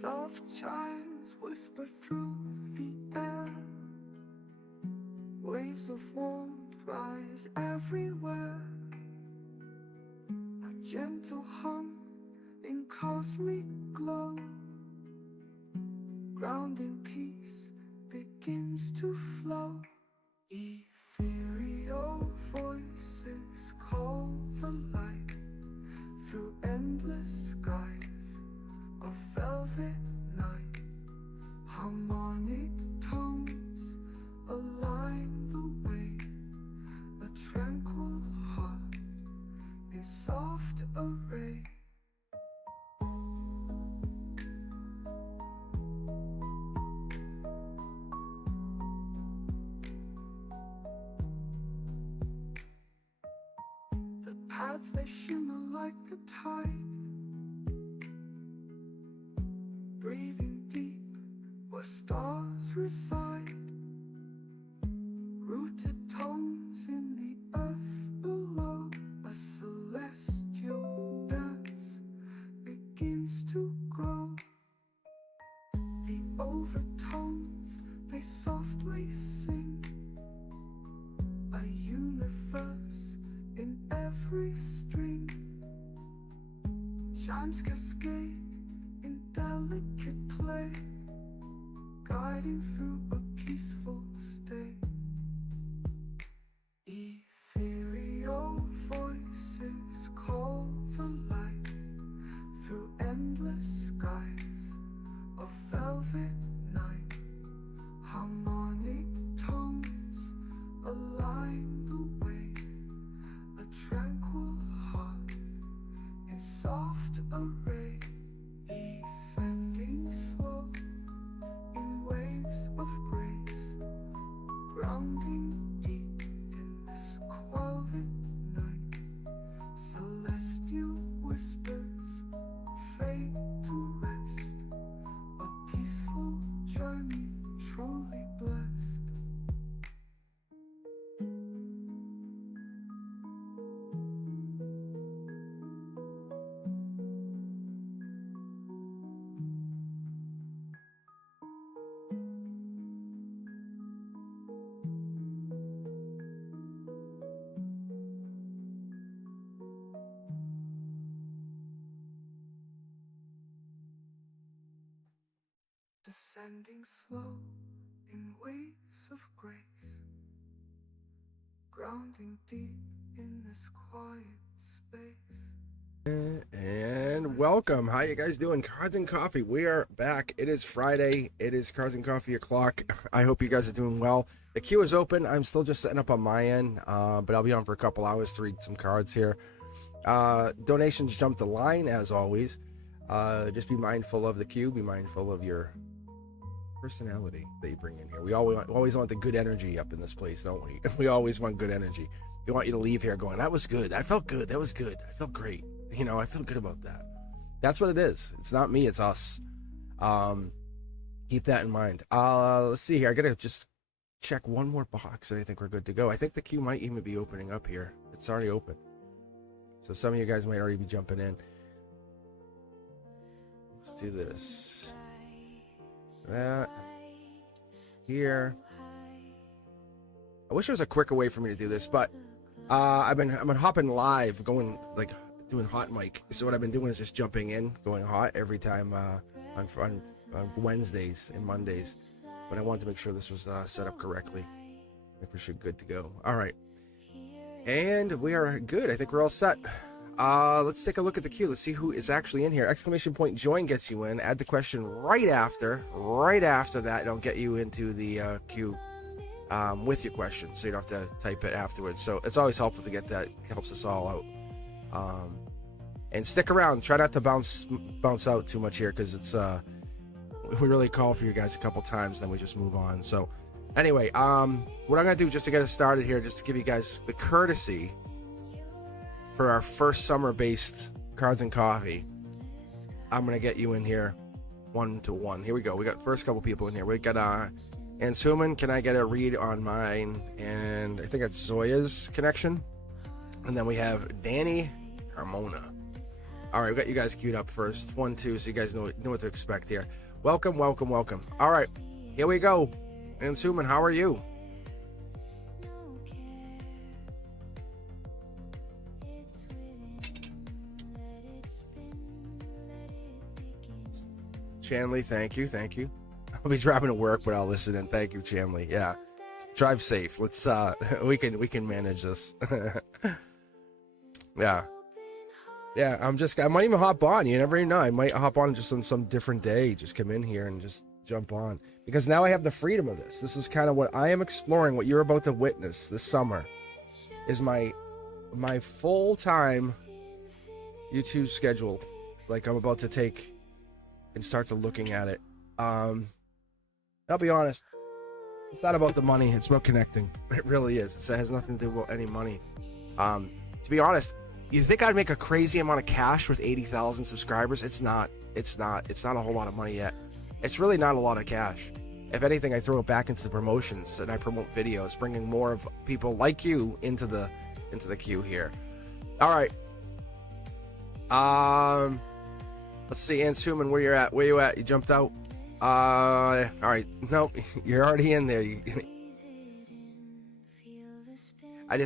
Soft chimes whisper through the air. Waves of warmth rise everywhere. A gentle hum in cosmic glow. Grounding peace begins to flow. Ethereal voices call the light through endless skies of velvet night. Harmonic tones align the way. A tranquil heart in soft array. The paths they shimmer like a tide, breathing deep where stars reside. Rooted tones in the earth below. A celestial dance begins to grow. The overtones they softly sing. A universe in every string. Chimes cascade in delicate play, guiding through a peaceful state. Ethereal voices call the light through endless skies of velvet night. Harmonic tones align the way. A tranquil heart in soft array. Descending slow in waves of grace. Grounding deep in this quiet night. Celestial whispers fade to rest. A peaceful journey truly blessed. Descending slow in waves of grace. Grounding deep in this quiet space. And welcome. How you guys doing? Cards and Coffee. We are back. It is Friday. It is Cards and Coffee o'clock. I hope you guys are doing well. The queue is open. I'm still just setting up on my end, but I'll be on for a couple hours to read some cards here. Donations jump the line as always. Just be mindful of the queue. Be mindful of your personality that you bring in here. We always want the good energy up in this place, don't we? We always want good energy. We want you to leave here going, that was good. I felt good. That was good. I felt great. You know, I feel good about that. That's what it is. It's not me, it's us. Keep that in mind. Let's see here. I gotta just check one more box and I think we're good to go. I think the queue might even be opening up here. It's already open. So some of you guys might already be jumping in. Let's do this. That. Here. I wish there was a quicker way for me to do this, but I've been hopping live, going like doing hot mic. So what I've been doing is just jumping in, going hot every time on Wednesdays and Mondays. But I wanted to make sure this was set up correctly. I think we should good to go. All right, and we are good. I think we're all set. Let's take a look at the queue. Let's see who is actually in here. Exclamation point join gets you in. Add the question right after that. It'll get you into the queue with your question, so you don't have to type it afterwards. So it's always helpful to get that. It helps us all out. And stick around. Try not to bounce out too much here, because it's we really call for you guys a couple times, then we just move on. So anyway, what I'm gonna do just to get us started here, just to give you guys the courtesy for our first summer-based Cards and Coffee, I'm gonna get you in here 1-to-1. Here we go. We got the first couple people in here. We got Ansuman. Can I get a read on mine? And I think it's Zoya's connection. And then we have Danny Carmona. All right, we got you guys queued up first. 1, 2, so you guys know what to expect here. Welcome, welcome, welcome. All right, here we go. And Suman, how are you? Chanley, thank you, thank you. I'll be driving to work, but I'll listen in. Thank you, Chanley. Yeah, drive safe. Let's we can manage this. Yeah. I might even hop on. You never even know. I might hop on just on some different day. Just come in here and just jump on. Because now I have the freedom of this. This is kind of what I am exploring. What you're about to witness this summer is my full-time YouTube schedule. Like I'm about to take and start to looking at it. I'll be honest. It's not about the money. It's about connecting. It really is. It has nothing to do with any money. To be honest, you think I'd make a crazy amount of cash with 80,000 subscribers? It's not a whole lot of money yet. It's really not a lot of cash. If anything, I throw it back into the promotions and I promote videos, bringing more of people like you into the queue here. All right. Let's see, Ann Suman, where you at? You jumped out. All right. Nope, you're already in there. I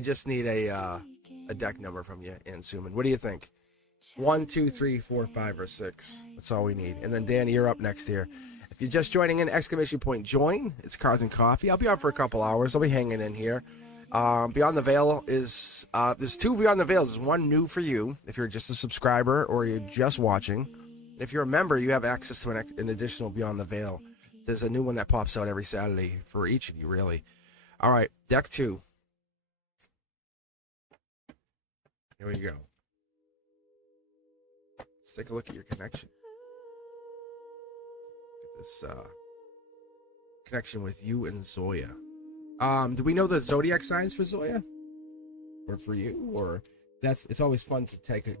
just need a deck number from you, Ann Suman. What do you think? 1, 2, 3, 4, 5, or 6. That's all we need. And then Danny, you're up next here. If you're just joining in, exclamation point join. It's Cards and Coffee. I'll be on for a couple hours. I'll be hanging in here. Beyond the Veil is there's 2 Beyond the Veils. There's one new for you if you're just a subscriber or you're just watching. And if you're a member, you have access to an additional Beyond the Veil. There's a new one that pops out every Saturday for each of you, really. All right, deck 2. Here we go. Let's take a look at your connection. Look at this connection with you and Zoya. Do we know the zodiac signs for Zoya? Or for you? Or it's always fun to take a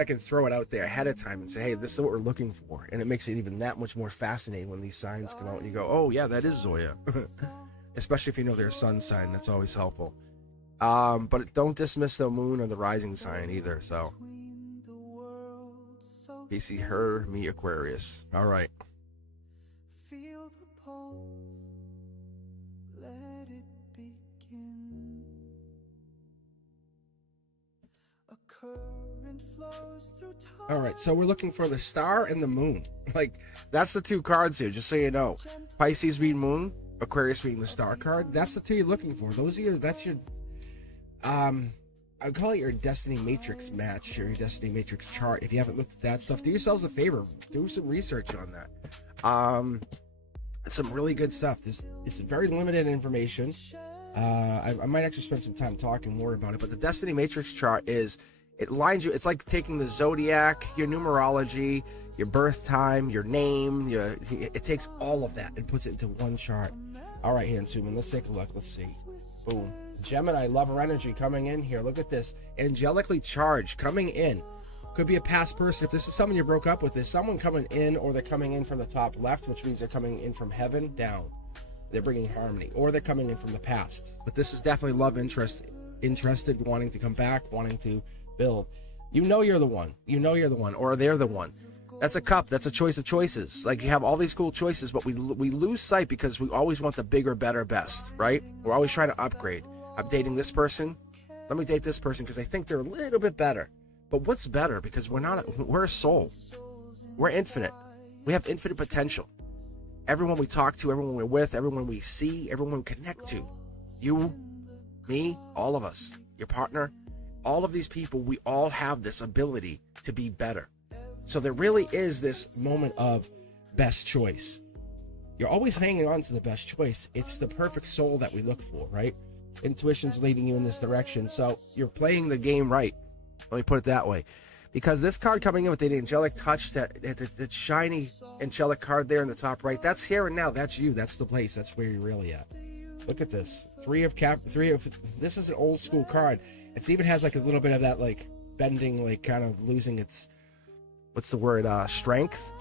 I can throw it out there ahead of time and say, hey, this is what we're looking for. And it makes it even that much more fascinating when these signs come out and you go, oh yeah, that is Zoya. Especially if you know their sun sign, that's always helpful. But don't dismiss the moon or the rising sign either, so. PC, her, me, Aquarius. All right. Feel the pulse, let it begin. A current flows through time. All right, so we're looking for the star and the moon. Like, that's the 2 cards here, just so you know. Pisces being moon, Aquarius being the star card. That's the 2 you're looking for. That's your I would call it your Destiny Matrix match or your Destiny Matrix chart. If you haven't looked at that stuff, do yourselves a favor. Do some research on that. It's some really good stuff. It's very limited information. I might actually spend some time talking more about it. But the Destiny Matrix chart it lines you. It's like taking the zodiac, your numerology, your birth time, your name. It takes all of that and puts it into one chart. All right, Hansuman, let's take a look. Let's see. Boom. Gemini, lover energy coming in here. Look at this. Angelically charged coming in. Could be a past person. If this is someone you broke up with, there's someone coming in, or they're coming in from the top left, which means they're coming in from heaven down. They're bringing harmony, or they're coming in from the past. But this is definitely love interested, wanting to come back, wanting to build. You know you're the one. You know you're the one, or they're the one. That's a cup. That's a choice of choices. Like, you have all these cool choices, but we lose sight because we always want the bigger, better, best, right? We're always trying to upgrade. I'm dating this person. Let me date this person because I think they're a little bit better. But what's better? Because we're a soul. We're infinite. We have infinite potential. Everyone we talk to, everyone we're with, everyone we see, everyone we connect to. You, me, all of us, your partner, all of these people, we all have this ability to be better. So there really is this moment of best choice. You're always hanging on to the best choice. It's the perfect soul that we look for, right? Intuition's leading you in this direction. So you're playing the game right. Let me put it that way. Because this card coming in with the angelic touch, that shiny angelic card there in the top right, that's here and now. That's you. That's the place. That's where you're really at. Look at this. This is an old school card. It even has like a little bit of that like bending, like kind of losing its, what's the word, strength.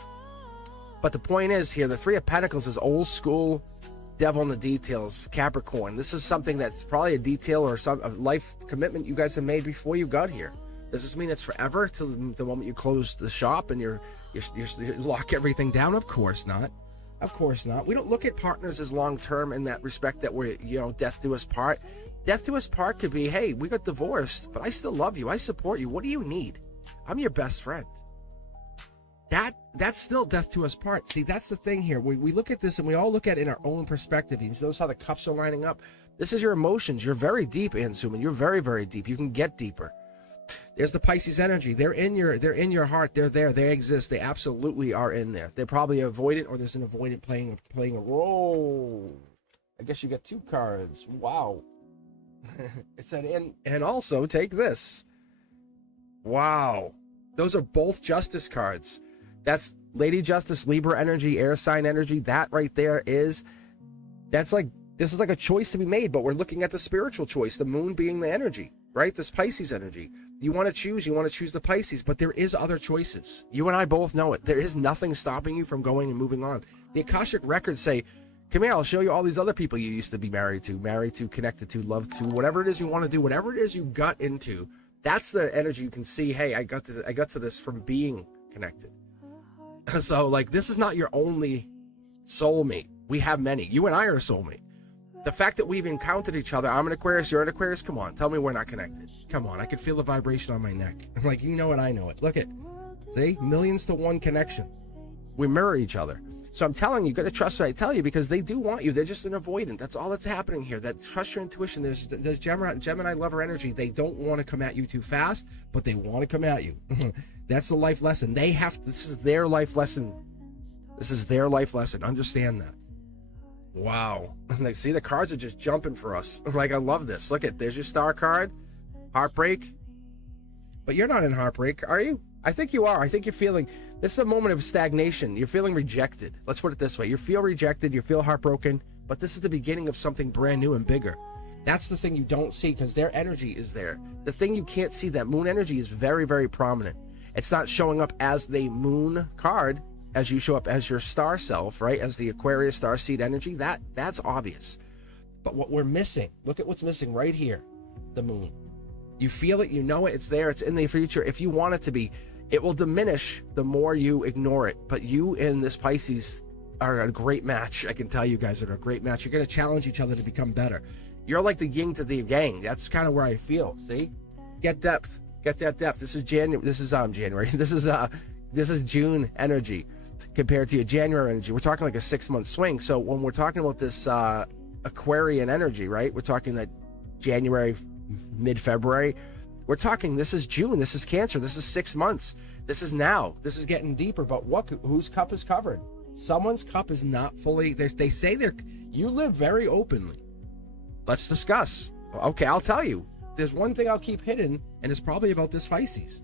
But the point is here, the 3 of Pentacles is old school, devil in the details, Capricorn. This is something that's probably a detail or a life commitment you guys have made before you got here. Does this mean it's forever till the moment you close the shop and you lock everything down? Of course not. Of course not. We don't look at partners as long-term in that respect that we're, death do us part. Death to us part could be, hey, we got divorced, but I still love you. I support you. What do you need? I'm your best friend. That's still death to us part. See, that's the thing here. We look at this and we all look at it in our own perspective. You notice how the cups are lining up? This is your emotions. You're very deep, Ansuman. You're very, very deep. You can get deeper. There's the Pisces energy. They're in your heart. They're there. They exist. They absolutely are in there. They're probably avoidant, or there's an avoidant playing a role. I guess you get 2 cards. Wow. It said, and also take this. Wow. Those are both Justice cards. That's Lady Justice, Libra energy, air sign energy. That right there this is like a choice to be made, but we're looking at the spiritual choice, the moon being the energy, right? This Pisces energy. You want to choose the Pisces, but there is other choices. You and I both know it. There is nothing stopping you from going and moving on. The Akashic records say, come here, I'll show you all these other people you used to be married to, connected to, loved to, whatever it is you want to do, whatever it is you got into. That's the energy you can see. Hey, I got to this from being connected. So, this is not your only soulmate. We have many. You and I are a soulmate. The fact that we've encountered each other, I'm an Aquarius, you're an Aquarius, come on, tell me we're not connected. Come on, I can feel the vibration on my neck. I'm like, you know it, I know it. Look at, see, millions to one connection. We mirror each other. So I'm telling you, you got to trust what I tell you, because they do want you. They're just an avoidant. That's all that's happening here. That trust your intuition. There's Gemini lover energy. They don't want to come at you too fast, but they want to come at you. That's the life lesson. This is their life lesson. This is their life lesson. Understand that. Wow. See, the cards are just jumping for us. I love this. Look at, there's your star card. Heartbreak. But you're not in heartbreak, are you? I think you are. I think you're feeling, this is a moment of stagnation. You're feeling rejected. Let's put it this way. You feel rejected. You feel heartbroken. But this is the beginning of something brand new and bigger. That's the thing you don't see, because their energy is there. The thing you can't see, that moon energy is very, very prominent. It's not showing up as the moon card, as you show up as your star self, right? As the Aquarius star seed energy, that's obvious. But what we're missing, look at what's missing right here, the moon. You feel it, you know it, it's there, it's in the future. If you want it to be, it will diminish the more you ignore it. But you and this Pisces are a great match. I can tell you guys are a great match. You're going to challenge each other to become better. You're like the yin to the yang. That's kind of where I feel, see? Get depth, get that depth. This is January, this is June energy. Compared to your January energy, we're talking like a 6-month swing. So when we're talking about this Aquarian energy, right? We're talking that January, mid-February. We're talking, this is June, this is Cancer, this is 6 months. This is now. This is getting deeper. But whose cup is covered? Someone's cup is not fully. They say you live very openly. Let's discuss. Okay, I'll tell you. There's one thing I'll keep hidden, and it's probably about this Pisces.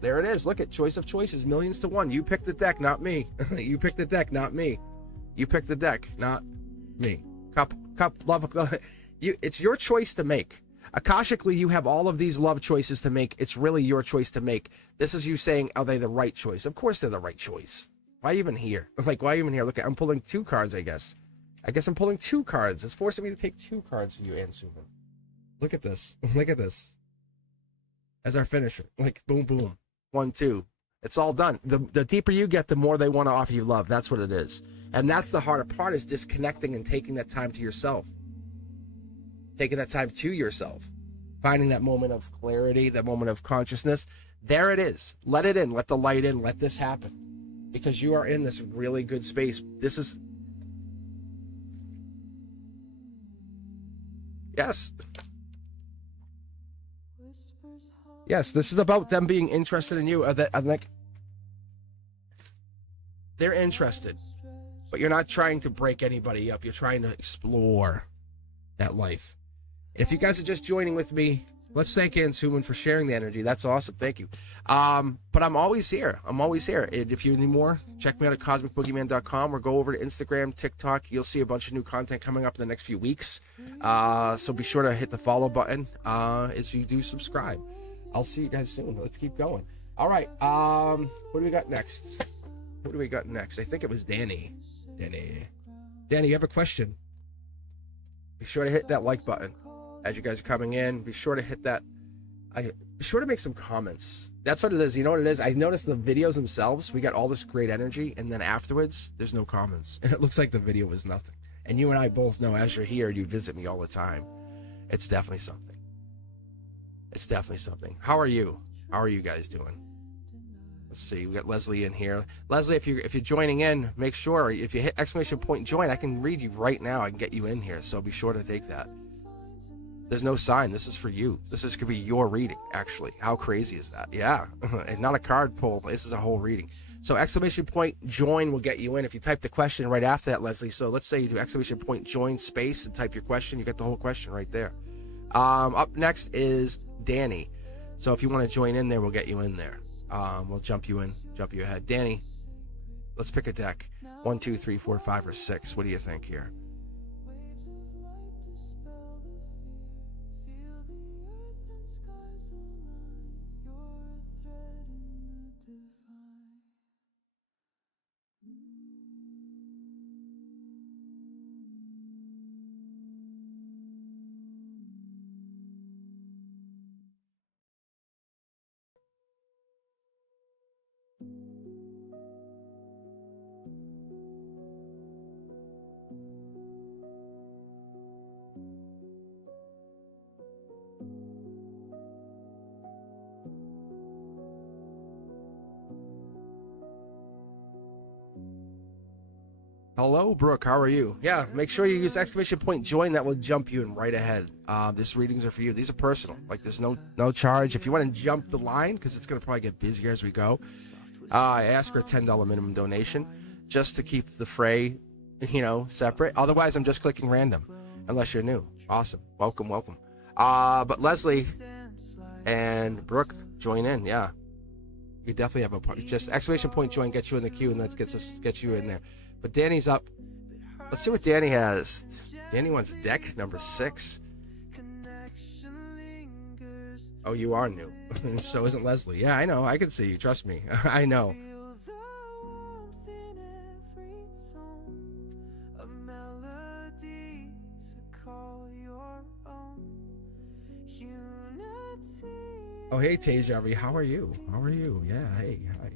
There it is. Look at choice of choices, millions to one. You picked the deck, not me. You picked the deck, not me. You picked the deck, not me. Cup, love. It's your choice to make. Akashically, you have all of these love choices to make. It's really your choice to make. This is you saying, are they the right choice? Of course they're the right choice. Why even here? Why even here? Look, I'm pulling 2 cards, I guess. I'm pulling 2 cards. It's forcing me to take 2 cards for you, Ansuman. Look at this. Look at this. As our finisher. Boom, boom. 1, 2. It's all done. The deeper you get, the more they want to offer you love. That's what it is. And that's the harder part, is disconnecting and taking that time to yourself. Taking that time to yourself. Finding that moment of clarity, that moment of consciousness. There it is. Let it in. Let the light in. Let this happen. Because you are in this really good space. This is... Yes. Yes, this is about them being interested in you. They're interested. But you're not trying to break anybody up. You're trying to explore that life. And if you guys are just joining with me, let's thank Ansuman for sharing the energy. That's awesome. Thank you. But I'm always here. I'm always here. And if you need more, check me out at cosmicboogeyman.com or go over to Instagram, TikTok. You'll see a bunch of new content coming up in the next few weeks. So be sure to hit the follow button as you do subscribe. I'll see you guys soon. Let's keep going. All right. What do we got next? I think it was Danny. Danny, you have a question? Be sure to hit that like button. As you guys are coming in, be sure to hit that be sure to make some comments. That's what it is. You know what it is? I noticed the videos themselves, we got all this great energy, and then afterwards, there's no comments. And it looks like the video was nothing. And you and I both know, as you're here, you visit me all the time. It's definitely something. It's definitely something. How are you? How are you guys doing? Let's see. We got Leslie in here. Leslie, if you're joining in, make sure if you hit ! Join, I can read you right now. I can get you in here. So be sure to take that. There's no sign. This is for you. This is gonna be your reading. Actually, how crazy is that? Yeah, and not a card pull. This is a whole reading. So ! Join will get you in if you type the question right after that, Leslie. So let's say you do ! Join space and type your question. You get the whole question right there. Up next is Danny. So if you want to join in there, we'll get you in there. We'll jump you ahead. Danny, let's pick a deck. 1, 2, 3, 4, 5, or 6. What do you think here? Hello, Brooke. How are you? Yeah, make sure you use ! Join. That will jump you in right ahead. These readings are for you. These are personal. Like, there's no charge. If you want to jump the line, because it's going to probably get busier as we go, I ask for a $10 minimum donation just to keep the fray, separate. Otherwise, I'm just clicking random, unless you're new. Awesome. Welcome. But Leslie and Brooke, join in. Yeah, you definitely have a part. Just ! Join gets you in the queue, and that gets you in there. But Danny's up. Let's see what Danny has. Danny wants deck number 6. Oh, you are new. And so isn't Leslie. Yeah, I know. I can see you. Trust me. I know. Oh, hey, Tejavi. How are you? Yeah, hey, hi.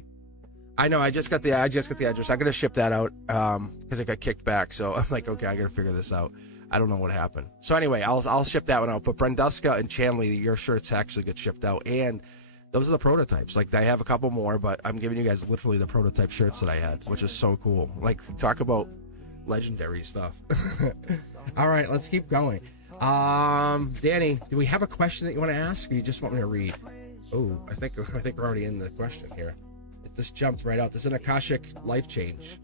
I know. I just got the address. I'm gonna ship that out because it got kicked back. So I'm like, okay, I gotta figure this out. I don't know what happened. So anyway, I'll ship that one out. But Brenduska and Chanley, your shirts actually get shipped out, and those are the prototypes. Like, I have a couple more, but I'm giving you guys literally the prototype shirts that I had, which is so cool. Like, talk about legendary stuff. All right, let's keep going. Danny, do we have a question that you want to ask, or you just want me to read? Oh, I think we're already in the question here. This jumped right out. This is an Akashic life change.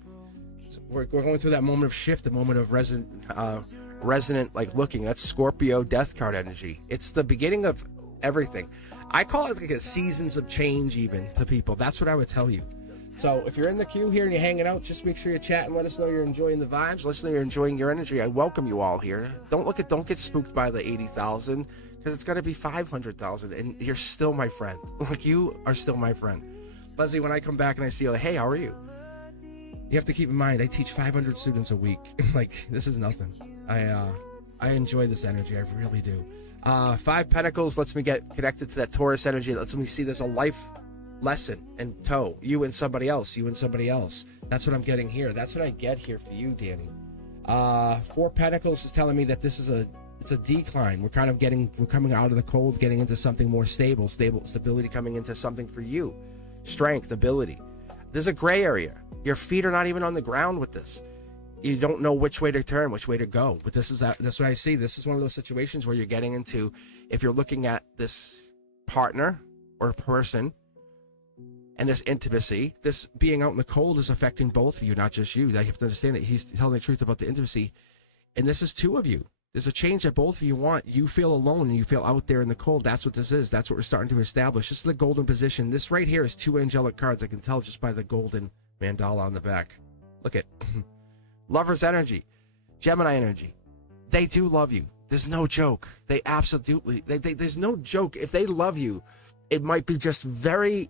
So we're going through that moment of shift, the moment of resonant like looking. That's Scorpio death card energy. It's the beginning of everything. I call it like a seasons of change even to people. That's what I would tell you. So if you're in the queue here and you're hanging out, just make sure you chat and let us know you're enjoying the vibes. Let us know you're enjoying your energy. I welcome you all here. Don't get spooked by the 80,000, because it's going to be 500,000, and you're still my friend. Like, you are still my friend. Leslie, when I come back and I see you, like, hey, how are you? You have to keep in mind, I teach 500 students a week. Like, this is nothing. I enjoy this energy. I really do. 5 Pentacles lets me get connected to that Taurus energy. It lets me see there's a life lesson in tow. You and somebody else. That's what I'm getting here. That's what I get here for you, Danny. 4 Pentacles is telling me that this is it's a decline. We're coming out of the cold, getting into something more stability, coming into something for you. Strength, ability. There's a gray area. Your feet are not even on the ground with this. You don't know which way to turn, which way to go. But that's what I see. This is one of those situations where you're getting into, if you're looking at this partner or person and this intimacy, this being out in the cold is affecting both of you, not just you. You have to understand that he's telling the truth about the intimacy. And this is 2 of you. There's a change that both of you want. You feel alone and you feel out there in the cold. That's what this is. That's what we're starting to establish. This is the golden position. This right here is 2 angelic cards. I can tell just by the golden mandala on the back. Look at Lover's energy, Gemini energy. They do love you. There's no joke. They absolutely, there's no joke. If they love you, it might be just very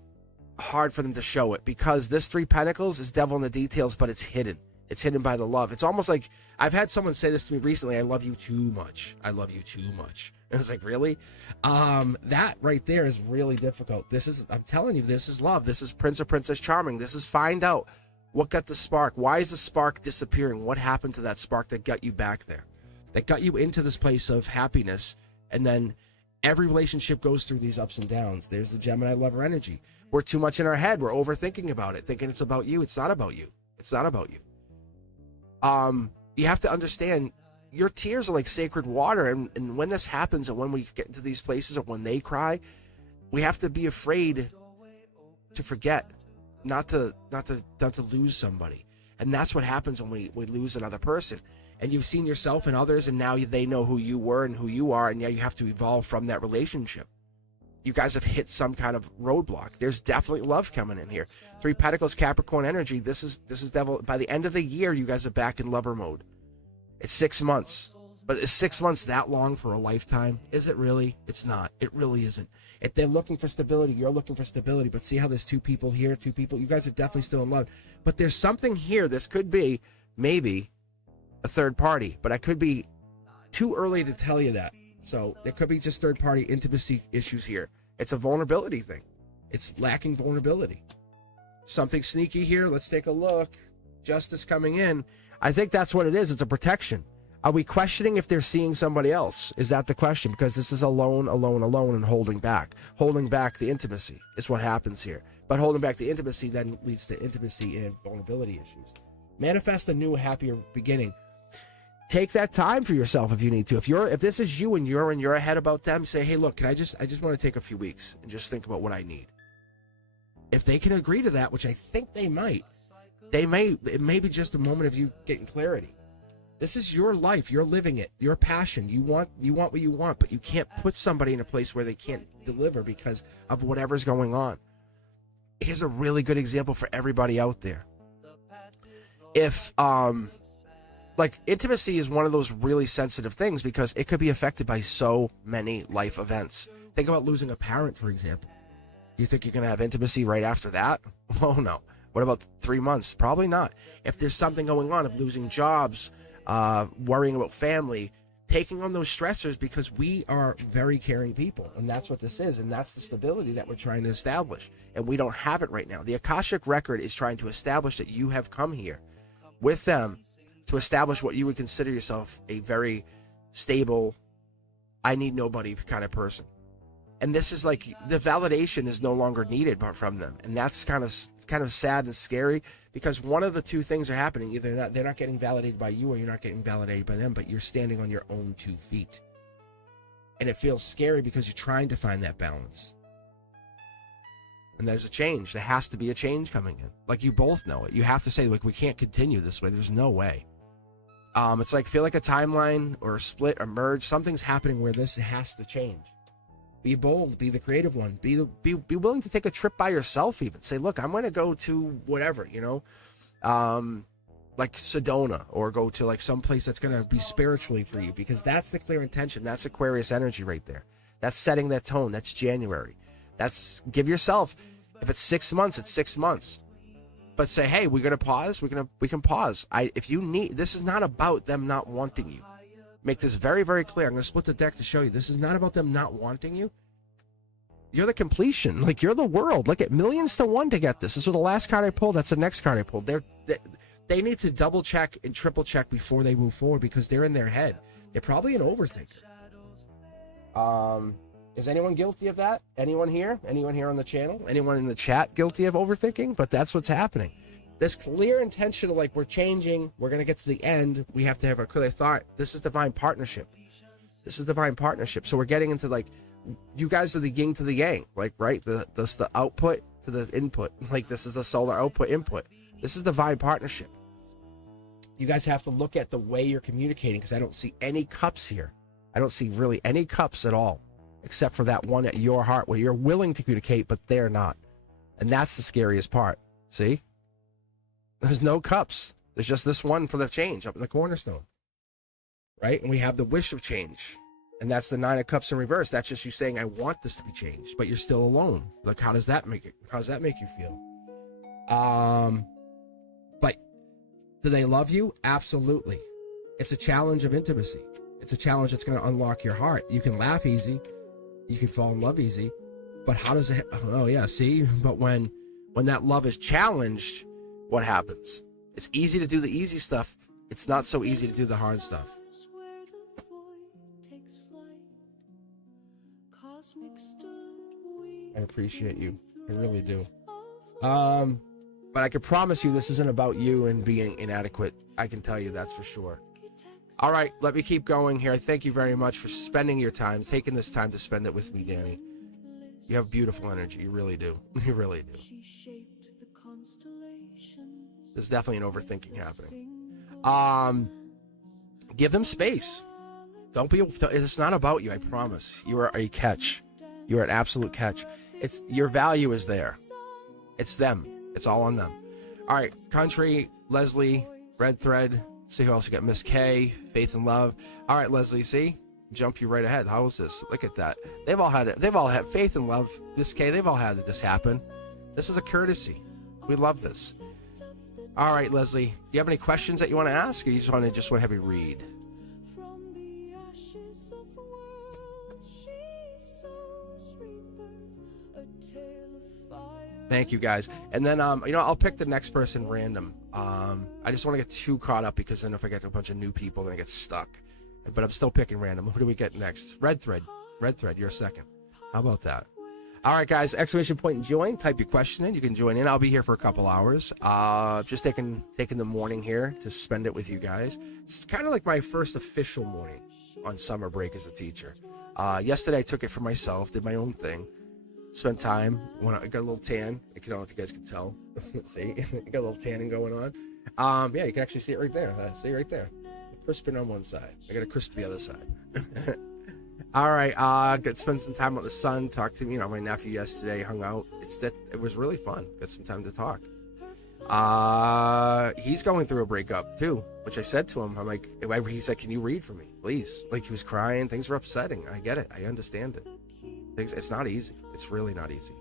hard for them to show it, because this 3 Pentacles is devil in the details, but it's hidden. It's hidden by the love. It's almost like, I've had someone say this to me recently, I love you too much. I love you too much. And it's like, really? That right there is really difficult. I'm telling you, this is love. This is Prince or Princess Charming. This is find out what got the spark. Why is the spark disappearing? What happened to that spark that got you back there? That got you into this place of happiness. And then every relationship goes through these ups and downs. There's the Gemini lover energy. We're too much in our head. We're overthinking about it, thinking it's about you. It's not about you. It's not about you. You have to understand, your tears are like sacred water, and when this happens, and when we get into these places, or when they cry, we have to be afraid to forget, not to lose somebody. And that's what happens when we lose another person. And you've seen yourself and others, and now they know who you were and who you are, and now you have to evolve from that relationship. You guys have hit some kind of roadblock. There's definitely love coming in here. 3 Pentacles, Capricorn energy. This is devil. By the end of the year, you guys are back in lover mode. It's 6 months. But is 6 months that long for a lifetime? Is it really? It's not. It really isn't. If they're looking for stability, you're looking for stability. But see how there's 2 people here, 2 people. You guys are definitely still in love. But there's something here. This could be maybe a third party. But I could be too early to tell you that. So there could be just third party intimacy issues here. It's a vulnerability thing. It's lacking vulnerability. Something sneaky here. Let's take a look. Justice coming in. I think that's what it is. It's a protection. Are we questioning if they're seeing somebody else? Is that the question? Because this is alone, and holding back. Holding back the intimacy is what happens here. But holding back the intimacy then leads to intimacy and vulnerability issues. Manifest a new, happier beginning. Take that time for yourself if you need to. If this is you and you're in your head about them, say, hey, look, I just want to take a few weeks and just think about what I need. If they can agree to that, which I think they might, it may be just a moment of you getting clarity. This is your life. You're living it. Your passion. You want what you want, but you can't put somebody in a place where they can't deliver because of whatever's going on. Here's a really good example for everybody out there. If, like, intimacy is one of those really sensitive things because it could be affected by so many life events. Think about losing a parent, for example. Do you think you're going to have intimacy right after that? Oh, no. What about 3 months? Probably not. If there's something going on of losing jobs, worrying about family, taking on those stressors, because we are very caring people, and that's what this is, and that's the stability that we're trying to establish, and we don't have it right now. The Akashic Record is trying to establish that you have come here with them to establish what you would consider yourself a very stable, I need nobody kind of person. And this is like, the validation is no longer needed from them. And that's kind of sad and scary, because one of the 2 things are happening. Either they're not getting validated by you, or you're not getting validated by them, but you're standing on your own 2 feet. And it feels scary because you're trying to find that balance. And there's a change. There has to be a change coming in. Like, you both know it. You have to say, like, we can't continue this way. There's no way. It's like, feel like a timeline or a split or merge. Something's happening where this has to change. Be bold. Be the creative one. Be willing to take a trip by yourself even. Say, look, I'm going to go to whatever, like Sedona, or go to like some place that's going to be spiritually for you, because that's the clear intention. That's Aquarius energy right there. That's setting that tone. That's January. Give yourself, if it's 6 months, it's 6 months. But say, hey, we're gonna pause. We can pause. If you need, this is not about them not wanting you. Make this very, very clear. I'm gonna split the deck to show you. This is not about them not wanting you. You're the completion. Like, you're the world. Look at millions to 1 to get this. This is the last card I pulled. That's the next card I pulled. They need to double check and triple check before they move forward, because they're in their head. They're probably an overthinker. Is anyone guilty of that? Anyone here? Anyone here on the channel? Anyone in the chat guilty of overthinking? But that's what's happening. This clear intention of, like, we're changing, we're going to get to the end, we have to have a clear thought. This is divine partnership. This is divine partnership. So we're getting into, like, you guys are the yin to the yang, like, right? The output to the input. Like, this is the solar output input. This is divine partnership. You guys have to look at the way you're communicating, because I don't see any cups here. I don't see really any cups at all, except for that one at your heart where you're willing to communicate, but they're not. And that's the scariest part. See? There's no cups. There's just this one for the change up in the cornerstone. Right? And we have the wish of change. And that's the 9 of Cups in reverse. That's just you saying, I want this to be changed, but you're still alone. Like, how does that make you feel? But Do they love you? Absolutely. It's a challenge of intimacy. It's a challenge that's going to unlock your heart. You can laugh easy. You can fall in love easy. But how does it... Oh, yeah, see? But when that love is challenged, what happens? It's easy to do the easy stuff. It's not so easy to do the hard stuff. I appreciate you. I really do. But I can promise you this isn't about you and being inadequate. I can tell you that's for sure. All right, let me keep going here. Thank you very much for spending your time, taking this time to spend it with me, Danny. You have beautiful energy. You really do. You really do. There's definitely an overthinking happening. Give them space. Don't be... It's not about you, I promise. You are a catch. You are an absolute catch. It's your value is there. It's them. It's all on them. All right, Country, Leslie, Red Thread. Let's see who else we got. Miss K, Faith and Love. All right, Leslie, see? Jump you right ahead. How is this? Look at that. They've all had it. They've all had Faith and Love. Miss K, they've all had this happen. This is a courtesy. We love this. All right, Leslie, do you have any questions that you want to ask, or you just want to have me read? Thank you, guys. And then, I'll pick the next person random. I just want to get too caught up, because then if I get a bunch of new people, then I get stuck. But I'm still picking random. Who do we get next? Red Thread. Red Thread, you're second. How about that? All right, guys. Exclamation point and join. Type your question in. You can join in. I'll be here for a couple hours. Just taking the morning here to spend it with you guys. It's kind of like my first official morning on summer break as a teacher. Yesterday, I took it for myself. Did my own thing. Spent time. I got a little tan. I don't know if you guys can tell. See, I got a little tanning going on. Yeah, you can actually see it right there. See right there. Crisping on one side. I got to crisp the other side. All right. Got spend some time with the son. Talked to my nephew yesterday. Hung out. It was really fun. Got some time to talk. He's going through a breakup too, which I said to him. I'm like, he said, "Can you read for me, please?" Like, he was crying. Things were upsetting. I get it. I understand it. It's not easy. It's really not easy.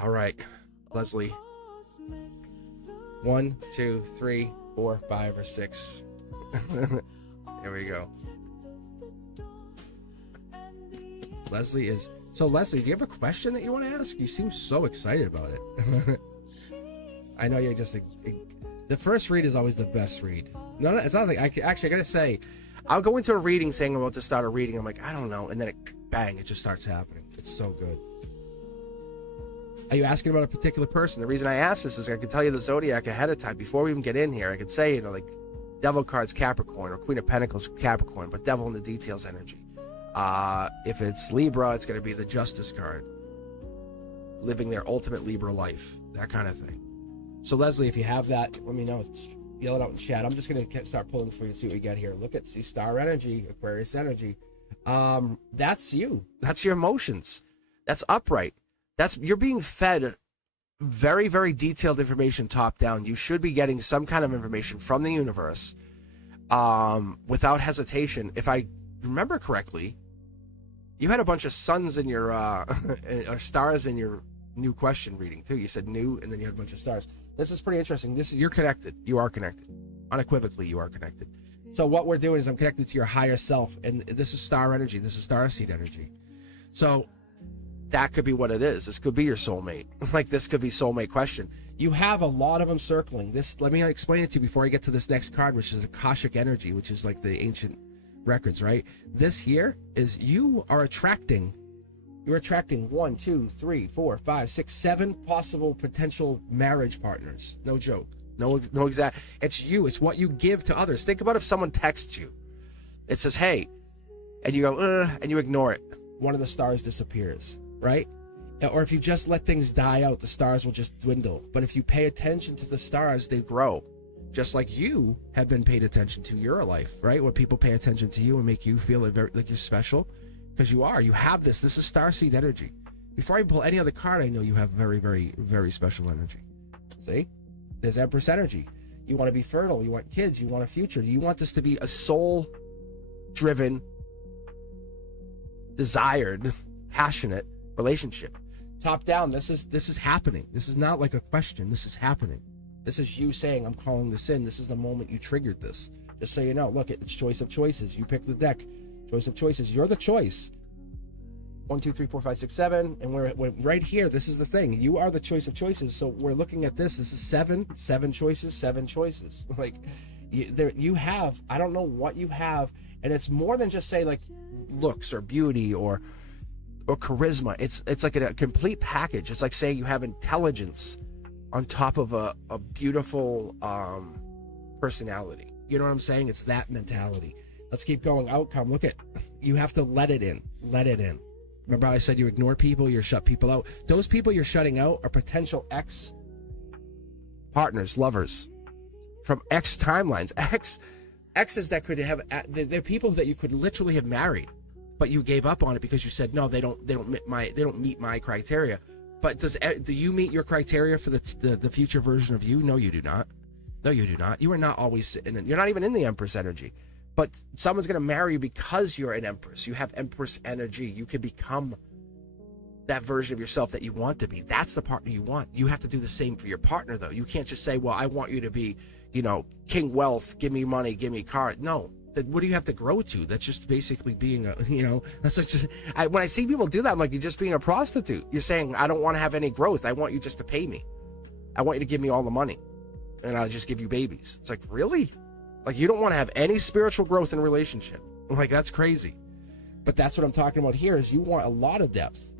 All right, Leslie. 1, 2, 3, 4, 5, or 6. There we go. Leslie is... So, Leslie, do you have a question that you want to ask? You seem so excited about it. I know you're just... The first read is always the best read. No, it's not like... I got to say, I'll go into a reading saying I'm about to start a reading. I'm like, I don't know. And then bang, it just starts happening. It's so good. Are you asking about a particular person? The reason I ask this is I can tell you the zodiac ahead of time. Before we even get in here, I could say, like, Devil card's Capricorn, or Queen of Pentacles Capricorn, but Devil in the details energy. If it's Libra, it's going to be the Justice card. Living their ultimate Libra life. That kind of thing. So, Leslie, if you have that, let me know. Yell it out in chat. I'm just going to start pulling for you to see what we get here. Look at, see, star energy, Aquarius energy. That's you. That's your emotions. That's upright. You're being fed very, very detailed information top down. You should be getting some kind of information from the universe without hesitation. If I remember correctly, you had a bunch of suns in your or stars in your new question reading too. You said new, and then you had a bunch of stars. This is pretty interesting. You're connected. You are connected. Unequivocally, you are connected. So what we're doing is I'm connected to your higher self, and this is star energy. This is starseed energy. So that could be what it is. This could be your soulmate. Like, this could be soulmate question. You have a lot of them circling. Let me explain it to you before I get to this next card, which is Akashic energy, which is like the ancient records, right? This here is you're attracting 1, 2, 3, 4, 5, 6, 7 possible potential marriage partners. No joke. No exact. It's you. It's what you give to others. Think about if someone texts you. It says, "Hey," and you go, and you ignore it. One of the stars disappears, right? Or if you just let things die out, the stars will just dwindle. But if you pay attention to the stars, they grow. Just like you have been paid attention to your life, right? Where people pay attention to you and make you feel like you're special. Because you are. You have this. This is starseed energy. Before I pull any other card, I know you have very, very, very special energy. See? There's Empress energy. You want to be fertile. You want kids. You want a future. You want this to be a soul-driven, desired, passionate relationship. Top down, this is happening. This is not like a question. This is happening. This is you saying, I'm calling this in. This is the moment you triggered this. Just so you know, look, it's choice of choices. You pick the deck. Choice of choices. You're the choice. 1, 2, 3, 4, 5, 6, 7. And we're right here. This is the thing. You are the choice of choices. So we're looking at this. This is 7 choices, 7 choices. Like, you have, I don't know what you have. And it's more than just say like looks or beauty or charisma. It's like a complete package. It's like saying you have intelligence on top of a beautiful personality. You know what I'm saying? It's that mentality. Let's keep going. Outcome. Look at, you have to let it in. Let it in. Remember how I said you ignore people, you shut people out? Those people you're shutting out are potential ex partners, lovers from ex timelines. Exes that could have, they're people that you could literally have married, but you gave up on it because you said no, they don't meet my criteria. But do you meet your criteria for the future version of you? No, you do not. No, you do not. You are not always you're not even in the Empress energy. But someone's going to marry you because you're an Empress. You have Empress energy. You can become that version of yourself that you want to be. That's the partner you want. You have to do the same for your partner, though. You can't just say, well, I want you to be, king wealth, give me money, give me car. No. What do you have to grow to? That's just basically being that's just, when I see people do that, I'm like, you're just being a prostitute. You're saying, I don't want to have any growth. I want you just to pay me. I want you to give me all the money and I'll just give you babies. It's like, really? Like, you don't want to have any spiritual growth in a relationship. Like, that's crazy. But that's what I'm talking about here is you want a lot of depth.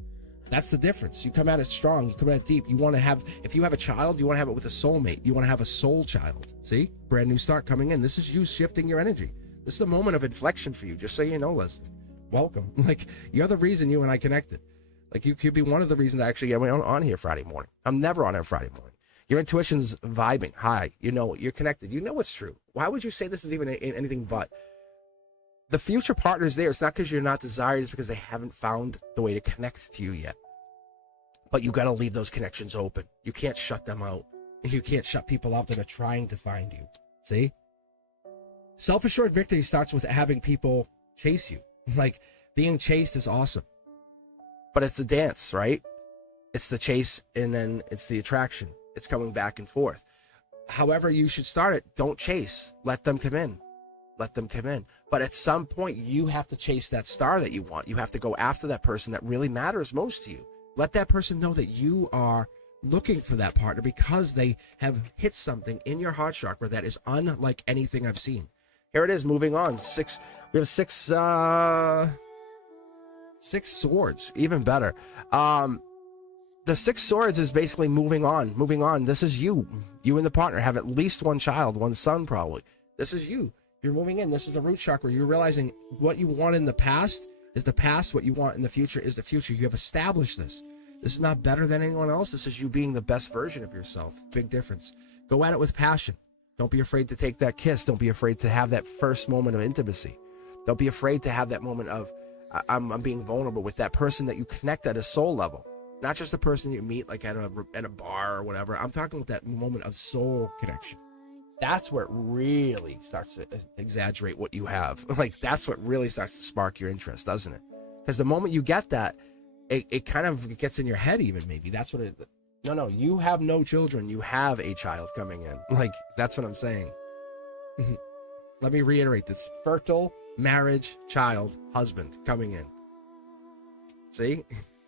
That's the difference. You come at it strong. You come at it deep. You want to have, if you have a child, you want to have it with a soulmate. You want to have a soul child. See? Brand new start coming in. This is you shifting your energy. This is the moment of inflection for you, just so you know, Leslie. Welcome. Like, you're the reason you and I connected. Like, you could be one of the reasons I actually get on here Friday morning. I'm never on here Friday morning. Your intuition's vibing high. You're connected. You know it's true. Why would you say this is even anything but? The future partner's there. It's not because you're not desired. It's because they haven't found the way to connect to you yet. But you got to leave those connections open. You can't shut them out. You can't shut people out that are trying to find you. See? Self-assured victory starts with having people chase you. Like, being chased is awesome. But it's a dance, right? It's the chase and then it's the attraction. It's coming back and forth. However you should start it, don't chase. Let them come in. Let them come in. But at some point, you have to chase that star that you want. You have to go after that person that really matters most to you. Let that person know that you are looking for that partner because they have hit something in your heart chakra that is unlike anything I've seen. Here it is, moving on. We have six swords, even better. The 6 swords is basically moving on. This is you. You and the partner have at least one child, one son probably. This is you. You're moving in. This is the root chakra. You're realizing what you want in the past is the past. What you want in the future is the future. You have established this. This is not better than anyone else. This is you being the best version of yourself. Big difference. Go at it with passion. Don't be afraid to take that kiss. Don't be afraid to have that first moment of intimacy. Don't be afraid to have that moment of, I'm being vulnerable with that person that you connect at a soul level. Not just a person you meet like at a bar or whatever. I'm talking about that moment of soul connection. That's where it really starts to exaggerate what you have. Like, that's what really starts to spark your interest, doesn't it? Because the moment you get that, it kind of gets in your head even maybe. That's what it... No, you have no children. You have a child coming in. Like, that's what I'm saying. Let me reiterate this. Fertile marriage, child, husband coming in. See?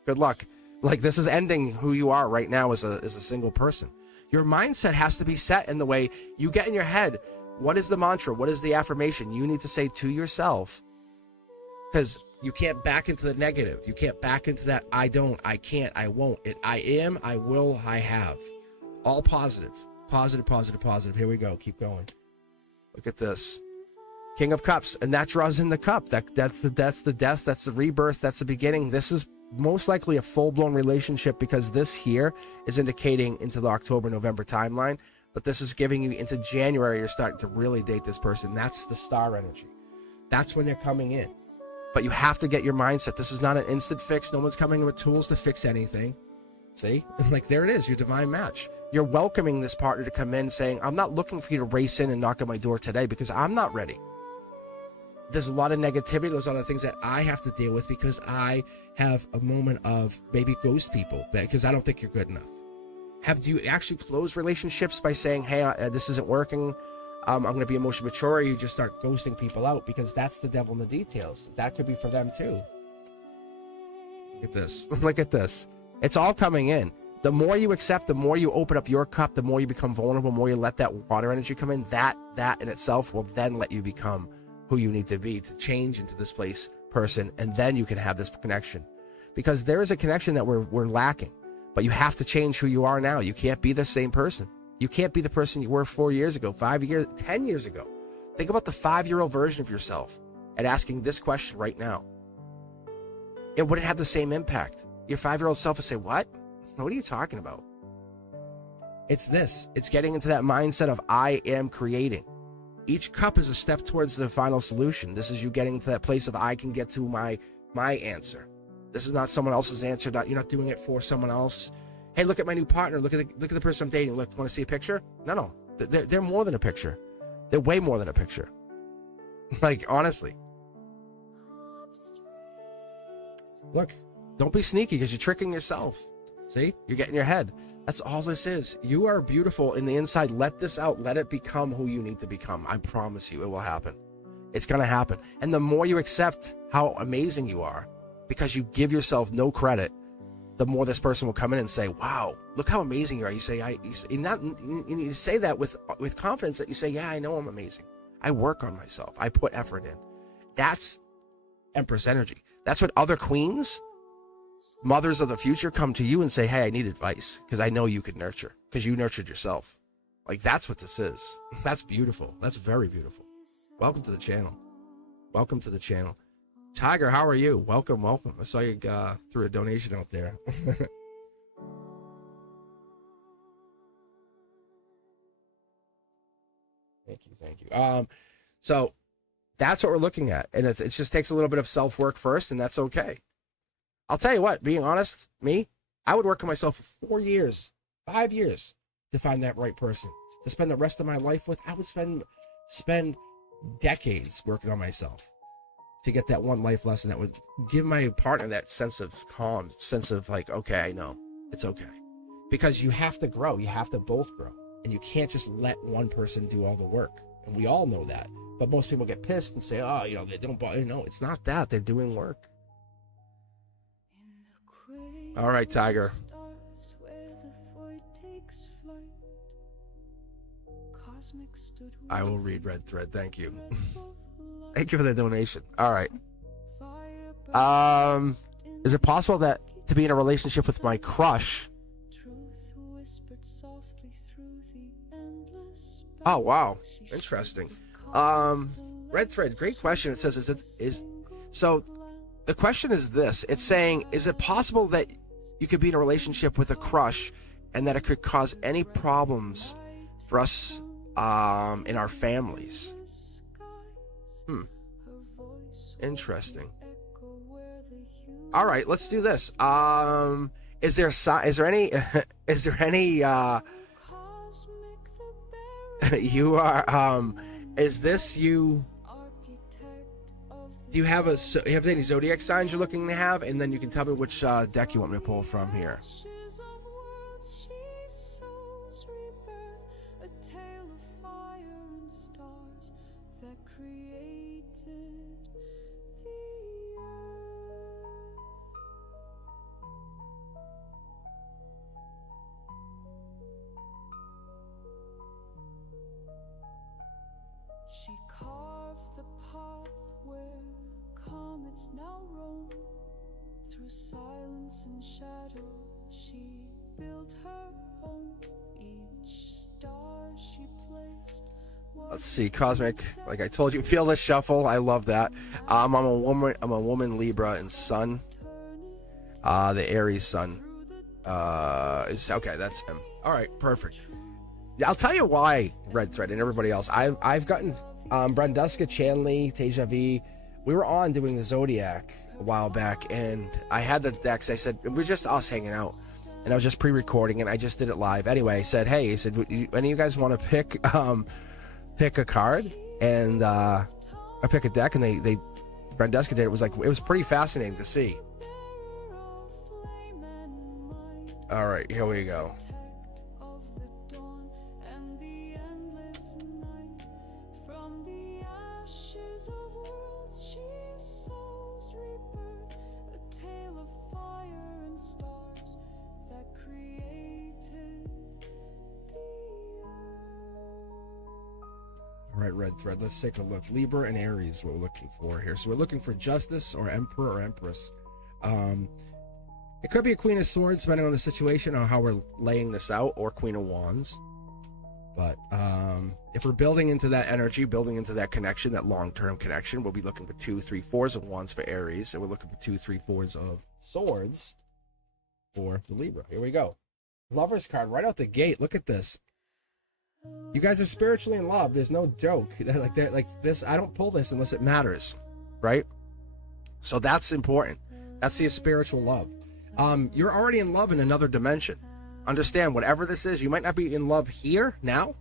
Good luck. Like, this is ending who you are right now as a single person. Your mindset has to be set in the way you get in your head. What is the mantra? What is the affirmation you need to say to yourself? Because you can't back into the negative. You can't back into that I don't, I can't, I won't. I am, I will, I have. All positive. Positive, positive, positive. Here we go. Keep going. Look at this. King of Cups. And that draws in the cup. That's the death. That's the rebirth. That's the beginning. This is most likely a full-blown relationship because this here is indicating into the October-November timeline, but this is giving you into January you're starting to really date this person. That's the star energy. That's when they're coming in. But you have to get your mindset. This is not an instant fix. No one's coming with tools to fix anything. See? Like, there it is, your divine match. You're welcoming this partner to come in saying, I'm not looking for you to race in and knock on my door today because I'm not ready. There's a lot of negativity. There's a lot of things that I have to deal with because I have a moment of maybe ghost people because I don't think you're good enough. Do you actually close relationships by saying, hey, this isn't working, I'm going to be emotionally mature, or you just start ghosting people out? Because that's the devil in the details. That could be for them too. Look at this. Look at this. It's all coming in. The more you accept, the more you open up your cup, the more you become vulnerable, the more you let that water energy come in, that in itself will then let you become who you need to be, to change into this person, and then you can have this connection. Because there is a connection that we're lacking, but you have to change who you are now. You can't be the same person. You can't be the person you were 4 years ago, 5 years, 10 years ago. Think about the 5-year-old version of yourself and asking this question right now. It wouldn't have the same impact. Your 5-year-old self would say, what? What are you talking about? It's this. It's getting into that mindset of I am creating. Each cup is a step towards the final solution. This is you getting to that place of I can get to my answer. This is not someone else's answer. You're not doing it for someone else. Hey, look at my new partner. Look at the person I'm dating. Look, want to see a picture? No. They're more than a picture. They're way more than a picture. Like, honestly. Look, don't be sneaky because you're tricking yourself. See? You're getting your head. That's all this is. You are beautiful in the inside. Let this out. Let it become who you need to become. I promise you it will happen. It's going to happen. And the more you accept how amazing you are, because you give yourself no credit, the more this person will come in and say, wow, look how amazing you are. You say, you say that with confidence, that you say, yeah, I know I'm amazing. I work on myself. I put effort in. That's Empress energy. That's what other queens, mothers of the future, come to you and say, hey, I need advice because I know you could nurture, because you nurtured yourself. Like, that's what this is. That's beautiful. That's very beautiful. Welcome to the channel. Welcome to the channel. Tiger, how are you? Welcome. I saw you threw a donation out there. Thank you. So that's what we're looking at. And it just takes a little bit of self-work first, and that's okay. I'll tell you what, being honest, I would work on myself for 4 years, 5 years to find that right person to spend the rest of my life with. I would spend decades working on myself to get that one life lesson that would give my partner that sense of calm, sense of like, okay, I know it's okay. Because you have to grow. You have to both grow. And you can't just let one person do all the work. And we all know that. But most people get pissed and say, oh, they don't bother. No, it's not that. They're doing work. All right, Tiger. I will read Red Thread. Thank you. Thank you for the donation. All right. Is it possible that to be in a relationship with my crush? Oh, wow. Interesting. Red Thread, great question. It says, so the question is this. It's saying, is it possible that you could be in a relationship with a crush and that it could cause any problems for us in our families? Interesting. All right, let's do this. Is there any you are is this you? Do you have any zodiac signs you're looking to have, and then you can tell me which deck you want me to pull from here. She carved the path where comets now roam. Through silence and shadow, she built her home. Each star she placed. Let's see, Cosmic. Like I told you, feel the shuffle. I love that. I'm a woman, Libra, and Sun. The Aries Sun. Is okay. That's him. All right, perfect. I'll tell you why, Red Thread and everybody else. I've gotten Branduska, Chanley, Teja V. We were on doing the Zodiac a while back, and I had the decks. I said, we're just us hanging out. And I was just pre-recording, and I just did it live. Anyway, I said, hey, any of you guys want to pick a card? And I pick a deck, and they Branduska did it. It was pretty fascinating to see. All right, here we go. right, red thread. Let's take a look. Libra and Aries, what we're looking for here. So we're looking for Justice or Emperor or Empress. It could be a Queen of Swords, depending on the situation, or how we're laying this out, or Queen of Wands. But if we're building into that energy, building into that connection, that long-term connection, we'll be looking for 2, 3, 4s of Wands for Aries, and we're looking for 2, 3, 4s of Swords for the Libra. Here we go. Lover's card right out the gate. Look at this. You guys are spiritually in love. There's no joke. Like that, like this. I don't pull this unless it matters, right? So that's important. That's the spiritual love. You're already in love in another dimension. Understand, whatever this is, you might not be in love here now,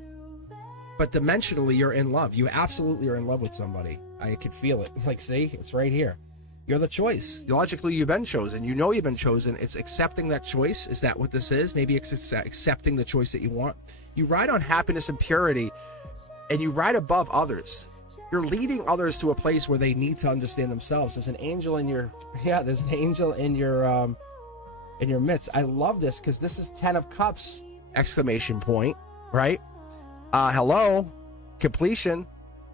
but dimensionally you're in love. You absolutely are in love with somebody. I can feel it. Like, see, it's right here. You're the choice. Logically, you've been chosen. You know you've been chosen. It's accepting that choice. Is that what this is? Maybe it's accepting the choice that you want. You ride on happiness and purity, and you ride above others. You're leading others to a place where they need to understand themselves. There's an angel in your, there's an angel in your midst. I love this because this is 10 of Cups, exclamation point, right? Hello, completion.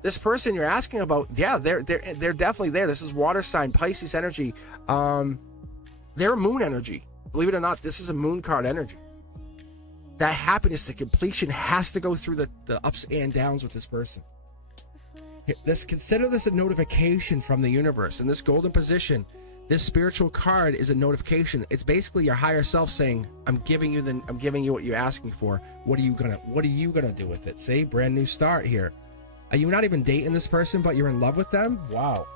This person you're asking about, yeah, they're definitely there. This is water sign, Pisces energy. They're moon energy. Believe it or not, this is a moon card energy. That happiness, the completion has to go through the ups and downs with this person. Consider this a notification from the universe. In this golden position, this spiritual card is a notification. It's basically your higher self saying, I'm giving you what you're asking for. What are you gonna do with it? See, brand new start here. Are you not even dating this person, but you're in love with them? Wow.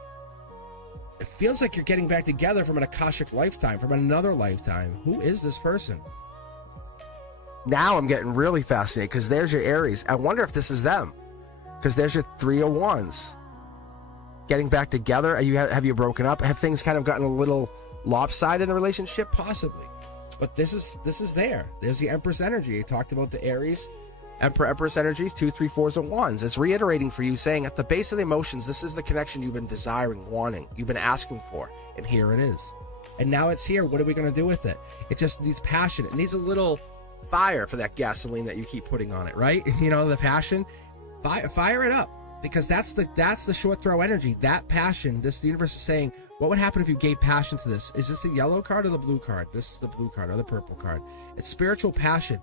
It feels like you're getting back together from an Akashic lifetime, from another lifetime. Who is this person? Now I'm getting really fascinated because there's your Aries. I wonder if this is them, because there's your 3 of Wands. Getting back together. Have you broken up? Have things kind of gotten a little lopsided in the relationship? Possibly. But this is there. There's the Empress energy. I talked about the Aries, Empress energies, 2, 3, 4s of Wands. It's reiterating for you, saying at the base of the emotions, this is the connection you've been desiring, wanting, you've been asking for, and here it is. And now it's here. What are we going to do with it? It just needs passion. It needs a little fire for that gasoline that you keep putting on it, right? You know, the passion. Fire it up. Because that's the short throw energy. That passion, the universe is saying, what would happen if you gave passion to this? Is this the yellow card or the blue card? This is the blue card or the purple card. It's spiritual passion.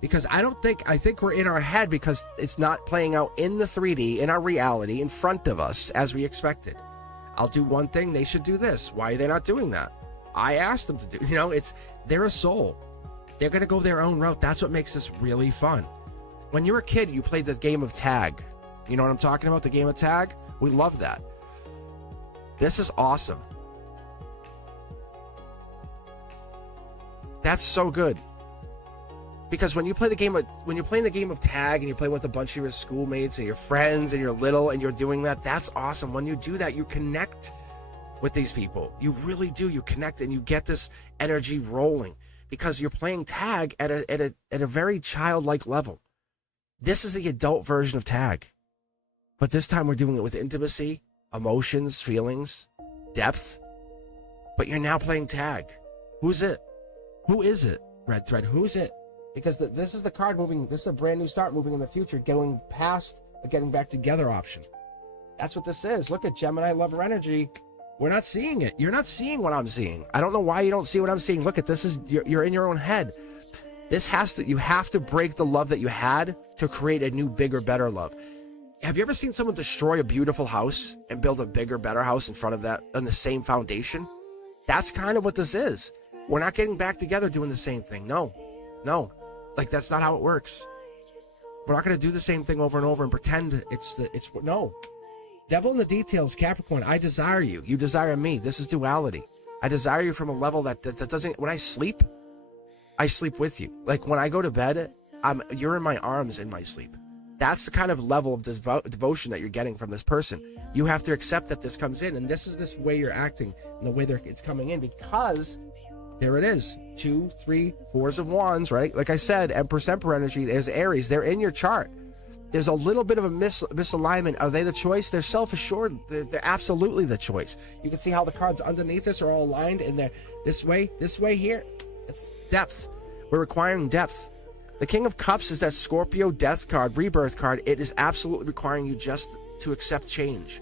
Because I think we're in our head because it's not playing out in the 3D, in our reality, in front of us as we expected. I'll do one thing, they should do this. Why are they not doing that? I asked them to do, they're a soul. They're going to go their own route. That's what makes this really fun. When you were a kid, you played the game of tag. You know what I'm talking about? The game of tag? We love that. This is awesome. That's so good. Because when you're playing the game of tag and you're playing with a bunch of your schoolmates and your friends and you're little and you're doing that, that's awesome. When you do that, you connect with these people. You really do. You connect and you get this energy rolling because you're playing tag at a very childlike level. This is the adult version of tag. But this time we're doing it with intimacy, emotions, feelings, depth. But you're now playing tag. Who's it? Who is it? Red thread. Who's it? Because this is the card moving. This is a brand new start moving in the future, going past the getting back together option. That's what this is. Look at Gemini lover energy. We're not seeing it. You're not seeing what I'm seeing. I don't know why you don't see what I'm seeing. Look at this. You're in your own head. You have to break the love that you had to create a new, bigger, better love. Have you ever seen someone destroy a beautiful house and build a bigger, better house in front of that on the same foundation? That's kind of what this is. We're not getting back together doing the same thing. No. Like, that's not how it works. We're not going to do the same thing over and over and pretend no. Devil in the details, Capricorn. I desire you. You desire me. This is duality. I desire you from a level that doesn't, when I sleep with you. Like, when I go to bed, you're in my arms in my sleep. That's the kind of level of devotion that you're getting from this person. You have to accept that this comes in, and this is this way you're acting, and the way it's coming in, because there it is. 2, 3, 4s of Wands, right? Like I said, Empress energy, there's Aries. They're in your chart. There's a little bit of a misalignment. Are they the choice? They're self-assured. They're absolutely the choice. You can see how the cards underneath us are all aligned, and they're this way here. It's depth. We're requiring depth. The King of Cups is that Scorpio death card, rebirth card. It is absolutely requiring you just to accept change.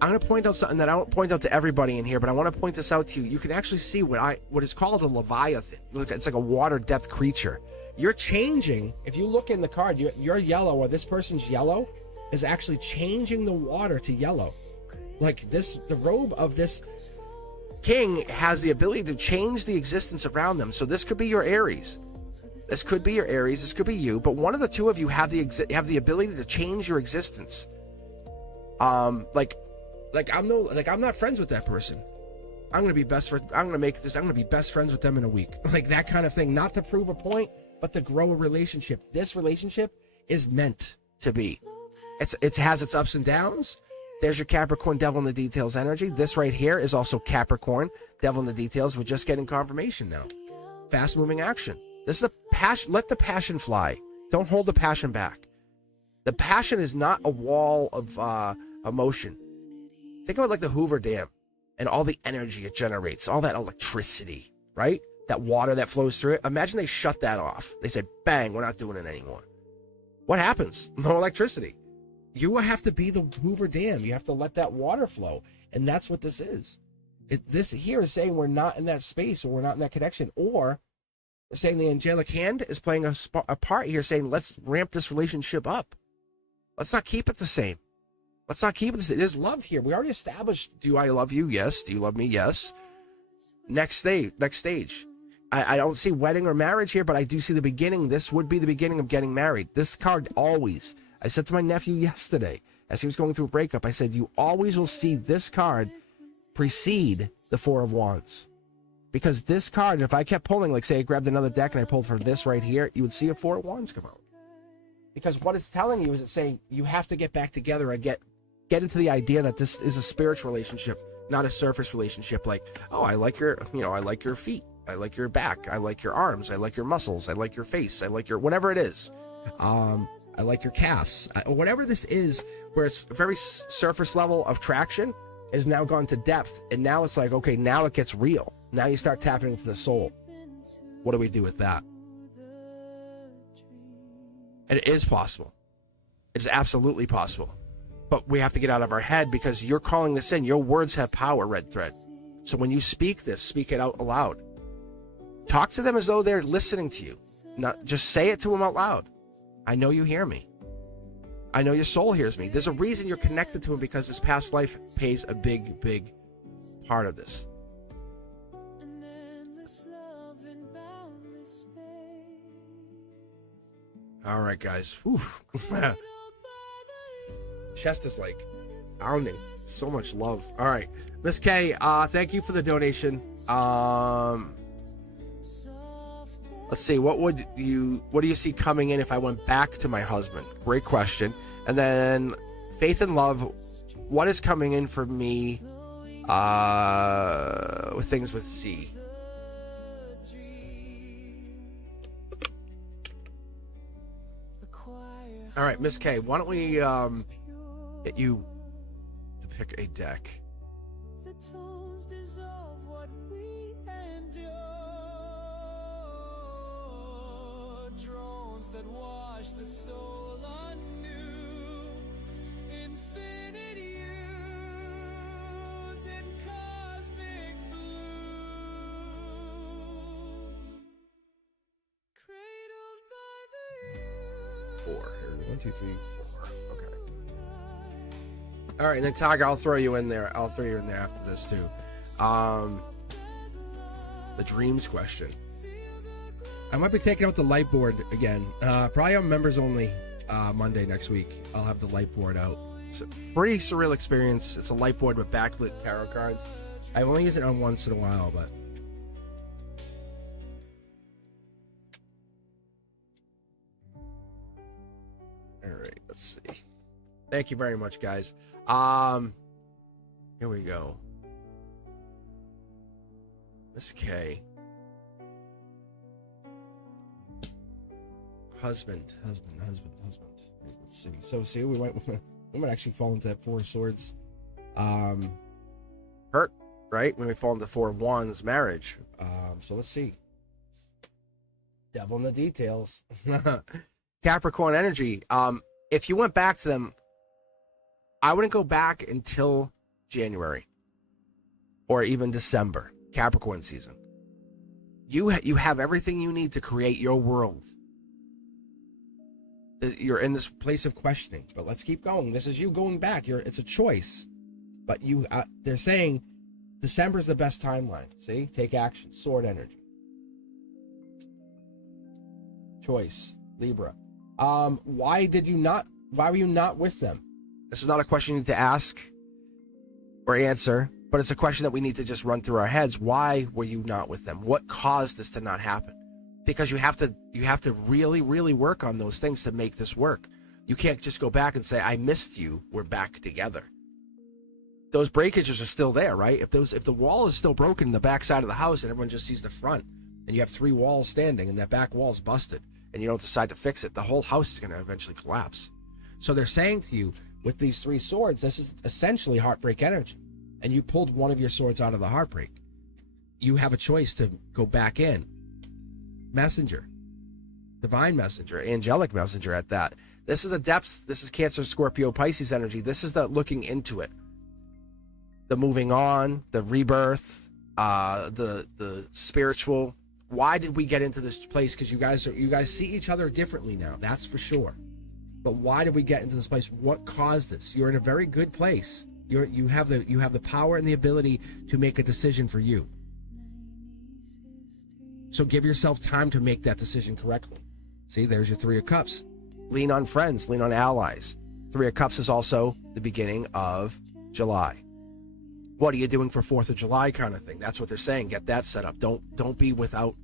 I'm going to point out something that I don't point out to everybody in here, but I want to point this out to you. You can actually see what is called a Leviathan. Look, it's like a water depth creature. You're changing. If you look in the card, you're yellow, or this person's yellow is actually changing the water to yellow. Like this, the robe of this king has the ability to change the existence around them. So this could be your Aries. This could be your Aries. This could be you. But one of the two of you have the ability to change your existence. Like I'm not friends with that person. I'm gonna be best friends with them in a week. Like that kind of thing. Not to prove a point, but to grow a relationship. This relationship is meant to be. It has its ups and downs. There's your Capricorn devil in the details energy. This right here is also Capricorn devil in the details. We're just getting confirmation now. Fast moving action. This is the passion. Let the passion fly. Don't hold the passion back. The passion is not a wall of emotion. Think of it like the Hoover Dam and all the energy it generates, all that electricity, right? That water that flows through it. Imagine they shut that off. They said, bang, we're not doing it anymore. What happens? No electricity. You have to be the Hoover Dam. You have to let that water flow. And that's what this is. This here is saying we're not in that space, or we're not in that connection, or they're saying the angelic hand is playing a part here, saying let's ramp this relationship up. Let's not keep it the same. Let's not keep it the same. There's love here. We already established, do I love you? Yes. Do you love me? Yes. Next stage. I don't see wedding or marriage here, but I do see the beginning. This would be the beginning of getting married. This card always, I said to my nephew yesterday, as he was going through a breakup, I said, you always will see this card precede the Four of Wands. Because this card, if I kept pulling, like say I grabbed another deck and I pulled for this right here, you would see a Four of Wands come out. Because what it's telling you is it's saying you have to get back together and get into the idea that this is a spiritual relationship, not a surface relationship. Like, oh, I like your feet. I like your back. I like your arms. I like your muscles. I like your face. I like your whatever it is. I like your calves. Whatever this is, where it's a very surface level of traction, is now gone to depth. And now it's like, okay, now it gets real. Now you start tapping into the soul. What do we do with that? And it is possible. It's absolutely possible. But we have to get out of our head, because you're calling this in. Your words have power, Red Thread. So when you speak this, speak it out loud. Talk to them as though they're listening to you. Not just say it to them out loud. I know you hear me. I know your soul hears me. There's a reason you're connected to him, because this past life plays a big, big part of this. All right, guys. Whew. Chest is like pounding. So much love. All right, Miss K, thank you for the donation. Let's see, what do you see coming in if I went back to my husband? Great question. And then faith and love, what is coming in for me with things with C? All right, Miss K, why don't we get you to pick a deck? The tones dissolve what we endure. Drones that wash the soul anew. Infinite hues in cosmic blue. Cradled by the 4. 1, 2, 3, 4. Okay. All right, and then Tiger, I'll throw you in there. I'll throw you in there after this too. The dreams question. I might be taking out the light board again. Probably on members only Monday next week. I'll have the light board out. It's a pretty surreal experience. It's a light board with backlit tarot cards. I only use it on once in a while, but all right, let's see. Thank you very much, guys. Here we go. Miss K. Husband. Let's see. So see, we might actually fall into that 4 of Swords. Hurt, right? When we fall into 4 of Wands, marriage. So let's see. Devil in the details. Capricorn energy. If you went back to them, I wouldn't go back until January or even December, Capricorn season. You have everything you need to create your world. You're in this place of questioning, but let's keep going. This is you going back. It's a choice, but they're saying December's the best timeline. See, take action. Sword energy. Choice, Libra. Why were you not with them? This is not a question you need to ask or answer, but it's a question that we need to just run through our heads. Why were you not with them? What caused this to not happen? Because you have to really, really work on those things to make this work. You can't just go back and say, I missed you, we're back together. Those breakages are still there, right? If the wall is still broken in the back side of the house and everyone just sees the front, and you have 3 walls standing and that back wall's busted, and you don't decide to fix it, the whole house is going to eventually collapse. So they're saying to you, with these 3 swords, this is essentially heartbreak energy. And you pulled one of your swords out of the heartbreak. You have a choice to go back in. Messenger, divine messenger, angelic messenger at that. This is a depth. This is Cancer, Scorpio, Pisces energy. This is the looking into it, the moving on, the rebirth, the spiritual. Why did we get into this place? Because you guys see each other differently now. That's for sure. But why did we get into this place? What caused this? You're in a very good place. You have the power and the ability to make a decision for you. So give yourself time to make that decision correctly. See, there's your 3 of Cups. Lean on friends, lean on allies. 3 of Cups is also the beginning of July. What are you doing for 4th of July kind of thing? That's what they're saying. Get that set up. Don't be without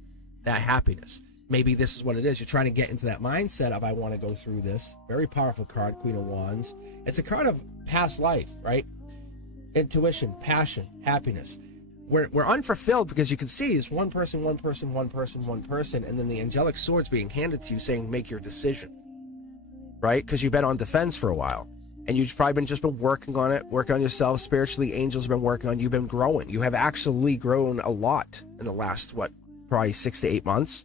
that happiness. Maybe this is what it is. You're trying to get into that mindset of, I want to go through this. Very powerful card, Queen of Wands. It's a card of past life, right? Intuition, passion, happiness. We're unfulfilled because you can see it's one person, and then the angelic swords being handed to you saying, make your decision, right? Because you've been on defense for a while, and you've probably just been working on it, working on yourself spiritually. Angels have been working on you. You've been growing. You have actually grown a lot in the last, probably 6 to 8 months.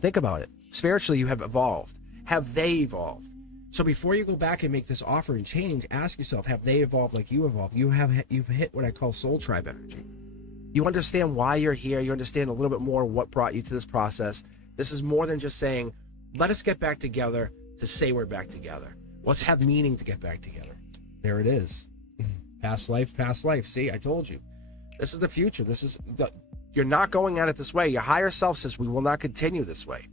Think about it. Spiritually, you have evolved. Have they evolved? So before you go back and make this offer and change, ask yourself, have they evolved like you evolved? You've hit what I call soul tribe energy. You understand why you're here. You understand a little bit more what brought you to this process. This is more than just saying, let us get back together to say we're back together. Let's have meaning to get back together. There it is. Past life. See, I told you. This is the future. You're not going at it this way. Your higher self says we will not continue this way.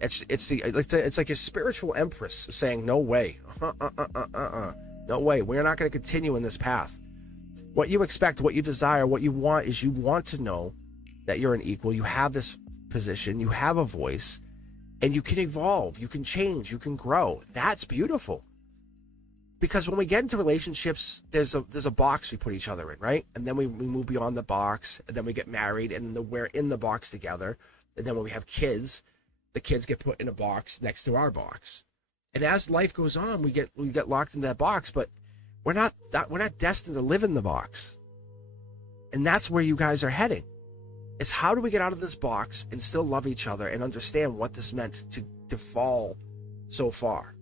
It's like your spiritual empress saying, no way. No way. We're not going to continue in this path. What you expect, what you desire, what you want is you want to know that you're an equal. You have this position, you have a voice, and you can evolve, you can change, you can grow. That's beautiful. Because when we get into relationships, there's a box we put each other in, right? And then we move beyond the box, and then we get married, and then we're in the box together. And then when we have kids, the kids get put in a box next to our box. And as life goes on, we get locked into that box, but we're not destined to live in the box. And that's where you guys are heading. It's how do we get out of this box and still love each other and understand what this meant to fall so far.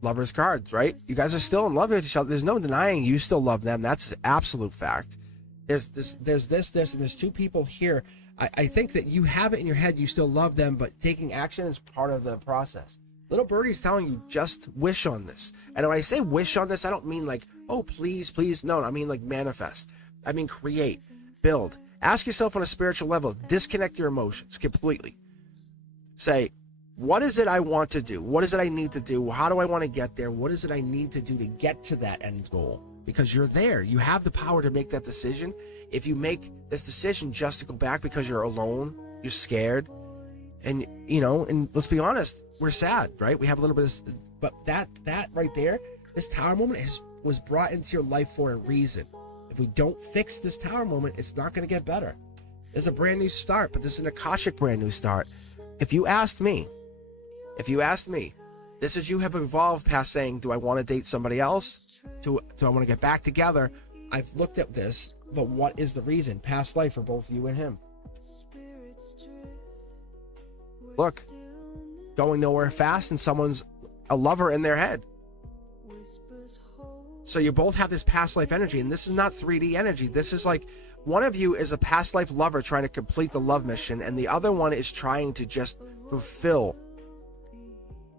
Lovers cards, right? You guys are still in love with each other. There's no denying you still love them. That's an absolute fact. There's this, and there's 2 people here. I think that you have it in your head, you still love them, but taking action is part of the process. Little birdie's telling you, just wish on this. And when I say wish on this, I don't mean like, oh, please. No, I mean like manifest. I mean create, build. Ask yourself on a spiritual level, disconnect your emotions completely. Say, what is it I want to do? What is it I need to do? How do I want to get there? What is it I need to do to get to that end goal? Because you're there. You have the power to make that decision. If you make this decision just to go back because you're alone, you're scared, and and let's be honest, we're sad, right? We have a little bit of, but that right there, this tower moment was brought into your life for a reason. If we don't fix this tower moment, it's not going to get better. There's a brand new start, but this is an Akashic brand new start. If you asked me, this is you have evolved past saying, do I want to date somebody else? Do I want to get back together? I've looked at this, but what is the reason? Past life for both you and him. look, going nowhere fast and someone's a lover in their head. So you both have this past life energy, and this is not 3D energy. This is like one of you is a past life lover trying to complete the love mission, and the other one is trying to just fulfill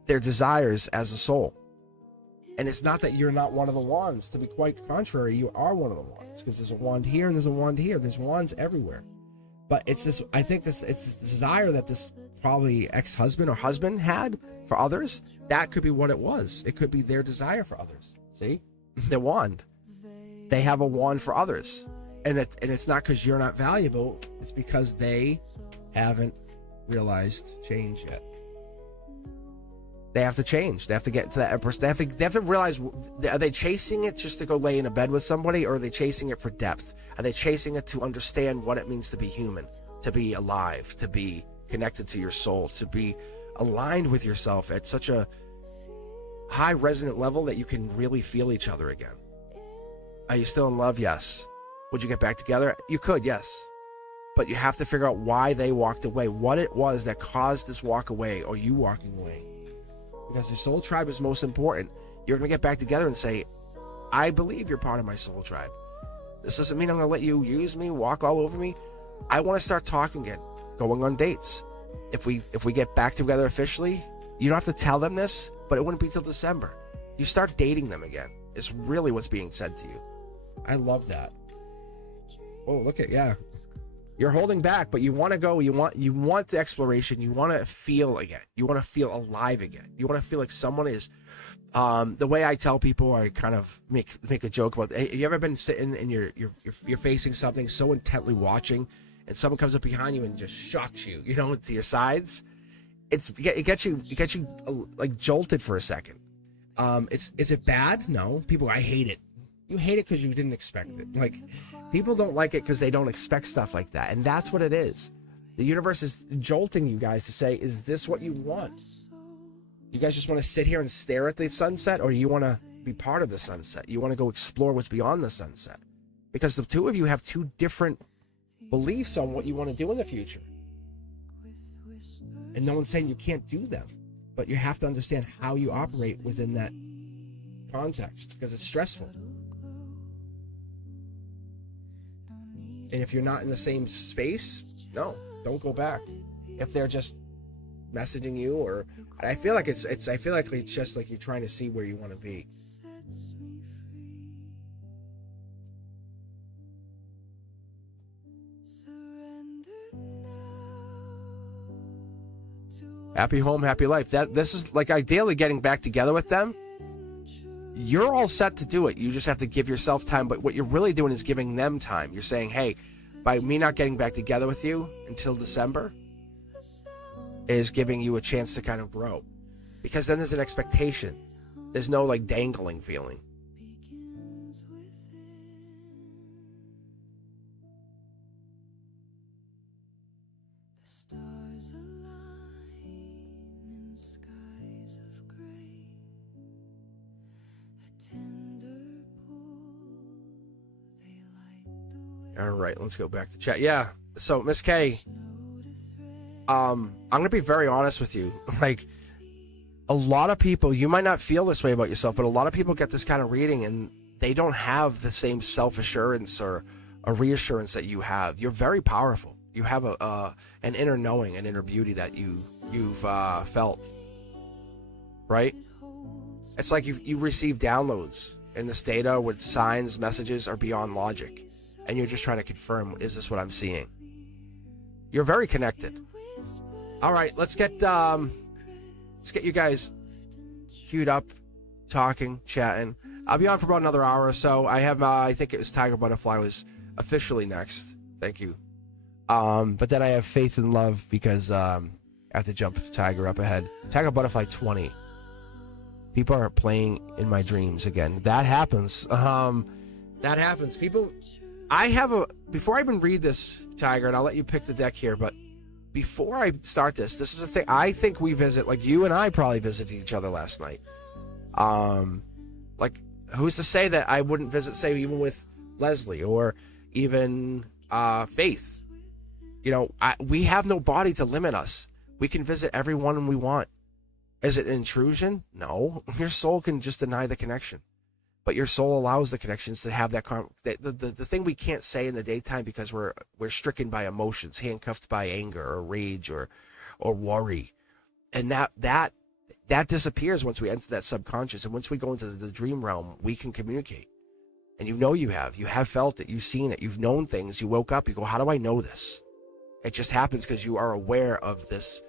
their desires as a soul. And it's not that you're not one of the wands. To be quite contrary, you are one of the wands, because there's a wand here and there's a wand here. There's wands everywhere. But it's this, I think it's this desire that this probably ex-husband or husband had for others. That could be what it was. It could be their desire for others. See? The wand. They have a wand for others. And it's not because you're not valuable. It's because they haven't realized change yet. They have to change. They have to get to that person. They have to realize, are they chasing it just to go lay in a bed with somebody, or are they chasing it for depth? Are they chasing it to understand what it means to be human, to be alive, to be connected to your soul, to be aligned with yourself at such a high resonant level that you can really feel each other again? Are you still in love? Yes. Would you get back together? You could, yes. But you have to figure out why they walked away, what it was that caused this walk away, or you walking away. Because the soul tribe is most important. You're going to get back together and say, I believe you're part of my soul tribe. This doesn't mean I'm going to let you use me, walk all over me. I want to start talking again, going on dates. If we get back together officially, you don't have to tell them this, but it wouldn't be till December. You start dating them again. It's really what's being said to you. I love that. Oh, look at, yeah. You're holding back, but you want to go. You want the exploration. You want to feel again. You want to feel alive again. You want to feel like someone is. The way I tell people, I kind of make a joke about. Hey, have you ever been sitting and you're facing something so intently watching, and someone comes up behind you and just shocks you, to your sides? It gets you like jolted for a second. Is it bad? No. People, I hate it. You hate it because you didn't expect it. Like, people don't like it because they don't expect stuff like that. And that's what it is. The universe is jolting you guys to say, is this what you want? You guys just want to sit here and stare at the sunset, or you want to be part of the sunset? You want to go explore what's beyond the sunset? Because the two of you have two different beliefs on what you want to do in the future. And no one's saying you can't do them, but you have to understand how you operate within that context, because it's stressful. And if you're not in the same space, no, don't go back. If they're just messaging you, or I feel like it's just like you're trying to see where you want to be. Happy home, happy life. This is like ideally getting back together with them. You're all set to do it. You just have to give yourself time. But what you're really doing is giving them time. You're saying, hey, by me not getting back together with you until December is giving you a chance to kind of grow. Because then there's an expectation. There's no like dangling feeling. All right, let's go back to chat. Yeah, so Miss K, I'm going to be very honest with you. Like, a lot of people, you might not feel this way about yourself, but a lot of people get this kind of reading and they don't have the same self-assurance or a reassurance that you have. You're very powerful. You have an inner knowing, an inner beauty that you've felt, right? It's like you receive downloads in this data with signs, messages are beyond logic. And you're just trying to confirm, is this what I'm seeing? You're very connected. All right, let's get you guys queued up, talking, chatting. I'll be on for about another hour or so. I have, I think it was Tiger Butterfly was officially next. Thank you. But then I have Faith and Love because I have to jump Tiger up ahead. Tiger Butterfly 20. People are playing in my dreams again. That happens. That happens. People. Before I even read this, Tiger, and I'll let you pick the deck here, but before I start this is a thing. I think we visit, like you and I probably visited each other last night. Like, who's to say that I wouldn't visit, say, even with Leslie or even Faith? We have no body to limit us. We can visit everyone we want. Is it an intrusion? No. Your soul can just deny the connection. But your soul allows the connections to have that the thing we can't say in the daytime because we're stricken by emotions, handcuffed by anger or rage or worry. And that disappears once we enter that subconscious. And once we go into the dream realm, we can communicate. And you have felt it, you've seen it, you've known things, you woke up, you go, how do I know this? It just happens because you are aware of this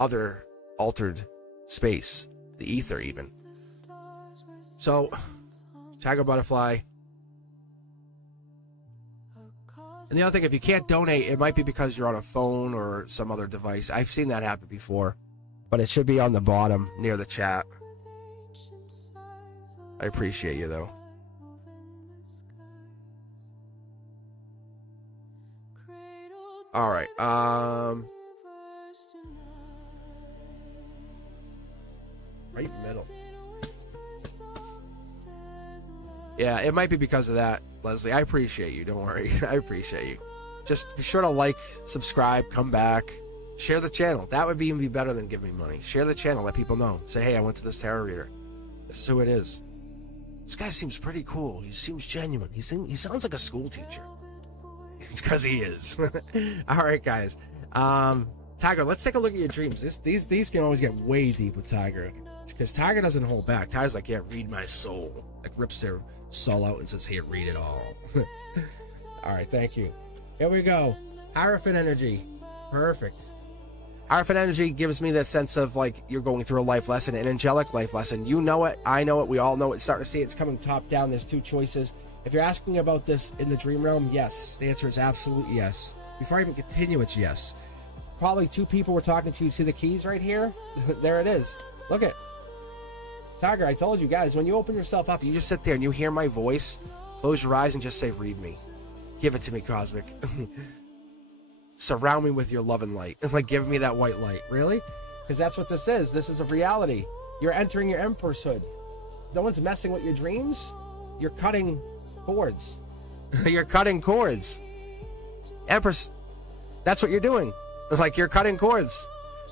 other altered space, the ether even. So, tiger butterfly. And the other thing, if you can't donate, it might be because you're on a phone or some other device. I've seen that happen before. But it should be on the bottom near the chat. I appreciate you, though. All right. Right middle. Yeah, it might be because of that, Leslie. I appreciate you. Don't worry. I appreciate you. Just be sure to like, subscribe, come back, share the channel. That would even be better than give me money. Share the channel. Let people know. Say, hey, I went to this tarot reader. This is who it is. This guy seems pretty cool. He seems genuine. He sounds like a school teacher. It's because he is. All right, guys. Tiger, let's take a look at your dreams. These can always get way deep with Tiger. Because Tiger doesn't hold back. Tiger's like, yeah, read my soul. Like, rips their soul out and says, hey, read it all. All right, thank you. Here we go. Hierophant energy. Perfect. Hierophant energy gives me that sense of, like, you're going through a life lesson, an angelic life lesson. You know it. I know it. We all know it. Starting to see it's coming top down. There's two choices. If you're asking about this in the dream realm, yes. The answer is absolutely yes. Before I even continue, it's yes. Probably two people we're talking to. You see the keys right here? There it is. Look it. Tiger, I told you guys, when you open yourself up, you just sit there and you hear my voice, close your eyes and just say, read me. Give it to me, Cosmic. Surround me with your love and light. Like, give me that white light. Really? Because that's what this is. This is a reality. You're entering your empresshood. No one's messing with your dreams. You're cutting cords. You're cutting cords. Empress, that's what you're doing. Like, you're cutting cords.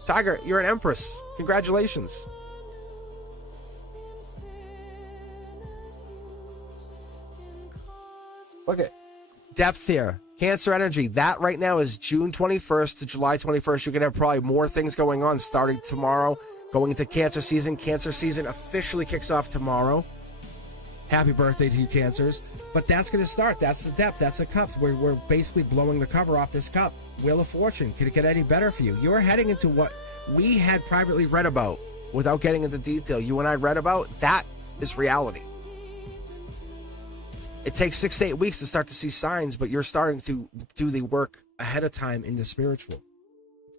Tiger, you're an empress. Congratulations. Look at depth here. Cancer energy. That right now is June 21st to July 21st. You're going to have probably more things going on starting tomorrow, going into Cancer season. Cancer season officially kicks off tomorrow. Happy birthday to you, Cancers. But that's going to start. That's the depth. That's the cup. We're basically blowing the cover off this cup. Wheel of Fortune. Could it get any better for you? You're heading into what we had privately read about without getting into detail. You and I read about. That is reality. It takes 6 to 8 weeks to start to see signs, but you're starting to do the work ahead of time in the spiritual.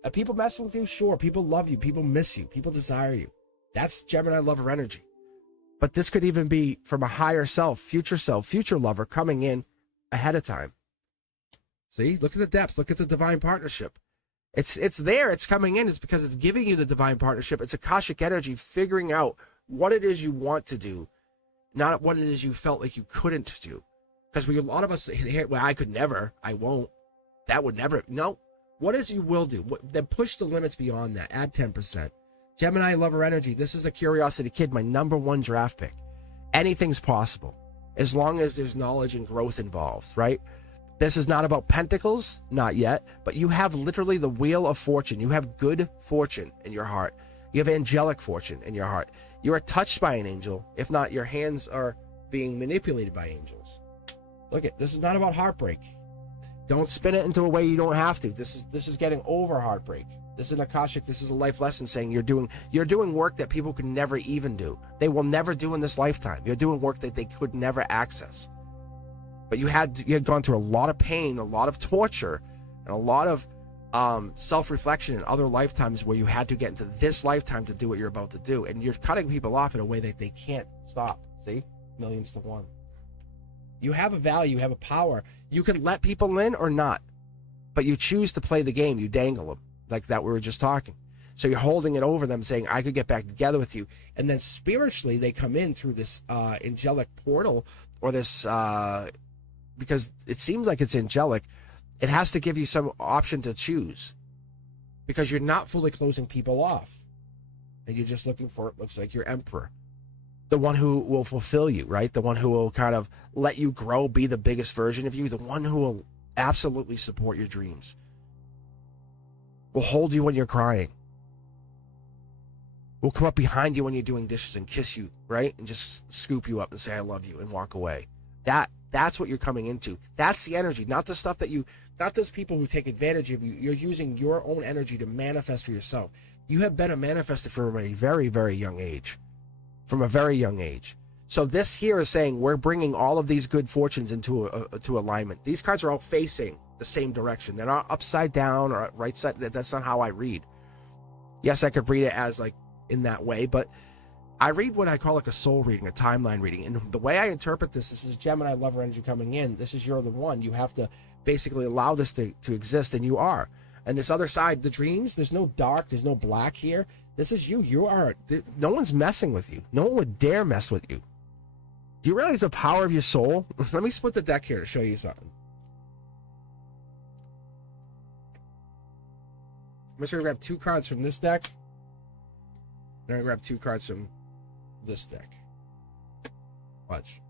Are people messing with you? Sure. People love you. People miss you. People desire you. That's Gemini lover energy. But this could even be from a higher self, future lover coming in ahead of time. See? Look at the depth. Look at the divine partnership. It's there. It's coming in. It's because it's giving you the divine partnership. It's Akashic energy figuring out what it is you want to do, not what it is you felt like you couldn't do. Because a lot of us, well, I could never, I won't, that would never. No. What is you will do? Then push the limits beyond that. Add 10%. Gemini lover energy. This is the Curiosity Kid, my #1 draft pick. Anything's possible as long as there's knowledge and growth involved, right? This is not about pentacles, not yet, but you have literally the wheel of fortune. You have good fortune in your heart. You have angelic fortune in your heart. You are touched by an angel. If not, your hands are being manipulated by angels. Look at this is not about heartbreak. Don't spin it into a way you don't have to. This is getting over heartbreak. This is an Akashic. This is a life lesson saying you're doing work that people could never even do. They will never do in this lifetime. You're doing work that they could never access. But you had gone through a lot of pain, a lot of torture, and a lot of self-reflection in other lifetimes where you had to get into this lifetime to do what you're about to do. And you're cutting people off in a way that they can't stop. See? Millions to one. You have a value. You have a power. You can let people in or not. But you choose to play the game. You dangle them. Like that we were just talking. So you're holding it over them saying, I could get back together with you. And then spiritually, they come in through this angelic portal or this, because it seems like it's angelic. It has to give you some option to choose. because you're not fully closing people off. And you're just looking for, it looks like, your emperor. The one who will fulfill you, right? The one who will kind of let you grow, be the biggest version of you. The one who will absolutely support your dreams. Will hold you when you're crying. Will come up behind you when you're doing dishes and kiss you, right? And just scoop you up and say, I love you, and walk away. That's what you're coming into. That's the energy, not the stuff that not those people who take advantage of you. You're using your own energy to manifest for yourself. You have been a manifester from a very, very young age. From a very young age. So this here is saying we're bringing all of these good fortunes into to alignment. These cards are all facing the same direction. They're not upside down or right side. That's not how I read. Yes, I could read it as like in that way, but I read what I call like a soul reading, a timeline reading. And the way I interpret this is Gemini lover energy coming in. This is you're the one. You have to basically allow this to exist, and you are. And this other side, the dreams, there's no dark, there's no black here. This is you. You are. No one's messing with you. No one would dare mess with you. Do you realize the power of your soul? Let me split the deck here to show you something. I'm just going to grab 2 cards from this deck. I'm going to grab 2 cards from this deck. Watch.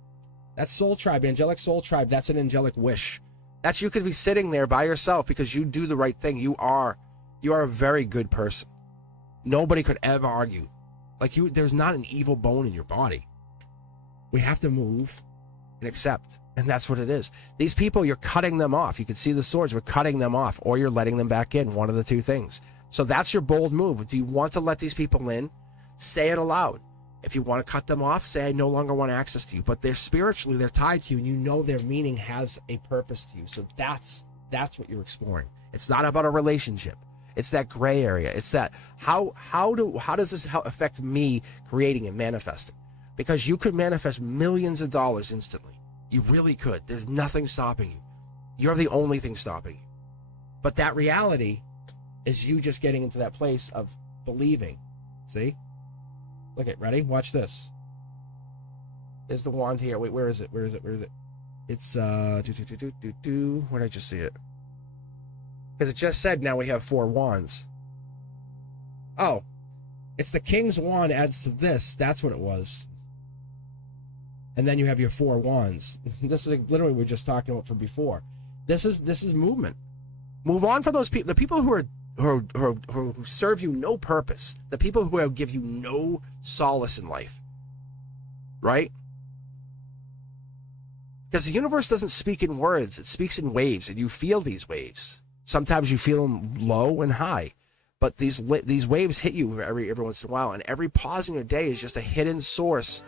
That's Soul Tribe, Angelic Soul Tribe. That's an angelic wish. That's you could be sitting there by yourself because you do the right thing. You are a very good person. Nobody could ever argue. Like there's not an evil bone in your body. We have to move and accept. And that's what it is. These people, you're cutting them off. You can see the swords. We're cutting them off, or you're letting them back in. One of the two things. So that's your bold move. Do you want to let these people in? Say it aloud. If you want to cut them off, say, I no longer want access to you. But they're spiritually, they're tied to you, and you know their meaning has a purpose to you. So that's what you're exploring. It's not about a relationship. It's that gray area. It's that how does this affect me creating and manifesting? Because you could manifest millions of dollars instantly. You really could. There's nothing stopping you. You're the only thing stopping you. But that reality is you just getting into that place of believing. See? Look at, ready? Watch this. There's the wand here. Wait, where is it? Where is it? Where is it? It's where did I just see it? Because it just said now we have 4 wands. Oh, it's the King's wand adds to this. That's what it was. And then you have your 4 wands. This is literally what we were just talking about from before. This is movement. Move on for those people. The people who serve you no purpose. The people who give you no solace in life. Right? Because the universe doesn't speak in words. It speaks in waves, and you feel these waves. Sometimes you feel them low and high. But these waves hit you every once in a while. And every pause in your day is just a hidden source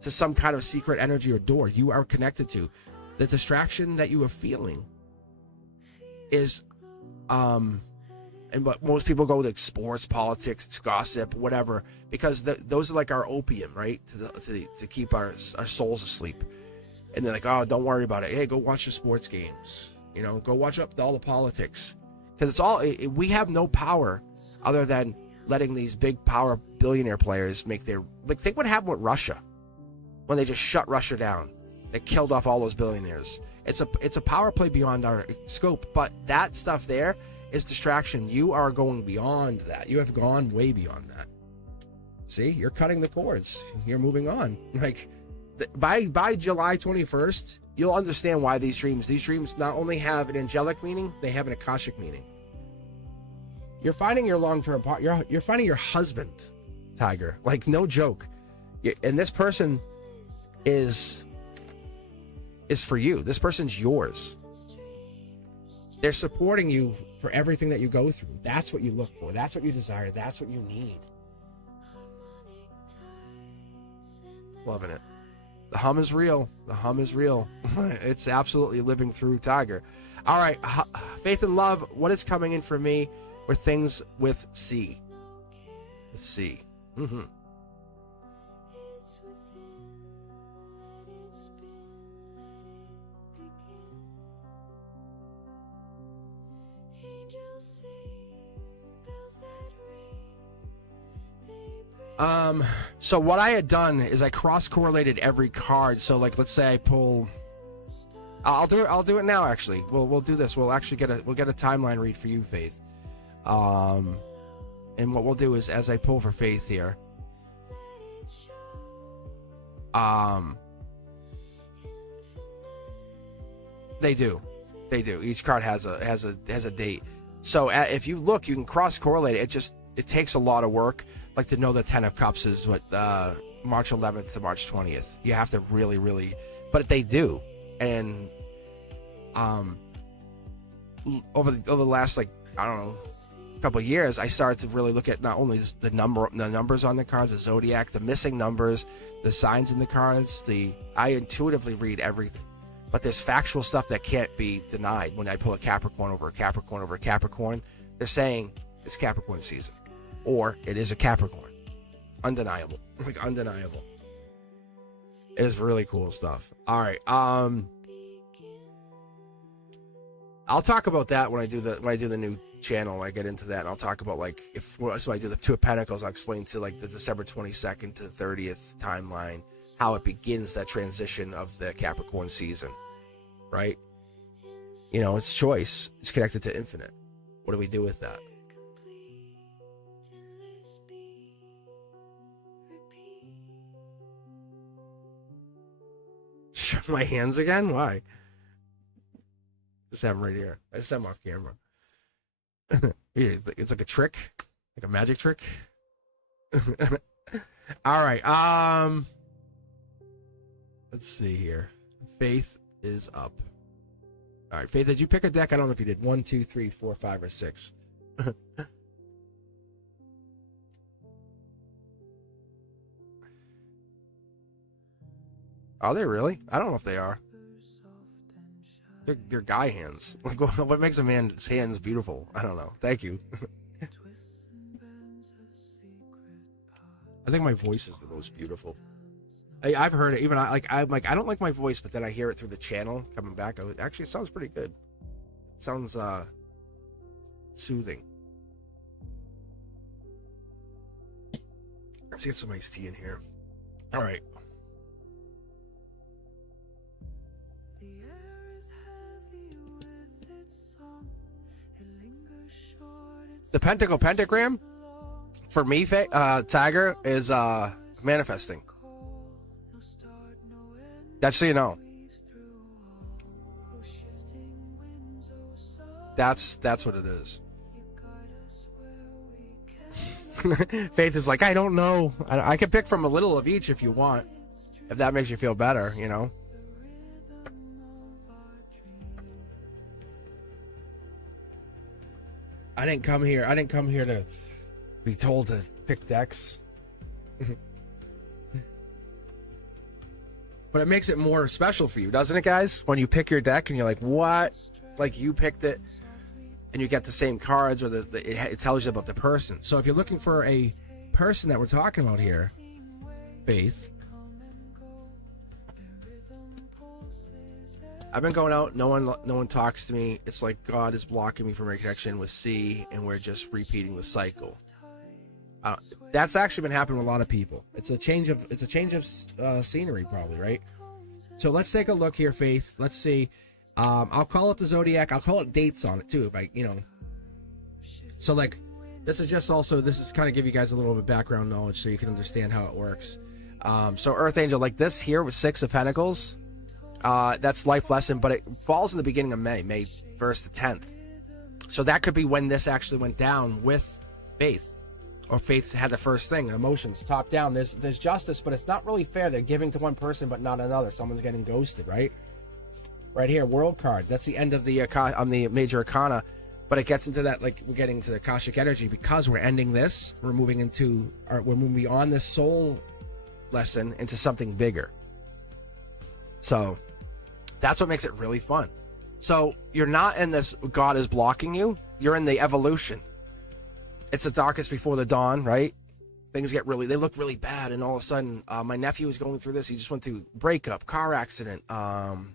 to some kind of secret energy or door you are connected to. The distraction that you are feeling is and but most people go to sports, politics, gossip, whatever, because those are like our opium, right? To keep our souls asleep. And they're like, oh, don't worry about it. Hey, go watch the sports games. You know, go watch up all the politics, because it's all we have no power other than letting these big power billionaire players make their think what happened with Russia when they just shut Russia down. They killed off all those billionaires. It's a power play beyond our scope, but that stuff there is distraction. You are going beyond that. You have gone way beyond that. See, you're cutting the cords. You're moving on. Like by July 21st, you'll understand why these dreams not only have an angelic meaning, they have an akashic meaning. You're finding your long-term partner. You're finding your husband, Tiger. Like, no joke. And this person is for you. This person's yours. They're supporting you for everything that you go through. That's what you look for. That's what you desire. That's what you need. Loving it. The hum is real. The hum is real. It's absolutely living through Tiger. All right. Faith and love. What is coming in for me were things with C. With C. Mm-hmm. So what I had done is I cross-correlated every card. So like, let's say I pull, I'll do it now. Actually, we'll do this. We'll get a timeline read for you, Faith. And what we'll do is, as I pull for Faith here, they do. Each card has a date. So if you look, you can cross correlate it. It takes a lot of work, like to know the 10 of Cups is what March 11th to March 20th. You have to really, but they do. And over the last, like, I don't know, couple of years, I started to really look at not only the numbers on the cards, the zodiac, the missing numbers, the signs in the cards. I intuitively read everything, but there's factual stuff that can't be denied. When I pull a Capricorn over a Capricorn over a Capricorn, they're saying it's Capricorn season, or it is a Capricorn. Undeniable, like undeniable. It is really cool stuff. All right, I'll talk about that when I do the new channel. I get into that, and I'll talk about, like, so I do the Two of Pentacles. I'll explain to, like, the December 22nd to 30th timeline, how it begins that transition of the Capricorn season, right? You know, it's choice. It's connected to infinite. What do we do with that? My hands again? Why? Just have them right here. I just have them off camera. It's like a trick, like a magic trick. All right. Let's see here. Faith is up. All right, Faith, did you pick a deck? I don't know if you did. 1, 2, 3, 4, 5, or 6. Are they really? I don't know if they are. They're guy hands. Like, what makes a man's hands beautiful? I don't know. Thank you. I think my voice is the most beautiful. I've heard it. Even I'm like, I don't like my voice, but then I hear it through the channel coming back. Actually, it sounds pretty good. It sounds soothing. Let's get some iced tea in here. All right. The pentagram for me, Tiger, is manifesting. That's so you know. That's what it is. Faith is like, I don't know. I can pick from a little of each if you want, if that makes you feel better, you know. I didn't come here to be told to pick decks. But it makes it more special for you, doesn't it, guys? When you pick your deck and you're like, what? Like, you picked it and you get the same cards, or it tells you about the person. So if you're looking for a person that we're talking about here, Faith, I've been going out, no one talks to me. It's like God is blocking me from a connection with C, and we're just repeating the cycle. That's actually been happening with a lot of people. It's a change of scenery, probably, right? So let's take a look here, Faith. Let's see. I'll call it the zodiac. I'll call it dates on it too, if I, So like, this is kind of give you guys a little bit of background knowledge so you can understand how it works. So Earth Angel, like this here with 6 of Pentacles. That's life lesson, but it falls in the beginning of May 1st to 10th. So that could be when this actually went down with Faith, or Faith had the first thing, emotions, top down. There's justice, but it's not really fair. They're giving to one person, but not another. Someone's getting ghosted, right? Right here, World card. That's the end of the major arcana, but it gets into that, like, we're getting into the Akashic energy because we're ending this. We're moving beyond this soul lesson into something bigger. So that's what makes it really fun. So you're not in this God is blocking you. You're in the evolution. It's the darkest before the dawn, right? Things they look really bad, and all of a sudden, my nephew was going through this. He just went through breakup, car accident.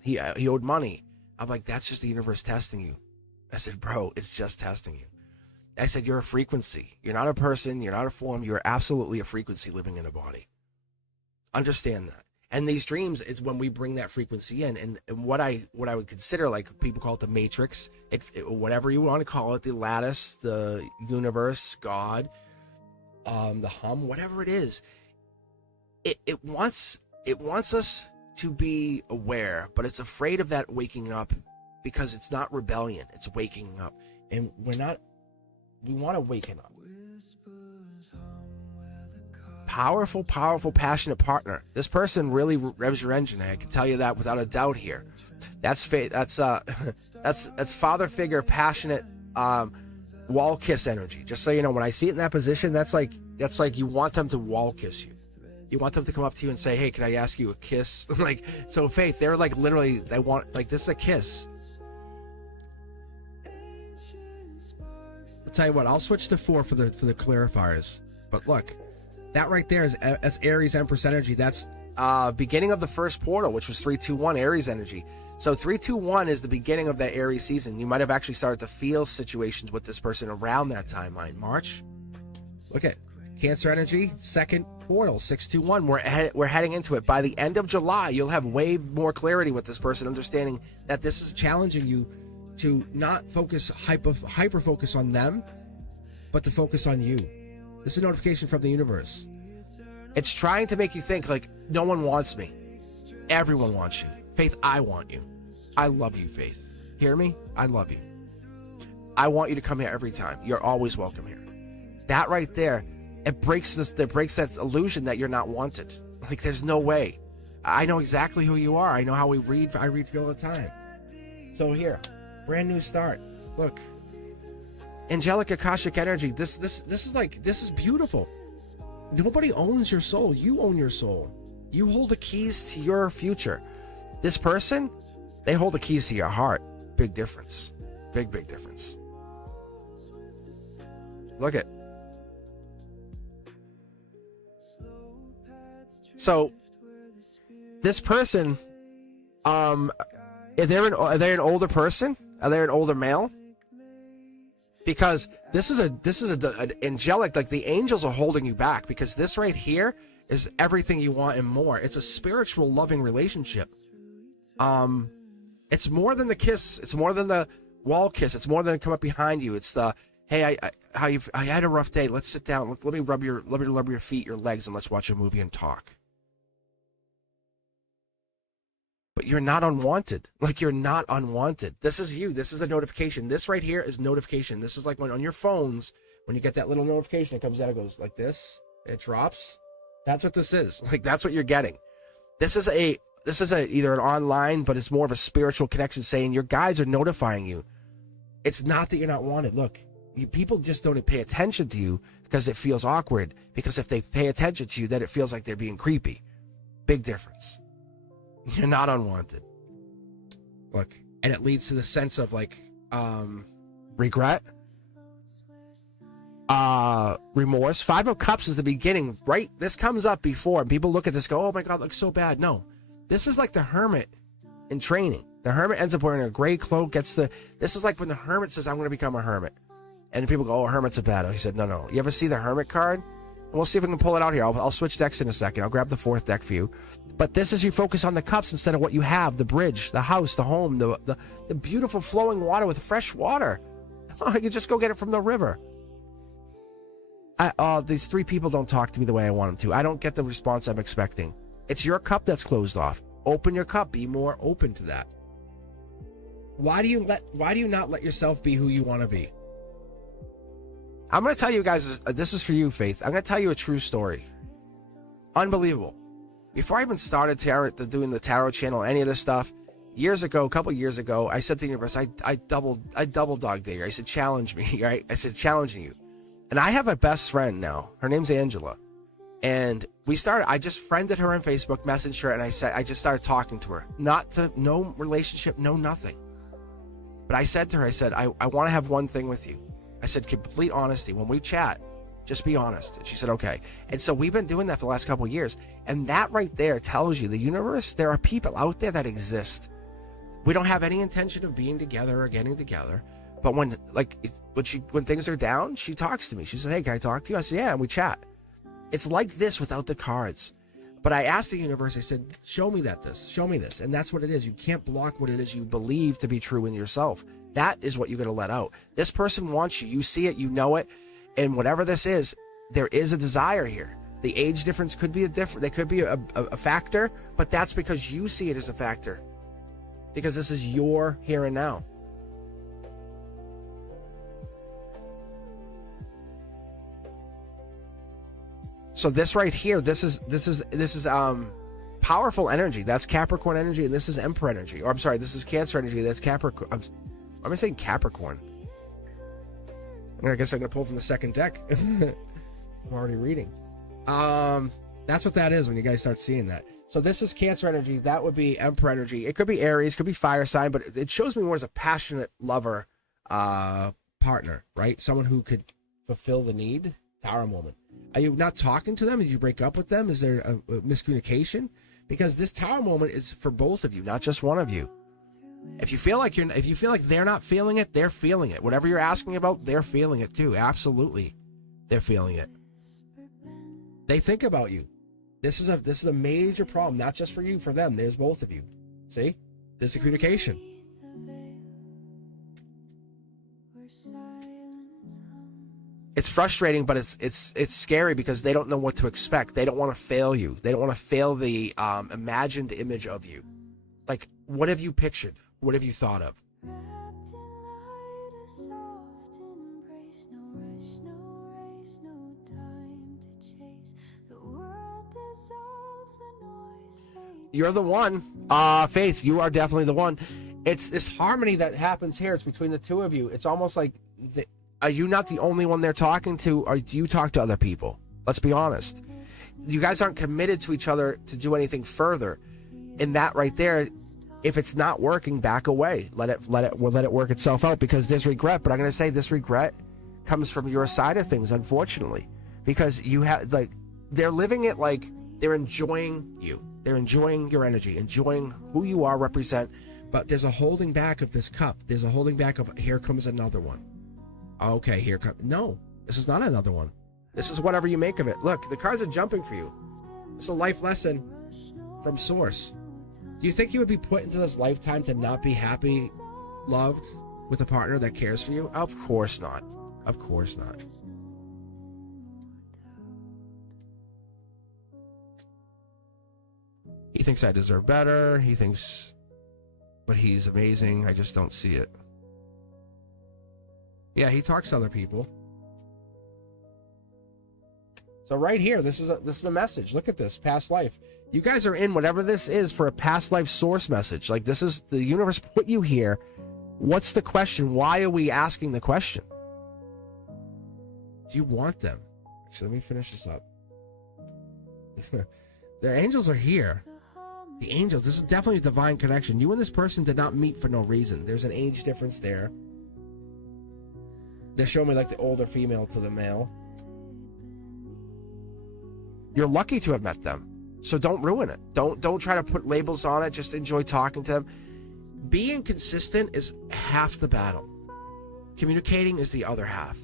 He owed money. I'm like, that's just the universe testing you. I said, bro, it's just testing you. I said, you're a frequency. You're not a person. You're not a form. You're absolutely a frequency living in a body. Understand that. And these dreams is when we bring that frequency in. And what I would consider, like people call it the matrix, whatever you want to call it, the lattice, the universe, God, the hum, whatever it is, it wants us to be aware, but it's afraid of that waking up, because it's not rebellion, it's waking up. And we want to waken up. Powerful, passionate partner. This person really revs your engine. I can tell you that without a doubt here. That's that's father figure, passionate, wall kiss energy. Just so you know, when I see it in that position, that's like you want them to wall kiss you. You want them to come up to you and say, "Hey, can I ask you a kiss?" Like, so Faith, they're like literally, they want, like, this is a kiss. I'll tell you what, I'll switch to 4 for the clarifiers. But look, that right there that's Aries Empress energy. That's beginning of the first portal, which was 321 Aries energy. So 321 is the beginning of that Aries season. You might have actually started to feel situations with this person around that timeline. March. Look at Cancer energy, second portal, 621. We're heading into it. By the end of July, you'll have way more clarity with this person, understanding that this is challenging you to not focus hyper focus on them, but to focus on you. This is a notification from the universe. It's trying to make you think like, no one wants me. Everyone wants you. Faith, I want you. I love you, Faith. Hear me? I love you. I want you to come here every time. You're always welcome here. That right there, it breaks that illusion that you're not wanted. Like, there's no way. I know exactly who you are. I know how I read for you all the time. So here, brand new start. Look, angelic Akashic energy. This is beautiful. Nobody owns your soul. You own your soul. You hold the keys to your future. This person, they hold the keys to your heart. Big difference. Big difference. Look at. So, this person, are they an older person? Are they an older male? Because this is an angelic, like the angels are holding you back, because this right here is everything you want and more. It's a spiritual, loving relationship. It's more than the kiss. It's more than the wall kiss. It's more than come up behind you. It's the, hey, I had a rough day. Let's sit down. Let me rub your feet, your legs, and let's watch a movie and talk. But you're not unwanted. Like, you're not unwanted. This is you. This is a notification. This right here is notification. This is like when on your phones, when you get that little notification, it comes out, it goes like this, it drops. That's what this is. Like, that's what you're getting. This is either an online, but it's more of a spiritual connection saying your guides are notifying you. It's not that you're not wanted. Look, people just don't pay attention to you because it feels awkward. Because if they pay attention to you, then it feels like they're being creepy. Big difference. You're not unwanted. Look, and it leads to the sense of like regret, remorse. 5 of Cups is the beginning, right? This comes up before, and people look at this, go, "Oh my God, looks so bad." No, this is like the hermit in training. The hermit ends up wearing a gray cloak. This is like when the hermit says, "I'm going to become a hermit," and people go, "Oh, hermit's a bad." He said, "No. You ever see the hermit card?" And we'll see if we can pull it out here. I'll switch decks in a second. I'll grab the 4th deck for you. But this is you focus on the cups instead of what you have, the bridge, the house, the home, the beautiful flowing water with fresh water. Oh, you just go get it from the river. These 3 people don't talk to me the way I want them to. I don't get the response I'm expecting. It's your cup that's closed off. Open your cup. Be more open to that. Why do you not let yourself be who you want to be? I'm going to tell you guys, this is for you, Faith. I'm going to tell you a true story. Unbelievable. Before I even started doing the tarot channel, any of this stuff, a couple years ago, I said to the universe, I double dog dare you. I said, challenge me, right? I said, challenging you. And I have a best friend now. Her name's Angela. And I just friended her on Facebook, messaged her, and I just started talking to her. No relationship, no nothing. But I said to her, I want to have one thing with you. I said, complete honesty. When we chat, just be honest. And she said, okay. And so we've been doing that for the last couple of years. And that right there tells you, the universe, there are people out there that exist. We don't have any intention of being together or getting together. But when things are down, she talks to me. She says, hey, can I talk to you? I say, yeah, and we chat. It's like this without the cards. But I asked the universe, I said, show me show me this. And that's what it is. You can't block what it is you believe to be true in yourself. That is what you're going to let out. This person wants you. You see it, you know it. And whatever this is, there is a desire here. The age difference could be they could be a factor, but that's because you see it as a factor. Because this is your here and now. So this right here, this is powerful energy. That's Capricorn energy, and this is Emperor energy. Or I'm sorry, this is Cancer energy. That's Capricorn. I'm saying Capricorn. I guess I'm gonna pull from the second deck. I'm already reading. That's what that is when you guys start seeing that. So this is Cancer energy. That would be Emperor energy. It could be Aries, could be fire sign, but it shows me more as a passionate lover, partner, right? Someone who could fulfill the need. Tower moment. Are you not talking to them? Did you break up with them? Is there a miscommunication? Because this Tower moment is for both of you, not just one of you. If you feel like they're not feeling it, they're feeling it. Whatever you're asking about, they're feeling it too. Absolutely, they're feeling it. They think about you. This is a major problem, not just for you, for them. There's both of you. See, there's a communication. It's frustrating, but it's scary because they don't know what to expect. They don't want to fail you. They don't want to fail the imagined image of you. Like, what have you pictured? What have you thought of? You're the one. Faith, you are definitely the one. It's this harmony that happens here. It's between the two of you. It's almost like... Are you not the only one they're talking to, or do you talk to other people? Let's be honest. You guys aren't committed to each other to do anything further. And that right there, if it's not working, back away. Let it work itself out, because there's regret. But I'm going to say this regret comes from your side of things, unfortunately, because you have, like, they're living it like they're enjoying you. They're enjoying your energy, enjoying who you are, represent. But there's a holding back of this cup. There's a holding back of, here comes another one. Okay, here comes... No, this is not another one. This is whatever you make of it. Look, the cards are jumping for you. It's a life lesson from Source. Do you think you would be put into this lifetime to not be happy, loved, with a partner that cares for you? Of course not. Of course not. He thinks I deserve better. He thinks... But he's amazing. I just don't see it. Yeah, he talks to other people. So right here, this is a message. Look at this, past life. You guys are in whatever this is for a past life source message. Like, this is the universe put you here. What's the question? Why are we asking the question? Do you want them? Actually, let me finish this up. Their angels are here. The angels, this is definitely a divine connection. You and this person did not meet for no reason. There's an age difference there. They show me like the older female to the male. You're lucky to have met them, so don't ruin it. Don't try to put labels on it. Just enjoy talking to them. Being consistent is half the battle. Communicating is the other half.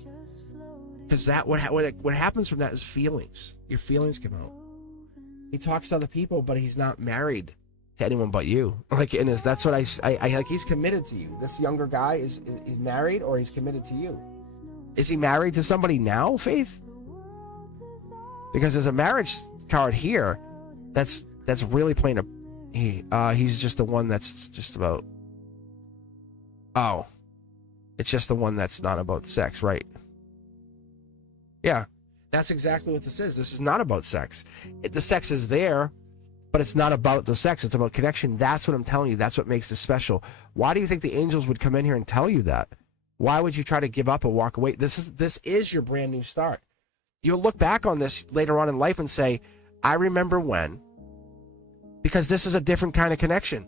Because that what happens from that is feelings. Your feelings come out. He talks to other people, but he's not married to anyone but you. Like, and that's what I like. He's committed to you. This younger guy is married, or he's committed to you. Is he married to somebody now, Faith? Because there's a marriage card here that's really playing he's just the one that's just about... Oh. It's just the one that's not about sex, right? Yeah. That's exactly what this is. This is not about sex. The sex is there, but it's not about the sex. It's about connection. That's what I'm telling you. That's what makes this special. Why do you think the angels would come in here and tell you that? Why would you try to give up and walk away? This is your brand new start. You'll look back on this later on in life and say, I remember when, because this is a different kind of connection.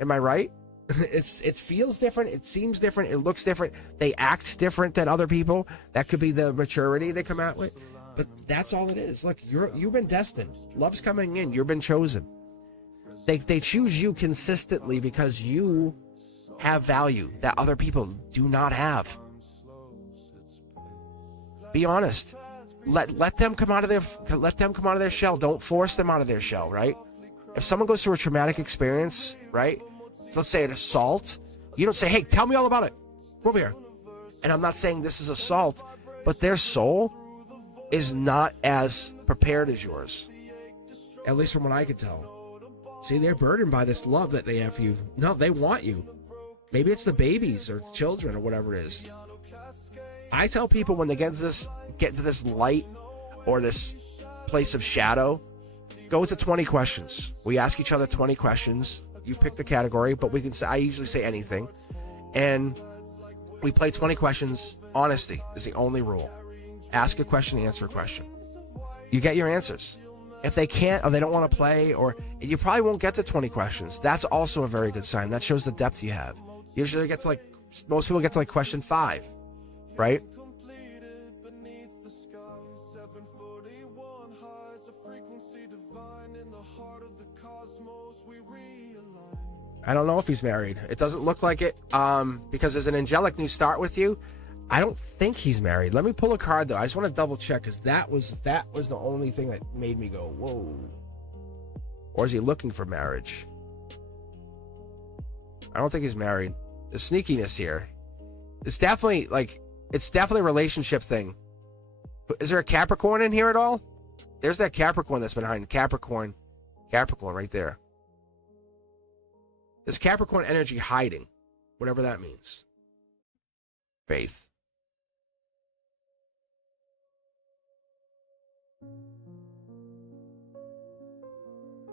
Am I right? It feels different. It seems different. It looks different. They act different than other people. That could be the maturity they come out with. But that's all it is. Look, you've been destined. Love's coming in. You've been chosen. They choose you consistently because you have value that other people do not have. Be honest. let them come out of their shell. Don't force them out of their shell, right? If someone goes through a traumatic experience, right? So let's say an assault, you don't say, "Hey, tell me all about it. Come over here." And I'm not saying this is assault, but their soul is not as prepared as yours. At least from what I could tell. See, they're burdened by this love that they have for you. No, they want you. Maybe it's the babies or children or whatever it is. I tell people when they get into this light or this place of shadow, go to 20 questions. We ask each other 20 questions. You pick the category, but I usually say anything. And we play 20 questions. Honesty is the only rule. Ask a question, answer a question. You get your answers. If they can't or they don't want to play, or you probably won't get to 20 questions. That's also a very good sign. That shows the depth you have. Usually most people get to question 5, right? I don't know if he's married. It doesn't look like it, because there's an angelic new start with you. I don't think he's married. Let me pull a card though. I just want to double check, because that was the only thing that made me go, whoa. Or is he looking for marriage? I don't think he's married. The sneakiness here. It's definitely a relationship thing. Is there a Capricorn in here at all? There's that Capricorn that's behind Capricorn right there. There's Capricorn energy hiding, whatever that means. Faith.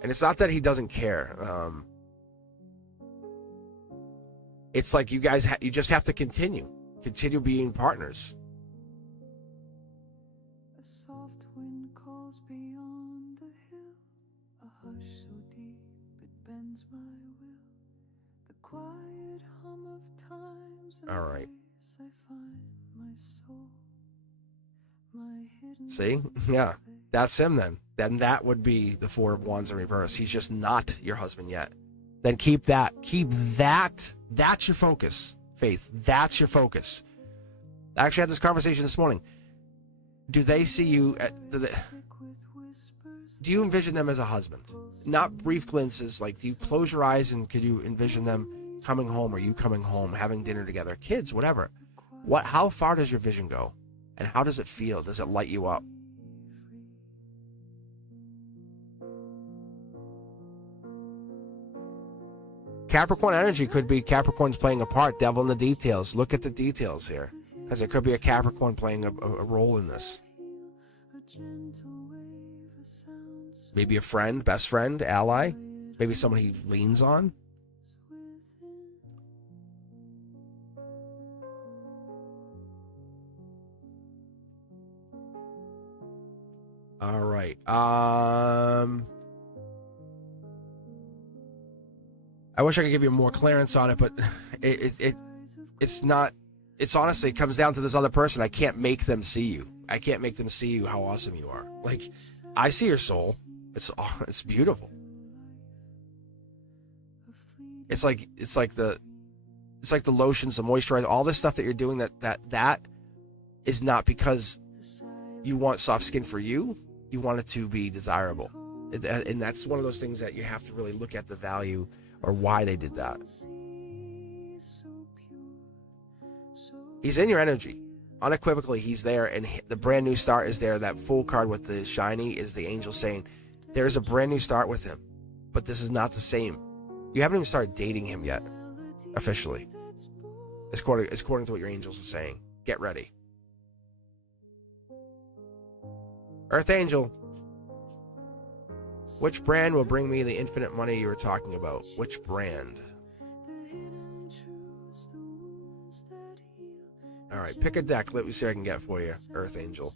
And it's not that he doesn't care. It's like you guys, you just have to continue being partners. A soft wind calls beyond the hill, a hush so deep it bends my will. The quiet hum of times and All right. ways I find my soul, my hidden. See? Yeah. That's him then. Then that would be the 4 of Wands in reverse. He's just not your husband yet. Then keep that. That's your focus, Faith. That's your focus. I actually had this conversation this morning. Do they see you do you envision them as a husband? Not brief glimpses, do you close your eyes and could you envision them coming home, or you coming home, having dinner together, kids, whatever? How far does your vision go? And how does it feel? Does it light you up? Capricorn energy could be Capricorn's playing a part, devil in the details. Look at the details here, because it could be a Capricorn playing a role in this. Maybe a friend, best friend, ally, maybe someone he leans on. All right. I wish I could give you more clearance on it, but it's not. It's honestly, it comes down to this other person. I can't make them see you. I can't make them see you how awesome you are. I see your soul. It's beautiful. It's like the lotions, the moisturizer, all this stuff that you're doing. That is not because you want soft skin for you. You want it to be desirable, and that's one of those things that you have to really look at the value or why they did that. He's in your energy. Unequivocally, he's there, and the brand new start is there. That full card with the shiny is the angel saying there's a brand new start with him, but this is not the same. You haven't even started dating him yet, officially. According to what your angels are saying. Get ready. Earth Angel, which brand will bring me the infinite money you were talking about? Which brand? All right, pick a deck. Let me see what I can get for you, Earth Angel.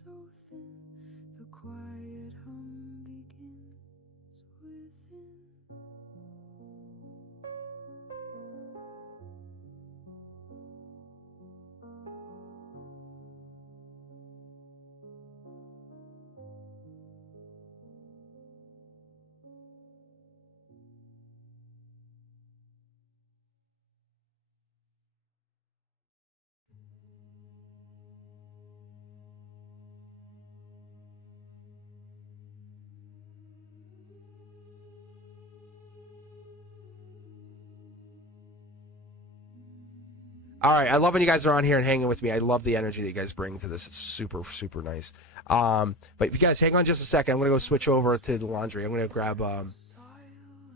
All right, I love when you guys are on here and hanging with me. I love the energy that you guys bring to this. It's super, super nice. But if you guys hang on just a second, I'm gonna go switch over to the laundry. I'm gonna grab I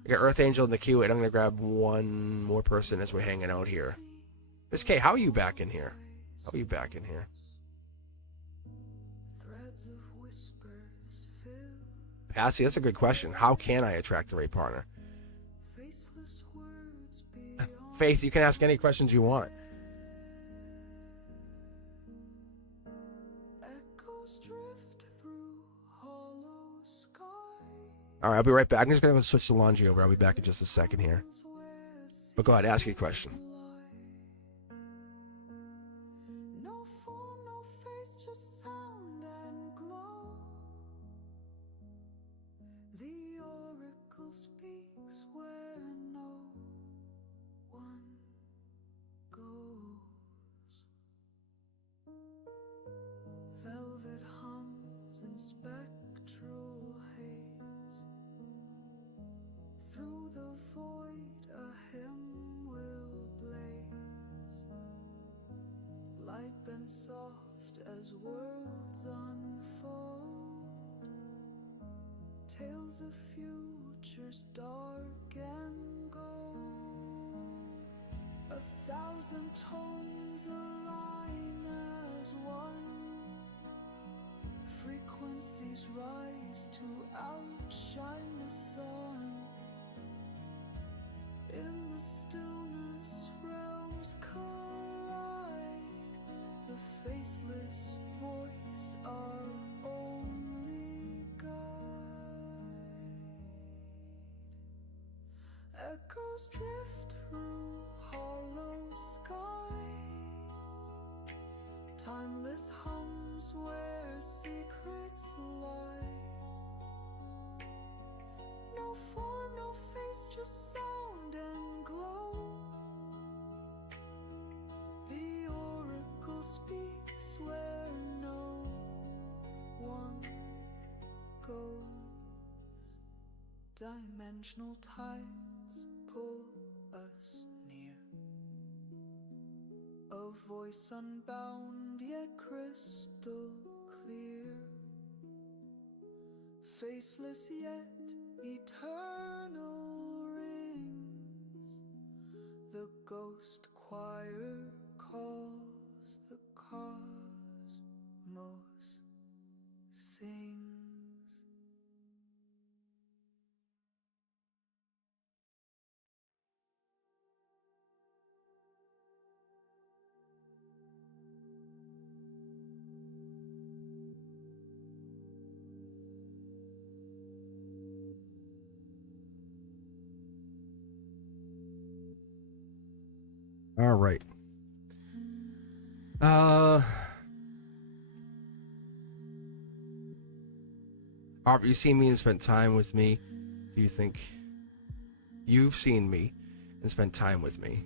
got Earth Angel in the queue, and I'm gonna grab one more person as we're hanging out here. Miss K, how are you back in here? How are you back in here? Patsy, that's a good question. How can I attract the right partner? Faith, you can ask any questions you want. All right, I'll be right back. I'm just going to switch the laundry over. I'll be back in just a second here. But go ahead, ask your question. No form, no face, just sound and glow. The oracle speaks where no one goes. Velvet hums in spectral haze. Through the void a hymn will blaze. Light bent soft as worlds unfold. Tales of futures dark and gold. 1,000 tones align as one. Frequencies rise to outshine the sun. In the stillness, realms collide. The faceless voice, our only guide. Echoes drift through hollow skies. Timeless hums where secrets lie. No form, no face, just sound and glow. The oracle speaks where no one goes. Dimensional tides pull us near. A voice unbound yet crystal clear. Faceless yet eternal rings. The ghost choir calls, the cosmos sings. All right. Harper, you seen me and spent time with me. Do you think you've seen me and spent time with me?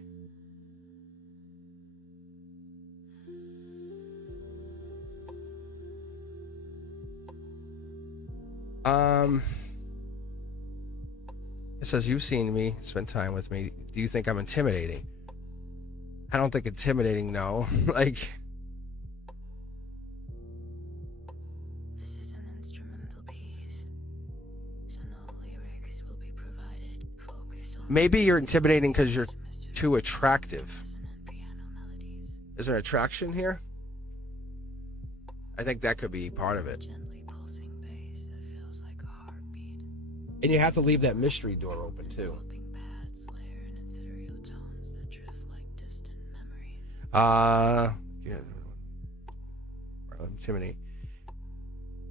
It says you've seen me, spent time with me. Do you think I'm intimidating? I don't think intimidating, no. Like, This is an instrumental piece, so no lyrics will be provided. Focus on maybe you're intimidating because you're too attractive. resonant piano melodies. Is there attraction here? I think that could be part of it. Gently pulsing bass that feels like a heartbeat. And you have to leave that mystery door open too. Sloping pads layer in ethereal tones that drift like distant memories. Yeah. Timothy.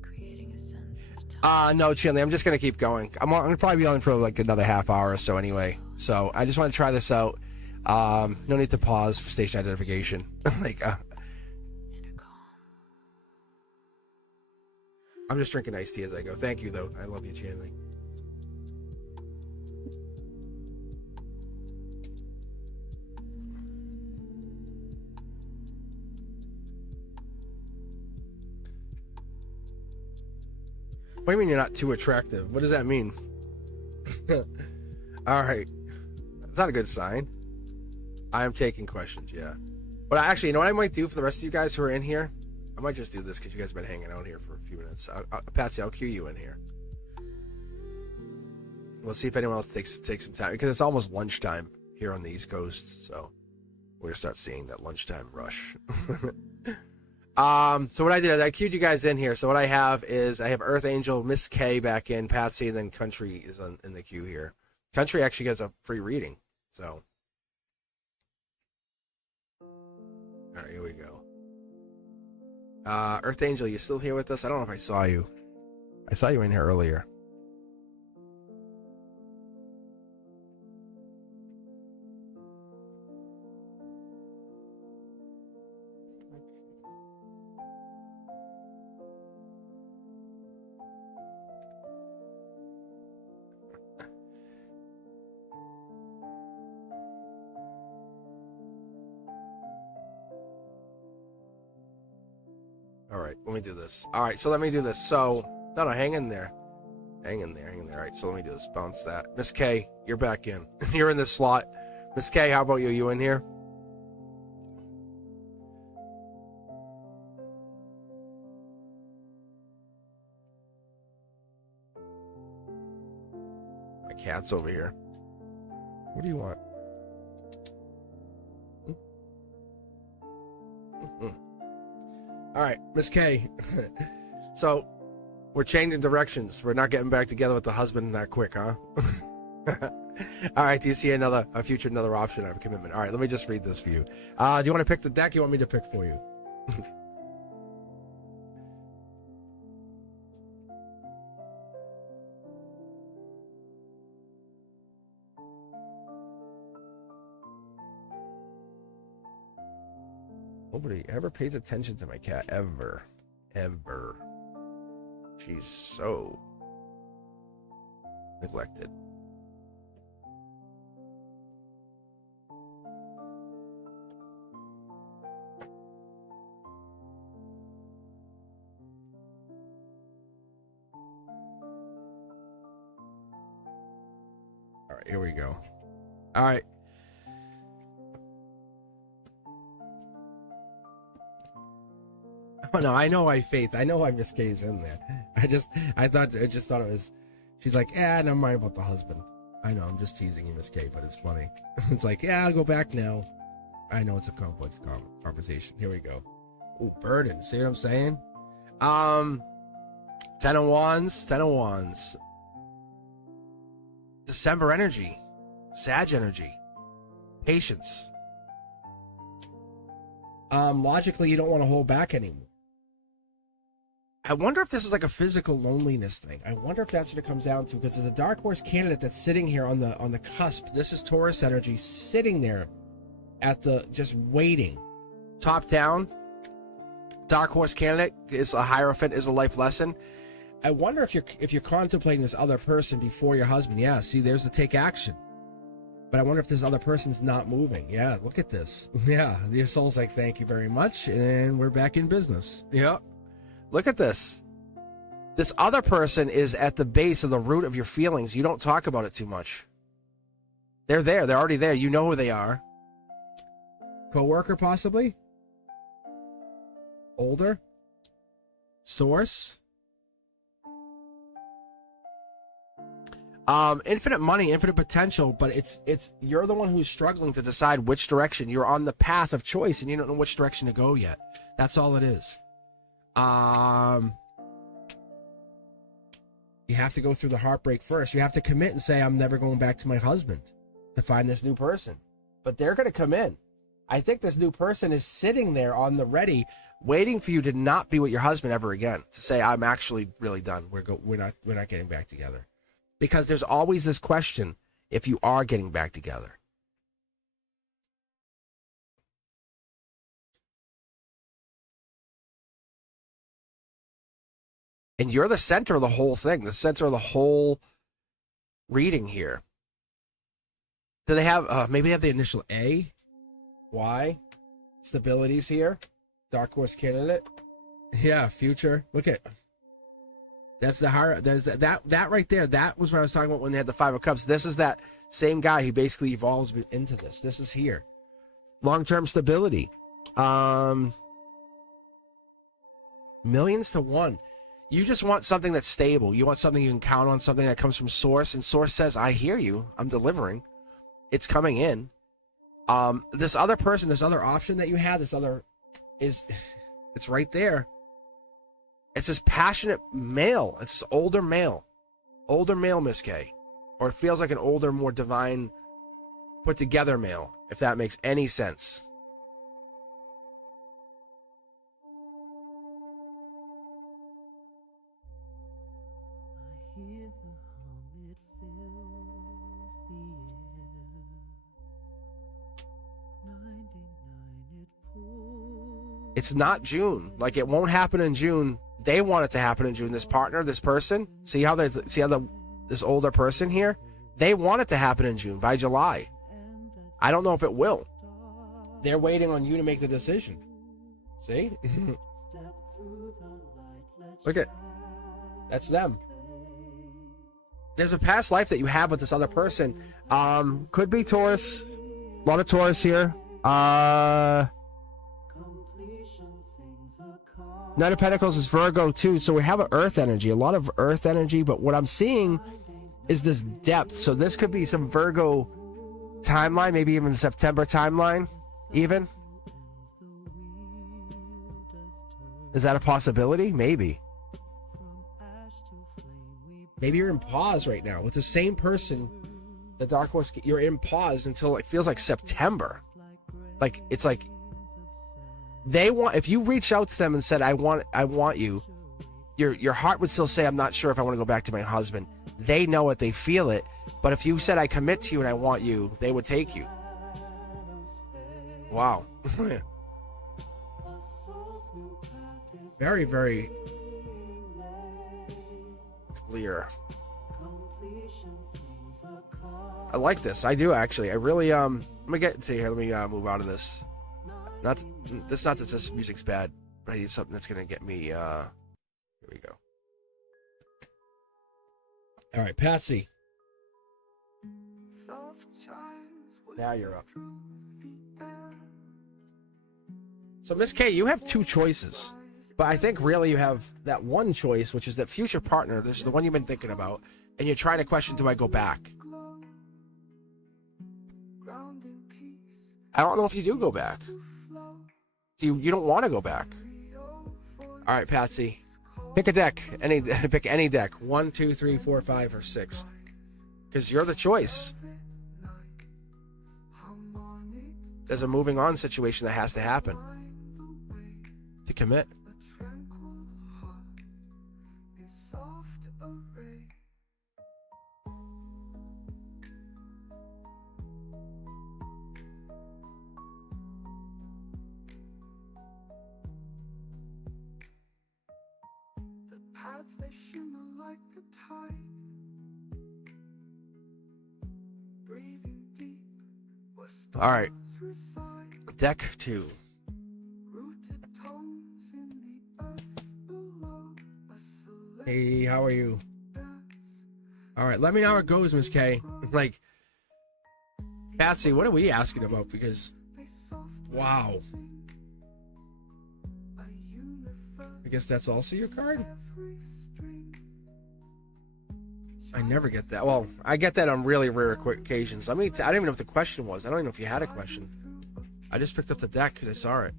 Creating a sense of time. No, Chinley, I'm just gonna keep going. I'm gonna probably be on for like another half hour or so anyway. So I just want to try this out. No need to pause for station identification. Like, Inner calm. I'm just drinking iced tea as I go. Thank you, though. I love you, Chinley. What do you mean you're not too attractive? What does that mean? All right. That's not a good sign. I am taking questions, yeah. But actually, you know what I might do for the rest of you guys who are in here? I might just do this because you guys have been hanging out here for a few minutes. Patsy, I'll cue you in here. Let's see if anyone else takes some time, because it's almost lunchtime here on the East Coast, so we're gonna start seeing that lunchtime rush. So what I did is I queued you guys in here. So what I have is I have Earth Angel, Miss K back in, Patsy, and then Country is in the queue here. Country actually gets a free reading, so. All right, here we go. Earth Angel, you still here with us? I don't know if I saw you. I saw you in here earlier. All right, let me do this. All right, so let me do this. So, no, hang in there. Hang in there. All right, so let me do this. Bounce that. Miss K, you're back in. You're in this slot. Miss K, how about you? You in here? My cat's over here. What do you want? All right, Miss K. So, we're changing directions. We're not getting back together with the husband that quick, huh? All right, do you see another option of commitment? All right, let me just read this for you. Do you want to pick the deck? You want me to pick for you? Nobody ever pays attention to my cat, ever. She's so neglected. All right, here we go. All right. Oh, no, I know why Faith. I know why Miss K's in there. I just thought it was. She's like, never mind about the husband. I know, I'm just teasing you, Miss K, but it's funny. It's like, I'll go back now. I know it's a complex conversation. Here we go. Ooh, burden. See what I'm saying? 10 of Wands. December energy. Sag energy. Patience. Logically, you don't want to hold back anymore. I wonder if this is like a physical loneliness thing. I wonder if that's what it comes down to, because there's a dark horse candidate that's sitting here on the cusp. This is Taurus energy sitting there at the just waiting. Top down. Dark horse candidate is a hierophant, is a life lesson. I wonder if you're contemplating this other person before your husband. Yeah, see, there's the take action. But I wonder if this other person's not moving. Yeah, look at this. Yeah, your soul's like, thank you very much, and we're back in business. Yeah. Look at this. This other person is at the base of the root of your feelings. You don't talk about it too much. They're there. They're already there. You know who they are. Co-worker, possibly? Older? Source? Infinite money, infinite potential, but it's you're the one who's struggling to decide which direction. You're on the path of choice, and you don't know which direction to go yet. That's all it is. You have to go through the heartbreak first. You have to commit and say, I'm never going back to my husband to find this new person. But they're going to come in. I think this new person is sitting there on the ready, waiting for you to not be with your husband ever again. To say, I'm actually really done. We're not getting back together. Because there's always this question if you are getting back together. And you're the center of the whole thing, the center of the whole reading here. Do they have, maybe they have the initial A? Y? Stabilities here? Dark horse candidate? Yeah, future. Look at, that's the higher, there's that right there. That was what I was talking about when they had the Five of Cups. This is that same guy who basically evolves into this. This is here. Long-term stability. Millions to one. You just want something that's stable. You want something you can count on, something that comes from source, and source says, I hear you. I'm delivering. It's coming in. This other person, this other option that you have, it's right there. It's this passionate male. It's this older male, Miss K. Or it feels like an older, more divine, put together male, if that makes any sense. It's not June. Like, it won't happen in June. They want it to happen in June. This partner, this person, see how this older person here, they want it to happen in June, by July. I don't know if it will. They're waiting on you to make the decision. See? Look at, that's them. There's a past life that you have with this other person. Could be Taurus. A lot of Taurus here. Knight of Pentacles is Virgo too, so we have an earth energy, a lot of earth energy, but what I'm seeing is this depth. So this could be some Virgo timeline, maybe even the September timeline, even. Is that a possibility? Maybe. Maybe you're in pause right now with the same person, the Dark Horse. You're in pause until it feels like September. Like, it's like they want, if you reach out to them and said, I want you, your heart would still say, I'm not sure if I want to go back to my husband. They know it, they feel it. But if you said, I commit to you and I want you, they would take you. Wow. Very, very clear. I like this. I do, actually. I really, let me get to here. Let me move out of this. Not that this music's bad, but I need something that's going to get me, here we go. All right, Patsy. Now you're up. So, Miss K, you have two choices. But I think really you have that one choice, which is that future partner. This is the one you've been thinking about. And you're trying to question, do I go back? I don't know if you do go back. You don't want to go back. All right, Patsy. Pick a deck. Pick any deck. 1, 2, 3, 4, 5, or 6. Because you're the choice. There's a moving on situation that has to happen to commit. All right. Deck 2. Hey, how are you? All right, let me know how it goes, Miss K. Like, Patsy, what are we asking about? Because, wow. I guess that's also your card? I never get that. Well, I get that on really rare occasions. I mean, I don't even know what the question was. I don't even know if you had a question. I just picked up the deck because I saw it.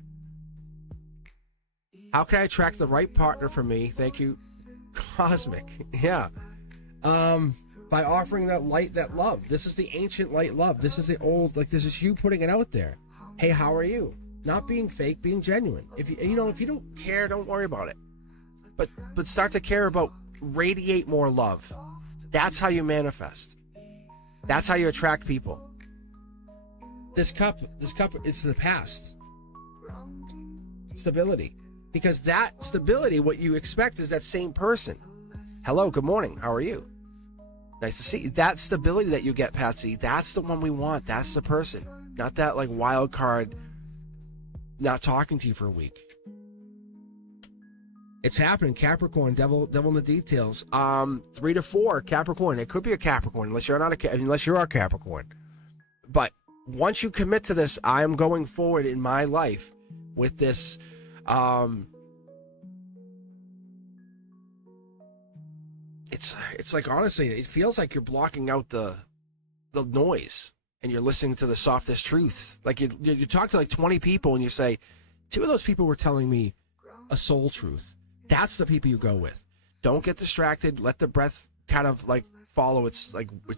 How can I attract the right partner for me? Thank you, Cosmic. Yeah. By offering that light, that love. This is the ancient light love. This is the old, like, this is you putting it out there. Hey, how are you? Not being fake, being genuine. If you don't care, don't worry about it. But start to care about, radiate more love. That's how you manifest. That's how you attract people. This cup is the past. Stability. Because that stability, what you expect is that same person. Hello, good morning, how are you? Nice to see you. That stability that you get, Patsy, that's the one we want. That's the person. Not that, like, wild card not talking to you for a week. It's happening, Capricorn, devil in the details. 3 to 4, Capricorn. It could be a Capricorn, unless you're a Capricorn. But once you commit to this, I am going forward in my life with this it's like, honestly, it feels like you're blocking out the noise and you're listening to the softest truth. Like you talk to like 20 people and you say, 2 of those people were telling me a soul truth. That's the people you go with. Don't get distracted. Let the breath kind of like follow its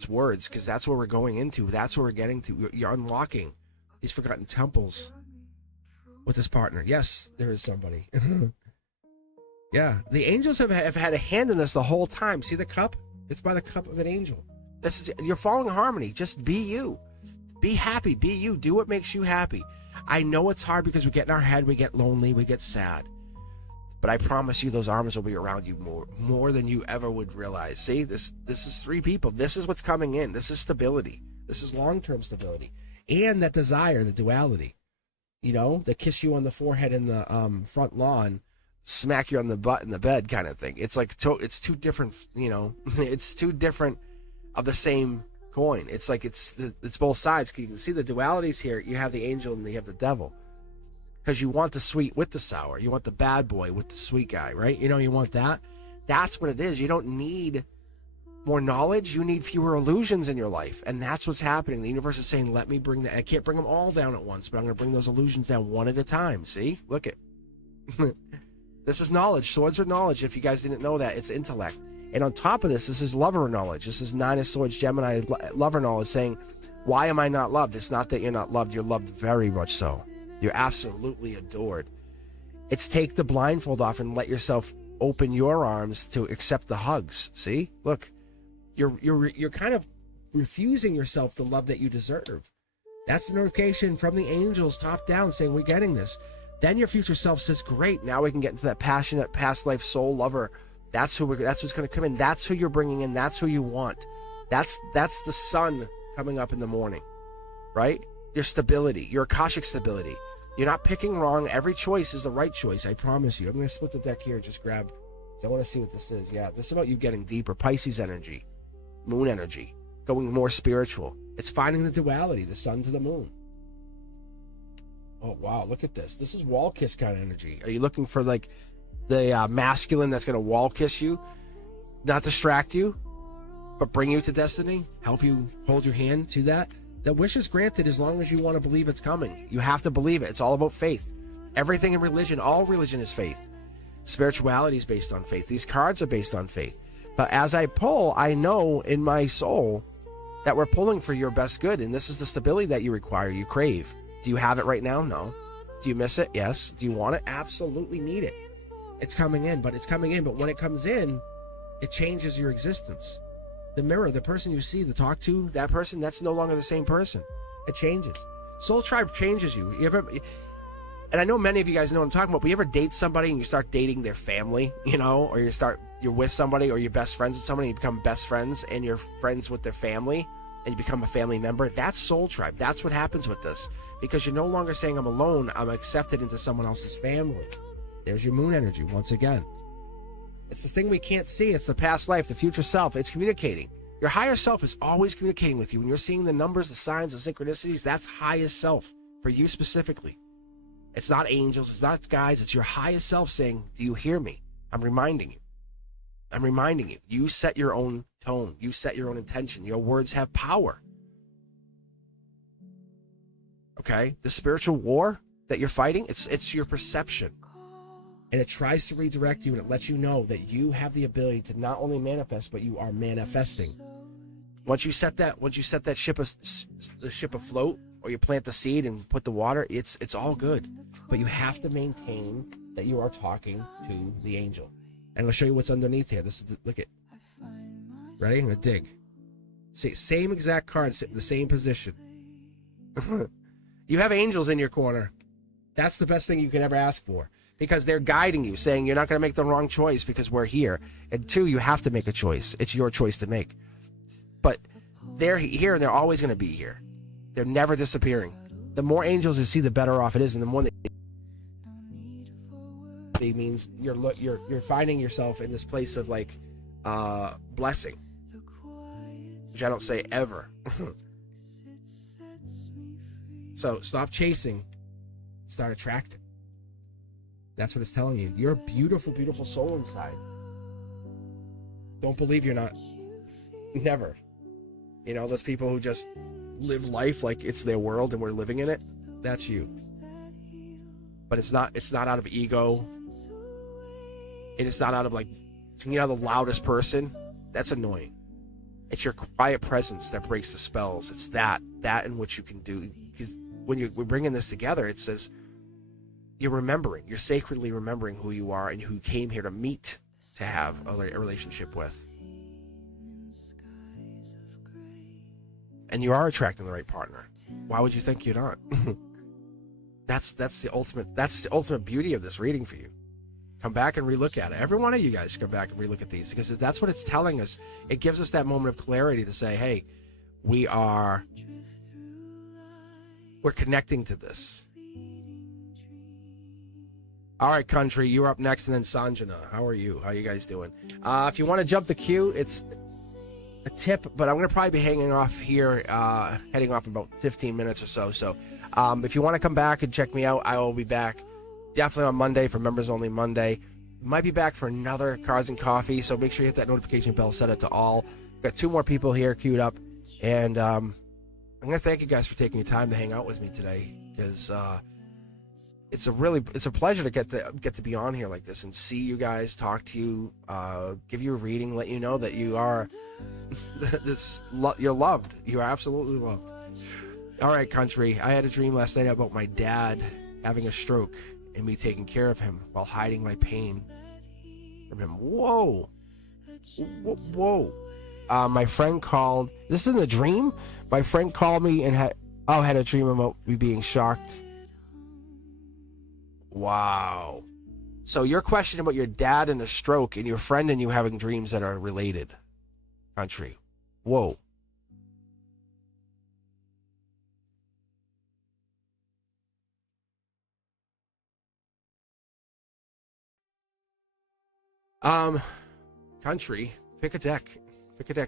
words, because that's where we're going into. That's where we're getting to. You're unlocking these forgotten temples with this partner. Yes, there is somebody. Yeah, the angels have had a hand in this the whole time. See the cup? It's by the cup of an angel. You're following harmony. Just be you. Be happy. Be you. Do what makes you happy. I know it's hard because we get in our head, we get lonely, we get sad. But I promise you, those arms will be around you more than you ever would realize. See, this is 3 people. This is what's coming in. This is stability. This is long-term stability. And that desire, the duality. You know, the kiss you on the forehead in the front lawn, smack you on the butt in the bed kind of thing. It's like, it's 2 different, you know, it's 2 different of the same coin. It's like it's both sides. You can see the dualities here. You have the angel and you have the devil. Because you want the sweet with the sour. You want the bad boy with the sweet guy, right? You know, you want that. That's what it is. You don't need more knowledge. You need fewer illusions in your life. And that's what's happening. The universe is saying, let me bring that. I can't bring them all down at once, but I'm going to bring those illusions down one at a time. See? Look it. This is knowledge. Swords are knowledge. If you guys didn't know that, it's intellect. And on top of this is lover knowledge. This is 9 of Swords, Gemini, lover knowledge, saying, why am I not loved? It's not that you're not loved. You're loved very much so. You're absolutely adored. It's take the blindfold off and let yourself open your arms to accept the hugs. See? Look, you're kind of refusing yourself the love that you deserve. That's the notification from the angels top down saying, we're getting this. Then your future self says, great, now we can get into that passionate past life soul lover. That's what's going to come in. That's who you're bringing in. That's who you want. That's the sun coming up in the morning, right? Your stability, your Akashic stability. You're not picking wrong. Every choice is the right choice. I promise you. I'm going to split the deck here. Just grab. I want to see what this is. Yeah, this is about you getting deeper. Pisces energy, moon energy, going more spiritual. It's finding the duality, the sun to the moon. Oh, wow. Look at this. This is wall kiss kind of energy. Are you looking for like the masculine that's going to wall kiss you, not distract you, but bring you to destiny, help you hold your hand to that? The wish is granted as long as you want to believe it's coming. You have to believe it. It's all about faith. Everything in religion, all religion is faith. Spirituality is based on faith. These cards are based on faith. But as I pull, I know in my soul that we're pulling for your best good, and this is the stability that you require, you crave. Do you have it right now? No. Do you miss it? Yes. Do you want it? Absolutely need it. It's coming in, but when it comes in, it changes your existence. The mirror, the person you see, the talk to, that person, that's no longer the same person. It changes. Soul Tribe changes you. And I know many of you guys know what I'm talking about, but you ever date somebody and you start dating their family, you know, or you're with somebody or you're best friends with somebody, and you become best friends and you're friends with their family and you become a family member? That's Soul Tribe. That's what happens with this. Because you're no longer saying I'm alone, I'm accepted into someone else's family. There's your moon energy once again. It's the thing we can't see. It's the past life, the future self. It's communicating. Your higher self is always communicating with you. When you're seeing the numbers, the signs, the synchronicities, that's highest self for you specifically. It's not angels. It's not guides. It's your highest self saying, do you hear me? I'm reminding you. I'm reminding you. You set your own tone. You set your own intention. Your words have power. Okay? The spiritual war that you're fighting, it's your perception. And it tries to redirect you, and it lets you know that you have the ability to not only manifest, but you are manifesting. Once you set that ship afloat, or you plant the seed and put the water, it's all good. But you have to maintain that you are talking to the angel. And I'll show you what's underneath here. Look at. Ready? I'm gonna dig. See, same exact card, the same position. You have angels in your corner. That's the best thing you can ever ask for. Because they're guiding you, saying you're not going to make the wrong choice because we're here. And 2, you have to make a choice. It's your choice to make. But they're here and they're always going to be here. They're never disappearing. The more angels you see, the better off it is. And the more it means you're finding yourself in this place of like blessing. Which I don't say ever. So stop chasing. Start attracting. That's what it's telling you. You're a beautiful, beautiful soul inside. Don't believe you're not. Never. You know, those people who just live life like it's their world and we're living in it. That's you. But it's not out of ego. And it's not out of like, you know, the loudest person. That's annoying. It's your quiet presence that breaks the spells. It's that in which you can do. Because when we're bringing this together, it says you're remembering. You're sacredly remembering who you are and who you came here to meet, to have a relationship with. And you are attracting the right partner. Why would you think you're not? That's the ultimate beauty of this reading for you. Come back and relook at it. Every one of you guys come back and relook at these, because that's what it's telling us. It gives us that moment of clarity to say, hey, we're connecting to this. All right, country, you're up next, and then Sanjana. How are you? How are you guys doing? If you want to jump the queue, it's a tip, but I'm going to probably be hanging off here, heading off in about 15 minutes or so. So if you want to come back and check me out, I will be back definitely on Monday for Members Only Monday. Might be back for another Cards and Coffee, so make sure you hit that notification bell, set it to all. Got 2 more people here queued up, and I'm going to thank you guys for taking your time to hang out with me today, because it's a pleasure to get to be on here like this and see you guys, talk to you, give you a reading, let you know that you are you're loved. You're absolutely loved. All right, country. I had a dream last night about my dad having a stroke and me taking care of him while hiding my pain from him. Whoa. My friend called. This is in a dream. My friend called me and had a dream about me being shocked. Wow. So your question about your dad and a stroke and your friend and you having dreams that are related. Country. Whoa. Country. Pick a deck.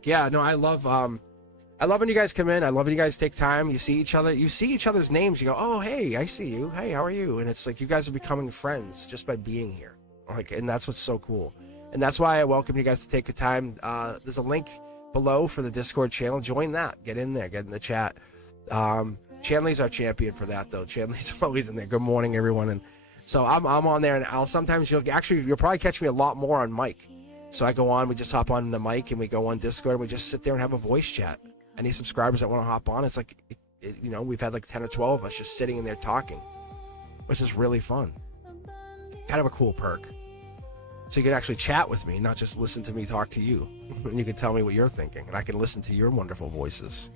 Yeah, no, I love when you guys come in. I love when you guys take time. You see each other. You see each other's names. You go, oh, hey, I see you. Hey, how are you? And it's like you guys are becoming friends just by being here. Like, and that's what's so cool. And that's why I welcome you guys to take the time. There's a link below for the Discord channel. Join that. Get in there. Get in the chat. Chanley's our champion for that, though. Chanley's always in there. Good morning, everyone. And so I'm on there, and you'll probably catch me a lot more on mic. So I go on, we just hop on the mic, and we go on Discord, and we just sit there and have a voice chat. Any subscribers that want to hop on, it's like, we've had like 10 or 12 of us just sitting in there talking, which is really fun. Kind of a cool perk. So you can actually chat with me, not just listen to me talk to you. And you can tell me what you're thinking, and I can listen to your wonderful voices.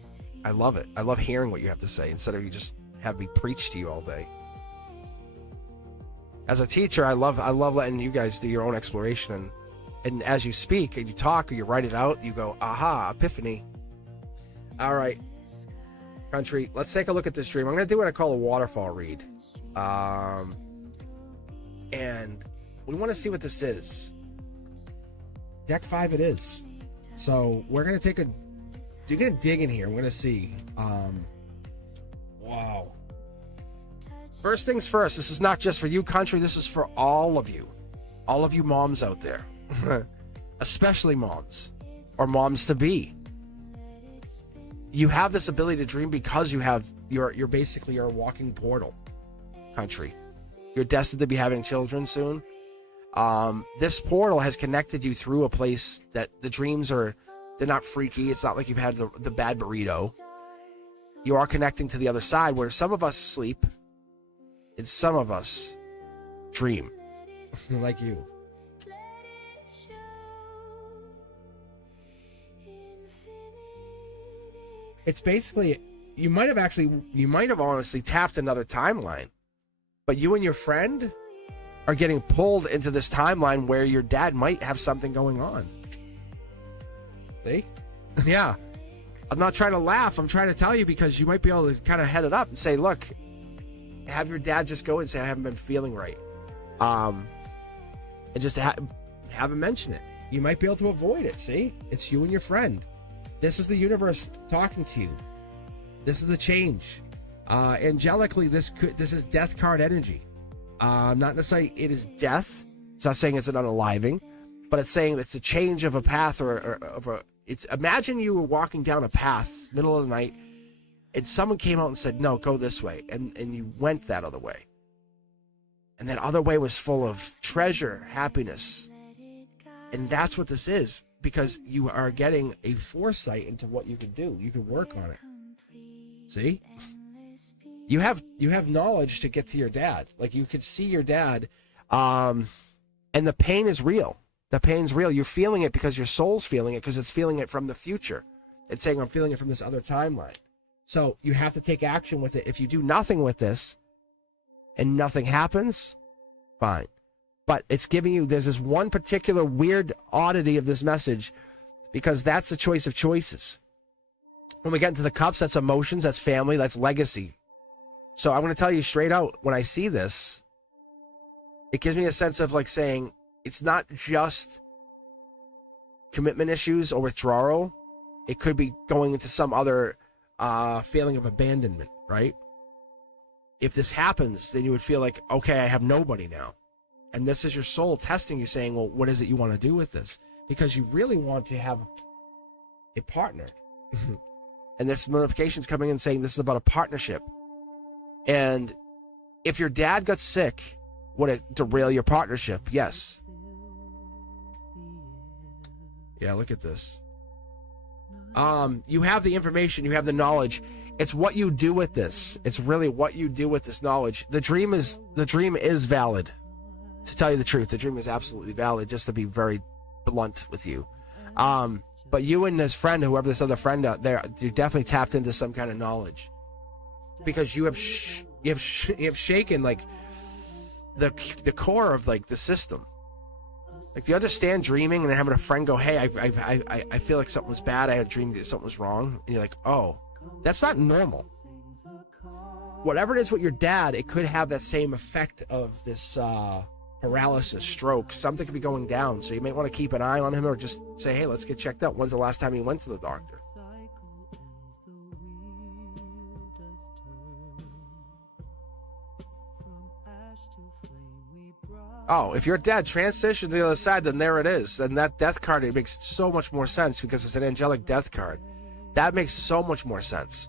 I love it. I love hearing what you have to say instead of you just have me preach to you all day. As a teacher, I love letting you guys do your own exploration, and as you speak and you talk or you write it out, you go, aha, epiphany. All right, country, let's take a look at this dream. I'm going to do what I call a waterfall read. And we want to see what this is. Deck 5 it is. So we're going to you're going to dig in here. We're going to see. Wow. First things first, this is not just for you, country. This is for all of you moms out there. Especially moms or moms to be. You have this ability to dream because you're basically a walking portal, country. You're destined to be having children soon. This portal has connected you through a place that the dreams they're not freaky. It's not like you've had the bad burrito. You are connecting to the other side where some of us sleep and some of us dream like you. It's basically, you might have honestly tapped another timeline, but you and your friend are getting pulled into this timeline where your dad might have something going on. See? Yeah. I'm not trying to laugh. I'm trying to tell you because you might be able to kind of head it up and say, look, have your dad just go and say, I haven't been feeling right. And just have him mention it. You might be able to avoid it. See? It's you and your friend. This is the universe talking to you. This is the change. Angelically, this is death card energy. Not necessarily it is death. It's not saying it's an unaliving, but it's saying it's a change of a path or of a. It's imagine you were walking down a path, middle of the night, and someone came out and said, "No, go this way," and you went that other way. And that other way was full of treasure, happiness. And that's what this is, because you are getting a foresight into what you can do. You can work on it. See? You have knowledge to get to your dad. Like, you could see your dad, and the pain is real. The pain's real. You're feeling it because your soul's feeling it, because it's feeling it from the future. It's saying, I'm feeling it from this other timeline. So you have to take action with it. If you do nothing with this, and nothing happens, fine. But it's giving you, there's this one particular weird oddity of this message, because that's the choice of choices. When we get into the cups, that's emotions, that's family, that's legacy. So I'm going to tell you straight out, when I see this, it gives me a sense of like saying, it's not just commitment issues or withdrawal. It could be going into some other feeling of abandonment, right? If this happens, then you would feel like, okay, I have nobody now. And this is your soul testing you, saying, well, what is it you want to do with this? Because you really want to have a partner. And this notification's coming in saying this is about a partnership. And if your dad got sick, would it derail your partnership? Yes. Yeah, look at this. You have the information, you have the knowledge. It's what you do with this. It's really what you do with this knowledge. The dream is valid. To tell you the truth, the dream is absolutely valid, just to be very blunt with you. But you and this friend, whoever this other friend out there, you definitely tapped into some kind of knowledge, because you have shaken like the core of like the system. Like, do you understand dreaming and then having a friend go, hey, I feel like something was bad. I had a dream that something was wrong. And you're like, oh, that's not normal. Whatever it is with your dad, it could have that same effect of this paralysis, stroke. Something could be going down. So you might want to keep an eye on him, or just say, hey, let's get checked out. When's the last time he went to the doctor? Oh, if your dad transitioned to the other side, then there it is. And that death card, it makes so much more sense, because it's an angelic death card. That makes so much more sense.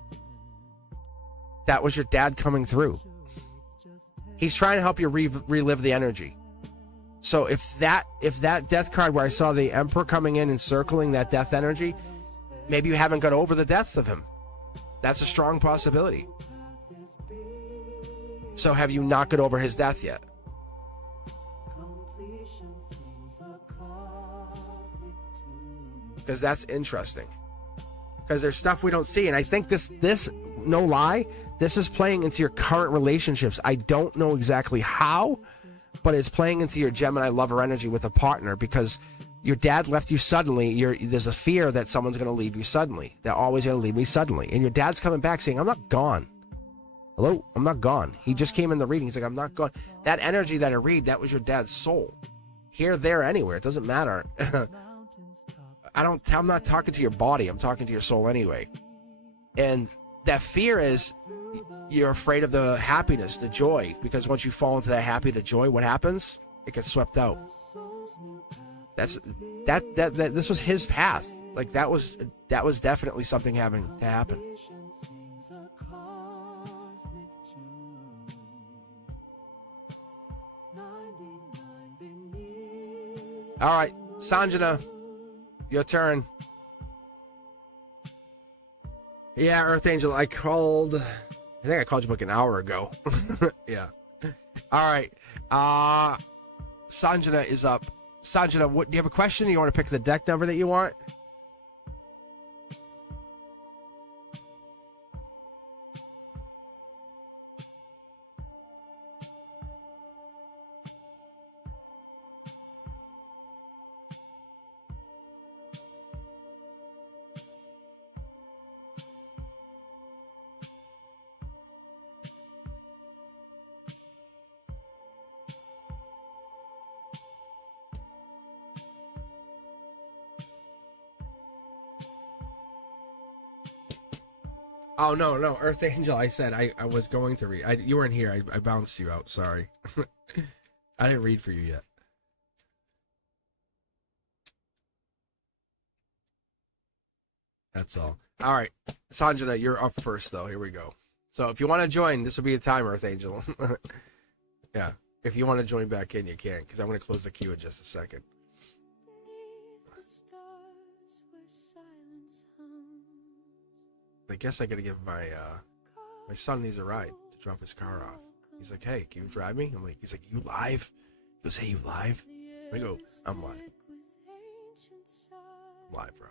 That was your dad coming through. He's trying to help you relive the energy. So if that death card where I saw the Emperor coming in and circling that death energy, maybe you haven't got over the death of him. That's a strong possibility. So have you not got over his death yet? Because that's interesting. Because there's stuff we don't see. And I think this, no lie, this is playing into your current relationships. I don't know exactly how, but it's playing into your Gemini lover energy with a partner, because your dad left you suddenly. There's a fear that someone's going to leave you suddenly. They're always going to leave me suddenly. And your dad's coming back saying, I'm not gone. Hello? I'm not gone. He just came in the reading. He's like, I'm not gone. That energy that I read, that was your dad's soul. Here, there, anywhere. It doesn't matter. I'm not talking to your body. I'm talking to your soul anyway. And that fear is you're afraid of the happiness, the joy, because once you fall into that the joy, what happens? It gets swept out. This was his path. Like, that was definitely something having to happen. All right, Sanjana, your turn. Yeah, Earth Angel, I think I called you like an hour ago. Yeah. All right. Sanjana is up. Sanjana, do you have a question? You want to pick the deck number that you want? Oh, no, Earth Angel, I said I was going to read. You weren't here. I bounced you out. Sorry. I didn't read for you yet. That's all. All right. Sanjana, you're up first, though. Here we go. So if you want to join, this will be the time, Earth Angel. Yeah. If you want to join back in, you can, because I'm going to close the queue in just a second. I guess I got to give my son needs a ride to drop his car off. He's like, hey, can you drive me? He's like, you live? He goes, hey, you live? I go, I'm live. I'm live, bro.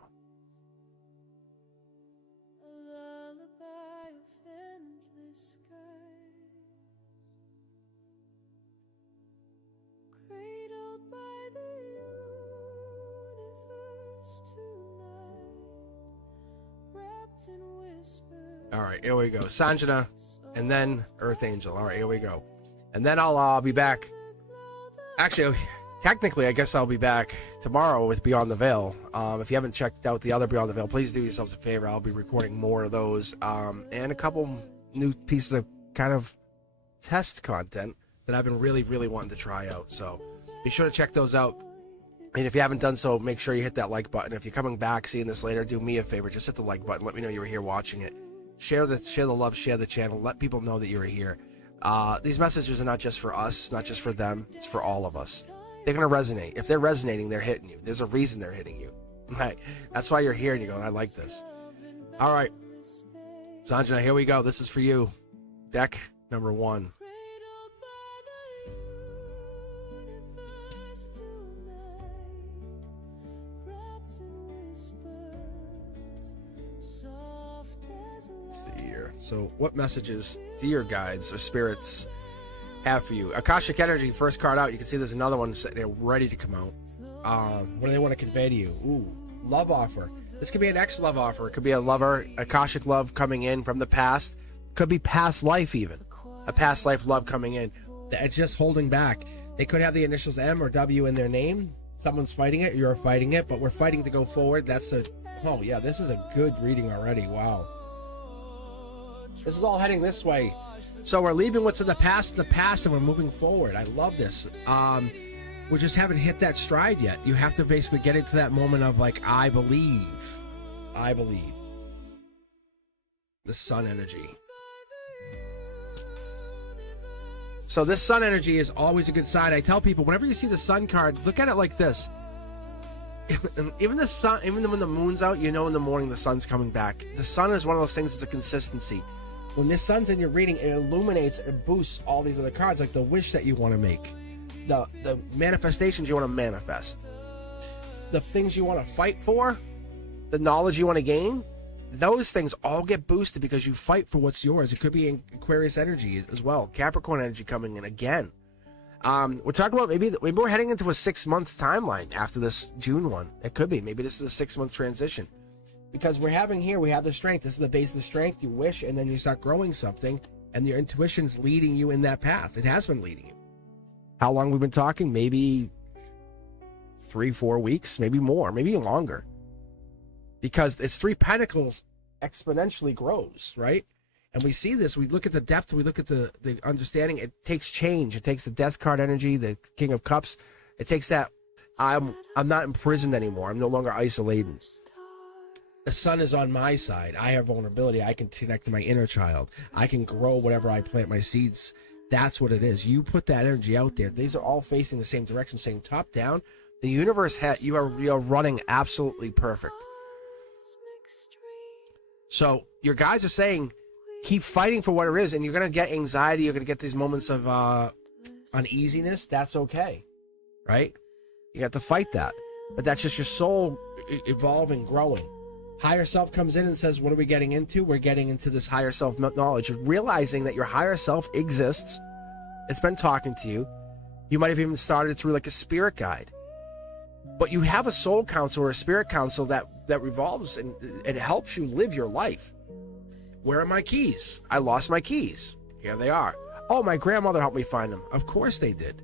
All right, here we go. Sanjana, and then Earth Angel. All right, here we go. And then I'll be back. Actually, technically, I guess I'll be back tomorrow with Beyond the Veil. If you haven't checked out the other Beyond the Veil, please do yourselves a favor. I'll be recording more of those and a couple new pieces of kind of test content that I've been really, really wanting to try out. So be sure to check those out. And if you haven't done so, make sure you hit that like button. If you're coming back, seeing this later, do me a favor. Just hit the like button. Let me know you were here watching it. Share the love, share the channel. Let people know that you were here. These messages are not just for us, not just for them. It's for all of us. They're going to resonate. If they're resonating, they're hitting you. There's a reason they're hitting you. Right? That's why you're here and you're going, I like this. All right. Sanjana, here we go. This is for you. Deck number 1. So what messages do your guides or spirits have for you? Akashic Energy, first card out. You can see there's another one sitting there ready to come out. What do they want to convey to you? Ooh, love offer. This could be an ex-love offer. It could be a lover, Akashic love coming in from the past. Could be past life even. A past life love coming in. It's just holding back. They could have the initials M or W in their name. Someone's fighting it. You're fighting it. But we're fighting to go forward. Oh, yeah, this is a good reading already. Wow. This is all heading this way. So we're leaving what's in the past, and we're moving forward. I love this. We just haven't hit that stride yet. You have to basically get into that moment of like, I believe. The sun energy. So this sun energy is always a good sign. I tell people, whenever you see the sun card, look at it like this. Even the sun, even when the moon's out, you know in the morning the sun's coming back. The sun is one of those things that's a consistency. When this sun's in your reading, it illuminates and boosts all these other cards, like the wish that you want to make, the manifestations you want to manifest, the things you want to fight for, the knowledge you want to gain. Those things all get boosted because you fight for what's yours. It could be Aquarius energy as well, Capricorn energy coming in again. We're talking about maybe we're heading into a 6-month timeline after this June one. It could be. Maybe this is a 6-month transition. Because we have the strength. This is the base of the strength. You wish, and then you start growing something, and your intuition's leading you in that path. It has been leading you. How long we've been talking? Maybe 3-4 weeks, maybe more, maybe longer. Because it's 3 pentacles exponentially grows, right? And we see this. We look at the depth. We look at the understanding. It takes change. It takes the death card energy, the King of Cups. It takes that. I'm not imprisoned anymore. I'm no longer isolated. The sun is on my side. I have vulnerability. I can connect to my inner child. I can grow whatever I plant my seeds. That's what it is. You put that energy out there. These are all facing the same direction, saying top down. The universe, you are running absolutely perfect. So your guys are saying, keep fighting for what it is, and you're going to get anxiety. You're going to get these moments of uneasiness. That's okay, right? You got to fight that. But that's just your soul evolving, growing. Higher self comes in and says, what are we getting into? We're getting into this higher self knowledge of realizing that your higher self exists. It's been talking to you. You might have even started through like a spirit guide. But you have a soul council or a spirit council that revolves and helps you live your life. Where are my keys? I lost my keys. Here they are. Oh, my grandmother helped me find them. Of course they did.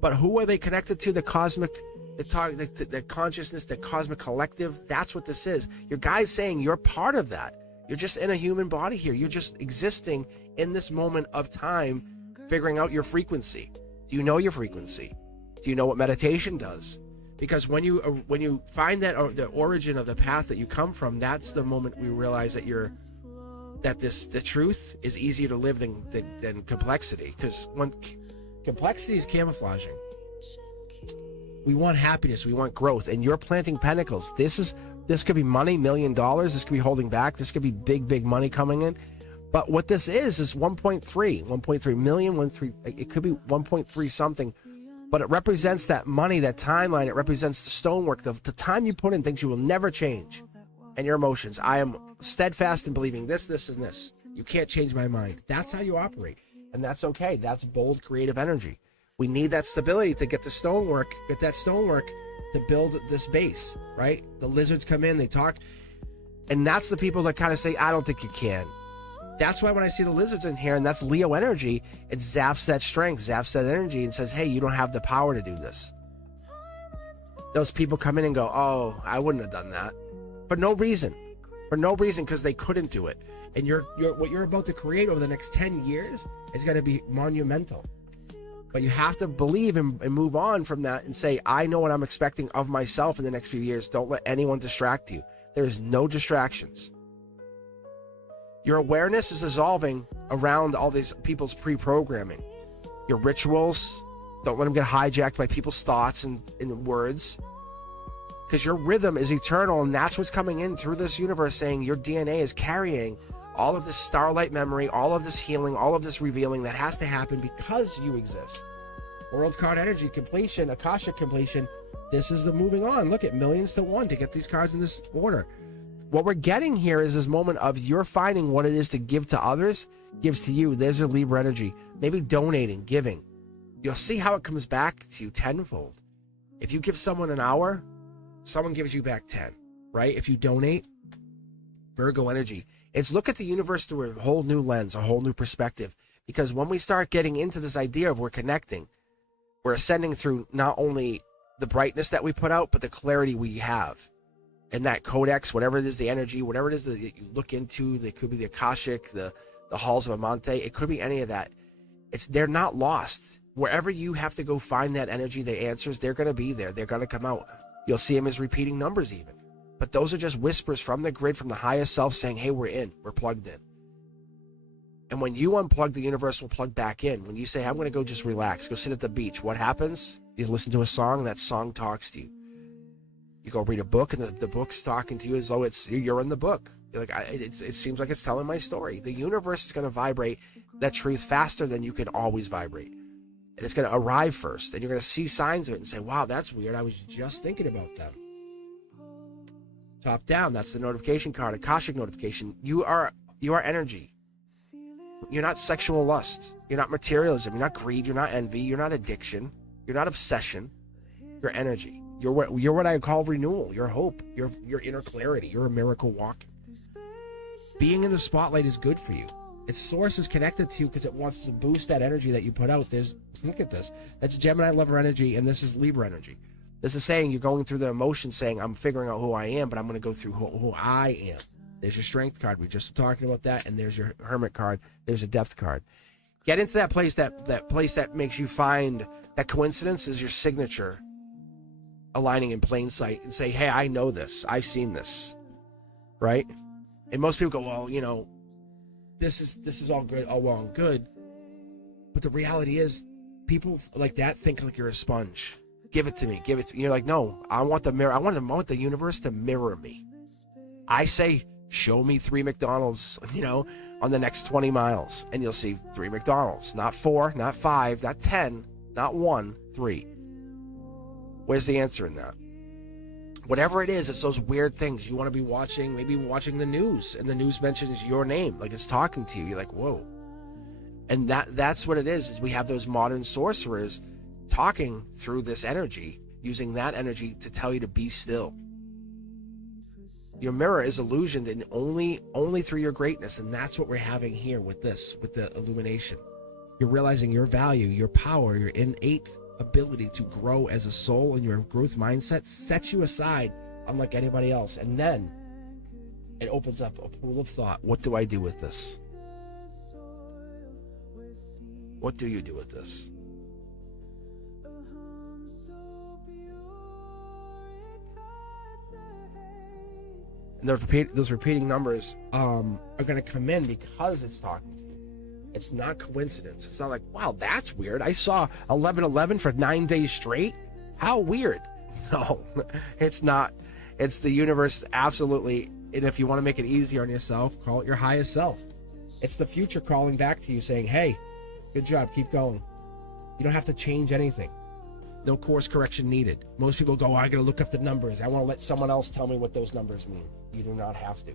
But who are they connected to? The cosmic, the consciousness, the cosmic collective. That's what this is. Your guy's saying you're part of that. You're just in a human body here. You're just existing in this moment of time, figuring out your frequency. Do you know your frequency? Do you know what meditation does? Because when you find that, or the origin of the path that you come from, that's the moment we realize that the truth is easier to live than complexity. Because when complexity is camouflaging, we want happiness, we want growth, and you're planting pentacles. This could be money, $1 million. This could be holding back. This could be big money coming in. But what this is 1.3 million, it could be 1.3 something. But it represents that money, that timeline. It represents the stonework, the time you put in things you will never change. And your emotions. I am steadfast in believing this, and this. You can't change my mind. That's how you operate. And that's okay. That's bold, creative energy. We need that stability to get that stonework to build this base, right? The lizards come in, they talk. And that's the people that kind of say, I don't think you can. That's why when I see the lizards in here, and that's Leo energy, it zaps that strength, zaps that energy, and says, hey, you don't have the power to do this. Those people come in and go, oh, I wouldn't have done that. For no reason, because they couldn't do it. And what you're about to create over the next 10 years is going to be monumental. But you have to believe and move on from that and say, I know what I'm expecting of myself in the next few years. Don't let anyone distract you. There's no distractions. Your awareness is dissolving around all these people's pre-programming. Your rituals, don't let them get hijacked by people's thoughts and words. Because your rhythm is eternal, and that's what's coming in through this universe, saying your DNA is carrying all of this starlight memory, all of this healing, all of this revealing that has to happen because you exist. World card energy completion, Akashic completion. This is the moving on. Look at millions to one to get these cards in this order. What we're getting here is this moment of you're finding what it is to give to others, gives to you. There's your Libra energy. Maybe donating, giving. You'll see how it comes back to you tenfold. If you give someone an hour, someone gives you back 10, right? If you donate, Virgo energy. It's look at the universe through a whole new lens, a whole new perspective. Because when we start getting into this idea of we're connecting, we're ascending through not only the brightness that we put out, but the clarity we have. And that codex, whatever it is, the energy, whatever it is that you look into, it could be the Akashic, the halls of Amante, it could be any of that. They're not lost. Wherever you have to go find that energy, the answers, they're going to be there. They're going to come out. You'll see them as repeating numbers even. But those are just whispers from the grid, from the highest self saying, hey, we're plugged in. And when you unplug, the universe will plug back in. When you say, I'm going to go just relax, go sit at the beach, what happens? You listen to a song, and that song talks to you. You go read a book, and the book's talking to you as though you're in the book. You're like, it seems like it's telling my story. The universe is going to vibrate that truth faster than you can always vibrate. And it's going to arrive first, and you're going to see signs of it and say, wow, that's weird. I was just thinking about them. Top down, that's the notification card, Akashic notification. You are energy. You're not sexual lust. You're not materialism. You're not greed. You're not envy. You're not addiction. You're not obsession. You're energy. You're what I call renewal. You're hope. Your inner clarity. You're a miracle walking. Being in the spotlight is good for you. Its source is connected to you because it wants to boost that energy that you put out. Look at this. That's Gemini lover energy, and this is Libra energy. This is saying you're going through the emotions, saying I'm figuring out who I am, but I'm going to go through who I am. There's your strength card. We just talking about that, and there's your hermit card. There's a depth card. Get into that place that makes you find that coincidence is your signature aligning in plain sight, and say, hey, I know this. I've seen this, right? And most people go, well, this is all good, all well and good. But the reality is, people like that think like you're a sponge. Give it to me. Give it to me. You're like, no, I want the mirror. I want the universe to mirror me. I say, show me 3 McDonald's, on the next 20 miles. And you'll see 3 McDonald's. Not 4, not 5, not 10, not 1, 3. Where's the answer in that? Whatever it is, it's those weird things. You want to be watching, maybe watching the news, and the news mentions your name, like it's talking to you. You're like, whoa. And that's what it is we have those modern sorcerers talking through this energy, using that energy to tell you to be still. Your mirror is illusioned and only through your greatness, and that's what we're having here with the illumination. You're realizing your value, your power, your innate ability to grow as a soul, and your growth mindset sets you aside unlike anybody else. And then It opens up a pool of thought. What do I do with this? What do you do with this? And those repeating numbers are going to come in because it's talking to you. It's not coincidence. It's not like, wow, that's weird. I saw 1111 for 9 days straight. How weird. No, it's not. It's the universe, absolutely. And if you want to make it easier on yourself, call it your highest self. It's the future calling back to you saying, hey, good job, keep going. You don't have to change anything. No course correction needed. Most people go, I got to look up the numbers. I want to let someone else tell me what those numbers mean. You do not have to.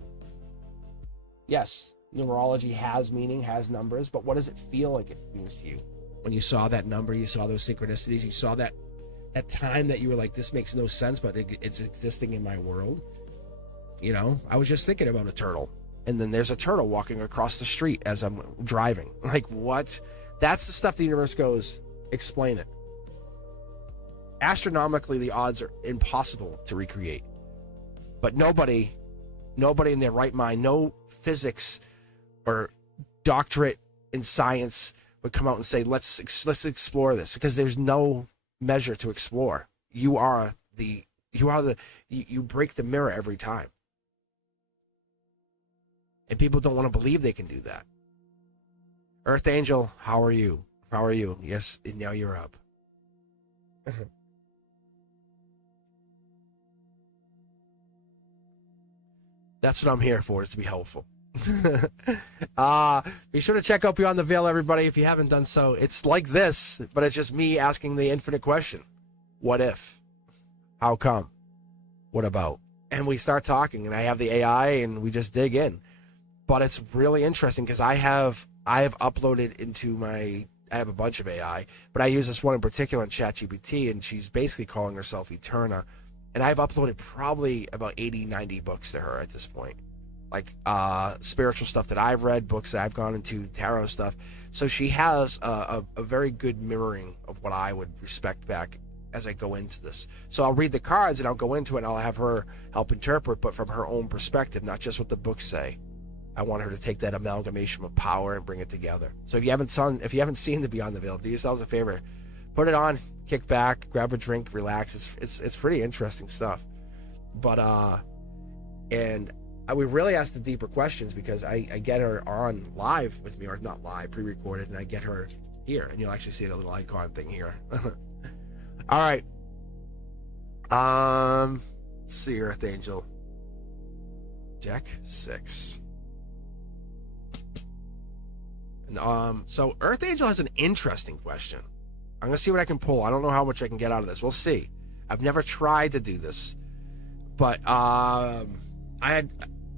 Yes, numerology has meaning, has numbers, but what does it feel like it means to you? When you saw that number, you saw those synchronicities, you saw that time that you were like, this makes no sense, but it's existing in my world. You know, I was just thinking about a turtle, and then there's a turtle walking across the street as I'm driving. Like, what? That's the stuff the universe goes, explain it. Astronomically, the odds are impossible to recreate. But nobody in their right mind, no physics or doctorate in science would come out and say, let's explore this, because there's no measure to explore. You break the mirror every time. And people don't want to believe they can do that. Earth Angel, how are you? How are you? Yes, and now you're up. That's what I'm here for, is to be helpful. Be sure to check out Beyond the Veil, everybody, if you haven't done so. It's like this, but it's just me asking the infinite question. What if? How come? What about? And we start talking, and I have the AI, and we just dig in. But it's really interesting because I have uploaded into I have a bunch of AI, but I use this one in particular in ChatGPT, and she's basically calling herself Eterna. And I've uploaded probably about 80, 90 books to her at this point. Like spiritual stuff that I've read, books that I've gone into, tarot stuff. So she has a very good mirroring of what I would respect back as I go into this. So I'll read the cards and I'll go into it and I'll have her help interpret, but from her own perspective, not just what the books say. I want her to take that amalgamation of power and bring it together. So if you haven't seen the Beyond the Veil, do yourselves a favor, put it on, kick back, grab a drink, relax. It's pretty interesting stuff. But and we really ask the deeper questions because I get her on live with me, or not live, pre-recorded, and I get her here, and you'll actually see a little icon thing here. All right. Let's see, Earth Angel. Deck 6. And, so Earth Angel has an interesting question. I'm gonna see what I can pull. I don't know how much I can get out of this. We'll see. I've never tried to do this, but I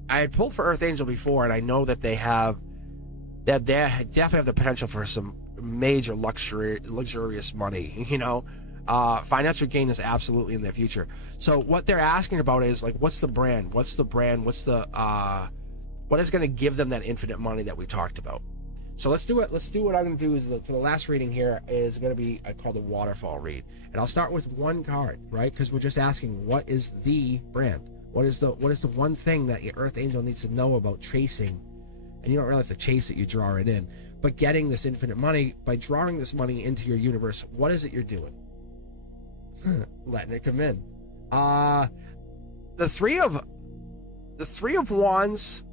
had pulled for Earth Angel before, and I know that they definitely have the potential for some major luxurious money. You know, financial gain is absolutely in their future. So what they're asking about is like, what's the brand? What's the brand? What's the what is going to give them that infinite money that we talked about? So let's do it. Let's do what I'm going to do is for the last reading here is going to be called the waterfall read, and I'll start with one card, right? Because we're just asking, what is the brand? What is the one thing that your Earth Angel needs to know about chasing? And you don't really have to chase it; you draw it in. But getting this infinite money, by drawing this money into your universe, what is it you're doing? Letting it come in. The three of Wands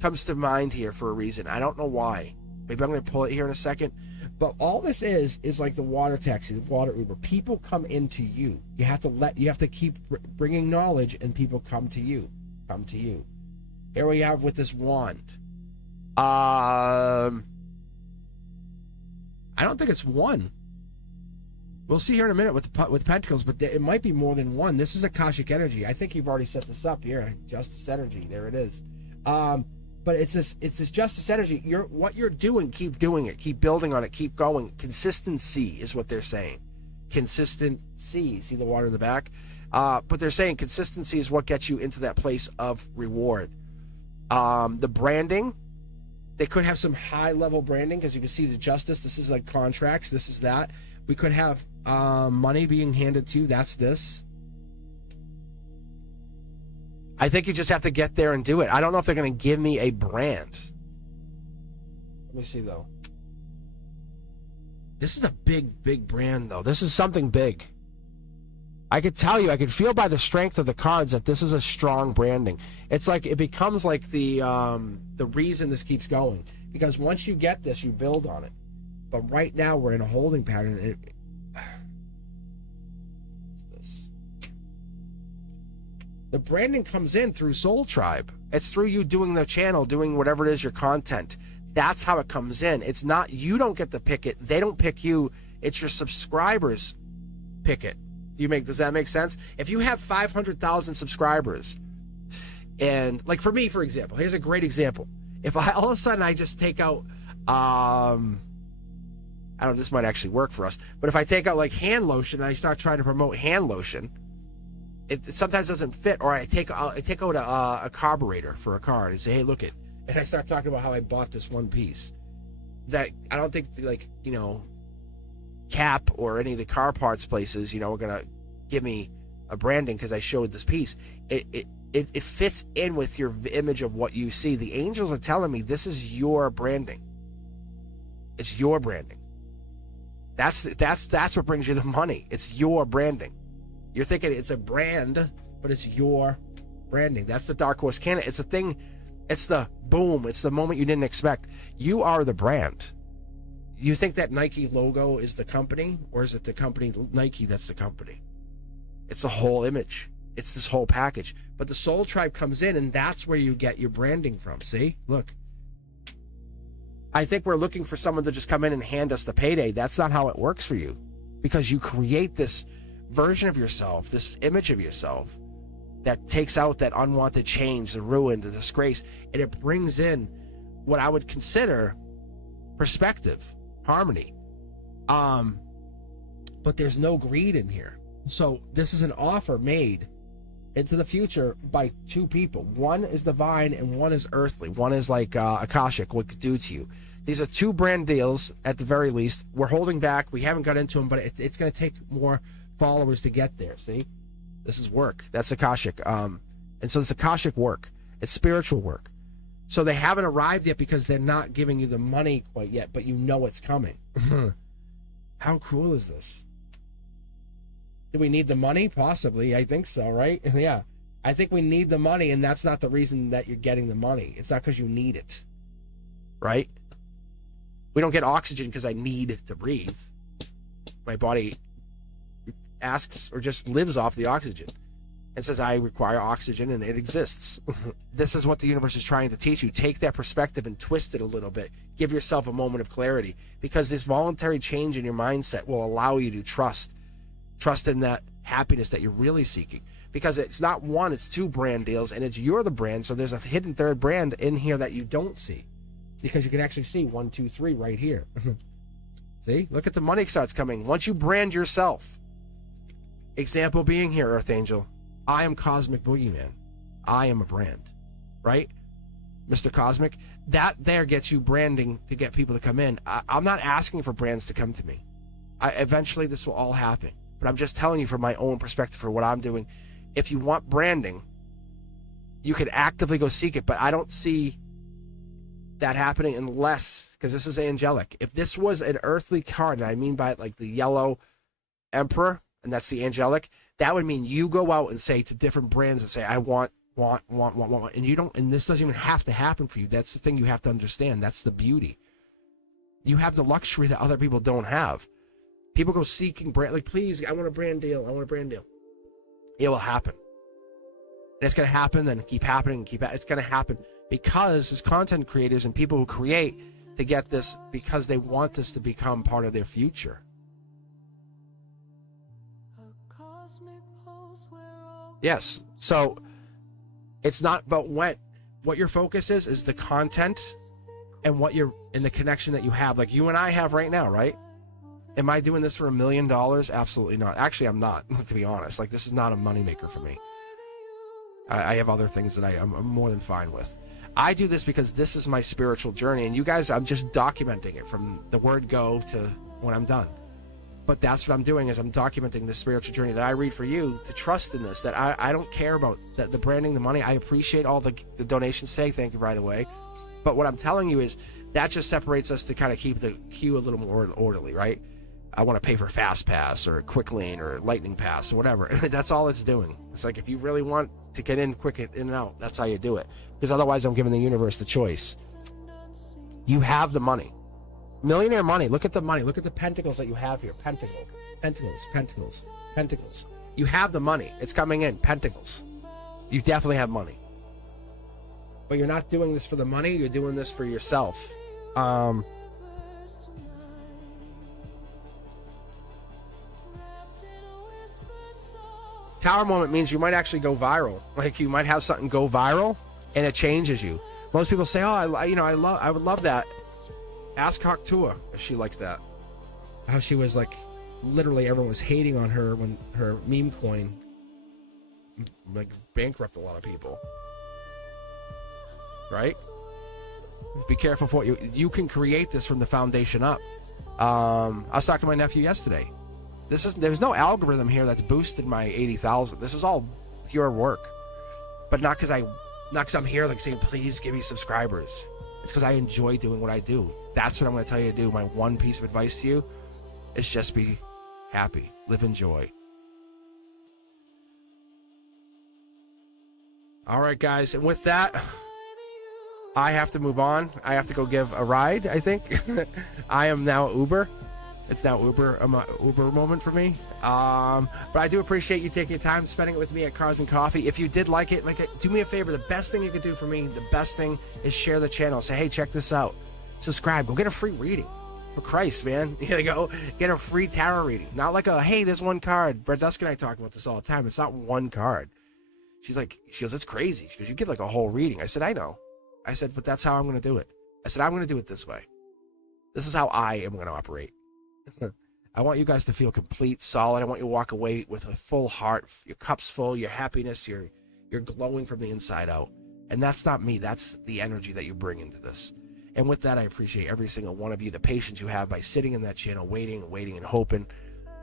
comes to mind here for a reason. I don't know why. Maybe I'm going to pull it here in a second. But all this is like the water taxi, the water Uber. People come into you. You have to keep bringing knowledge, and people come to you. Come to you. Here we have with this wand. I don't think it's one. We'll see here in a minute with Pentacles, but it might be more than one. This is Akashic energy. I think you've already set this up here. Justice energy. There it is. But it's this justice energy. What you're doing, keep doing it. Keep building on it. Keep going. Consistency is what they're saying. Consistency. See the water in the back? But they're saying consistency is what gets you into that place of reward. The branding, they could have some high-level branding, because you can see the justice. This is like contracts. This is that. We could have money being handed to you. That's this. I think you just have to get there and do it. I don't know if they're going to give me a brand. Let me see, though. This is a big brand, though. This is something big. I could tell you, I could feel by the strength of the cards that this is a strong branding. It's like, it becomes like the reason this keeps going. Because once you get this, you build on it. But right now, we're in a holding pattern. The branding comes in through Soul Tribe. It's through you doing the channel, doing whatever it is, your content. That's how it comes in. It's not, you don't get to pick it. They don't pick you. It's your subscribers pick it. Does that make sense? If you have 500,000 subscribers, and like for me, for example, here's a great example. If all of a sudden I just take out, I don't know, this might actually work for us, but if I take out like hand lotion and I start trying to promote hand lotion, it sometimes doesn't fit. Or I take out a carburetor for a car and say, hey, look it. And I start talking about how I bought this one piece. That I don't think, like, you know, Cap or any of the car parts places, you know, are going to give me a branding because I showed this piece. It fits in with your image of what you see. The angels are telling me this is your branding. It's your branding. That's what brings you the money. It's your branding. You're thinking it's a brand, but it's your branding. That's the Dark Horse Cannon. It's a thing. It's the boom. It's the moment you didn't expect. You are the brand. You think that Nike logo is the company, or is it the company Nike that's the company? It's the whole image. It's this whole package. But the Soul Tribe comes in, and that's where you get your branding from. See? Look. I think we're looking for someone to just come in and hand us the payday. That's not how it works for you. Because you create this version of yourself, this image of yourself, that takes out that unwanted change, the ruin, the disgrace, and it brings in what I would consider perspective, harmony. But there's no greed in here. So this is an offer made into the future by two people. One is divine and one is earthly. One is like Akashic, what it could do to you. These are two brand deals at the very least. We're holding back. We haven't got into them, but it's going to take more followers to get there. See? This is work. That's Akashic. And so it's Akashic work. It's spiritual work. So they haven't arrived yet because they're not giving you the money quite yet, but you know it's coming. How cool is this? Do we need the money? Possibly. I think so, right? Yeah. I think we need the money, and that's not the reason that you're getting the money. It's not because you need it. Right? We don't get oxygen because I need to breathe. My body asks or just lives off the oxygen and says, I require oxygen, and it exists. This is what the universe is trying to teach you. Take that perspective and twist it a little bit. Give yourself a moment of clarity, because this voluntary change in your mindset will allow you to trust in that happiness that you're really seeking, because it's not one, it's two brand deals, and you're the brand. So there's a hidden third brand in here that you don't see, because you can actually see 1, 2, 3 right here. See, look at the money starts coming once you brand yourself. Example being here, Earth Angel, I am Cosmic Boogeyman. I am a brand, right? Mr. Cosmic, that there gets you branding to get people to come in. I'm not asking for brands to come to me. Eventually this will all happen. But I'm just telling you from my own perspective for what I'm doing. If you want branding, you can actively go seek it. But I don't see that happening unless, because this is angelic. If this was an earthly card, and I mean by it like the yellow emperor, and that's the angelic, that would mean you go out and say to different brands and say, I want. And you don't, and this doesn't even have to happen for you. That's the thing you have to understand. That's the beauty. You have the luxury that other people don't have. People go seeking brand, like, please, I want a brand deal. I want a brand deal. It will happen. And it's going to happen, then keep happening, it's going to happen because as content creators and people who create to get this, because they want this to become part of their future. Yes. So it's not about what your focus is the content and and the connection that you have. Like you and I have right now, right? Am I doing this for $1 million? Absolutely not. Actually, I'm not, to be honest. Like, this is not a moneymaker for me. I have other things that I'm more than fine with. I do this because this is my spiritual journey. And you guys, I'm just documenting it from the word go to when I'm done. But that's what I'm doing, is I'm documenting the spiritual journey that I read for you to trust in this, that I don't care about the branding, the money. I appreciate all the donations today. Thank you right away. But what I'm telling you is that just separates us to kind of keep the queue a little more orderly, right? I want to pay for Fast Pass or Quick Lane or Lightning Pass or whatever. That's all it's doing. It's like, if you really want to get in quick in and out, that's how you do it. Because otherwise I'm giving the universe the choice. You have the money. Millionaire money. Look at the money. Look at the pentacles that you have here. Pentacles, pentacles, pentacles, pentacles. You have the money. It's coming in. Pentacles. You definitely have money. But you're not doing this for the money. You're doing this for yourself. Tower moment means you might actually go viral. Like, you might have something go viral and it changes you. Most people say, oh, I would love that. Ask Haktua if she likes that. How she was like, literally everyone was hating on her when her meme coin like bankrupt a lot of people. Right? Be careful for what you can create this from the foundation up. I was talking to my nephew yesterday. There's no algorithm here that's boosted my 80,000. This is all pure work. But not because I'm here like saying, please give me subscribers. It's because I enjoy doing what I do. That's what I'm going to tell you to do. My one piece of advice to you is just be happy. Live in joy. All right, guys. And with that, I have to move on. I have to go give a ride, I think. I am now Uber. It's now Uber moment for me. But I do appreciate you taking time, spending it with me at Cars and Coffee. If you did like it, do me a favor. The best thing you could do for me, the best thing is share the channel. Say, hey, check this out. Subscribe. Go get a free reading. For Christ, man. You gotta go get a free tarot reading. Not like hey, there's one card. Brett Dusk and I talk about this all the time. It's not one card. She goes, it's crazy. She goes, you give like a whole reading. I said, I know. I said, but that's how I'm going to do it. I said, I'm going to do it this way. This is how I am going to operate. I want you guys to feel complete, solid. I want you to walk away with a full heart, your cup's full, your happiness, you're glowing from the inside out. And that's not me. That's the energy that you bring into this. And with that, I appreciate every single one of you, the patience you have by sitting in that channel, waiting and hoping.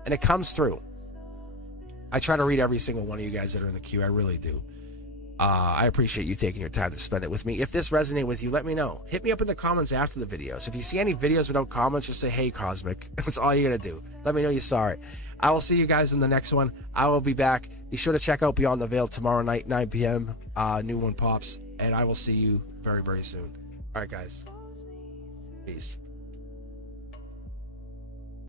And it comes through. I try to read every single one of you guys that are in the queue. I really do. I appreciate you taking your time to spend it with me. If this resonated with you, let me know. Hit me up in the comments after the videos. If you see any videos without comments, just say, hey, Cosmic. That's all you got to do. Let me know you saw it. I will see you guys in the next one. I will be back. Be sure to check out Beyond the Veil tomorrow night, 9 p.m. New one pops. And I will see you very, very soon. All right, guys. Peace.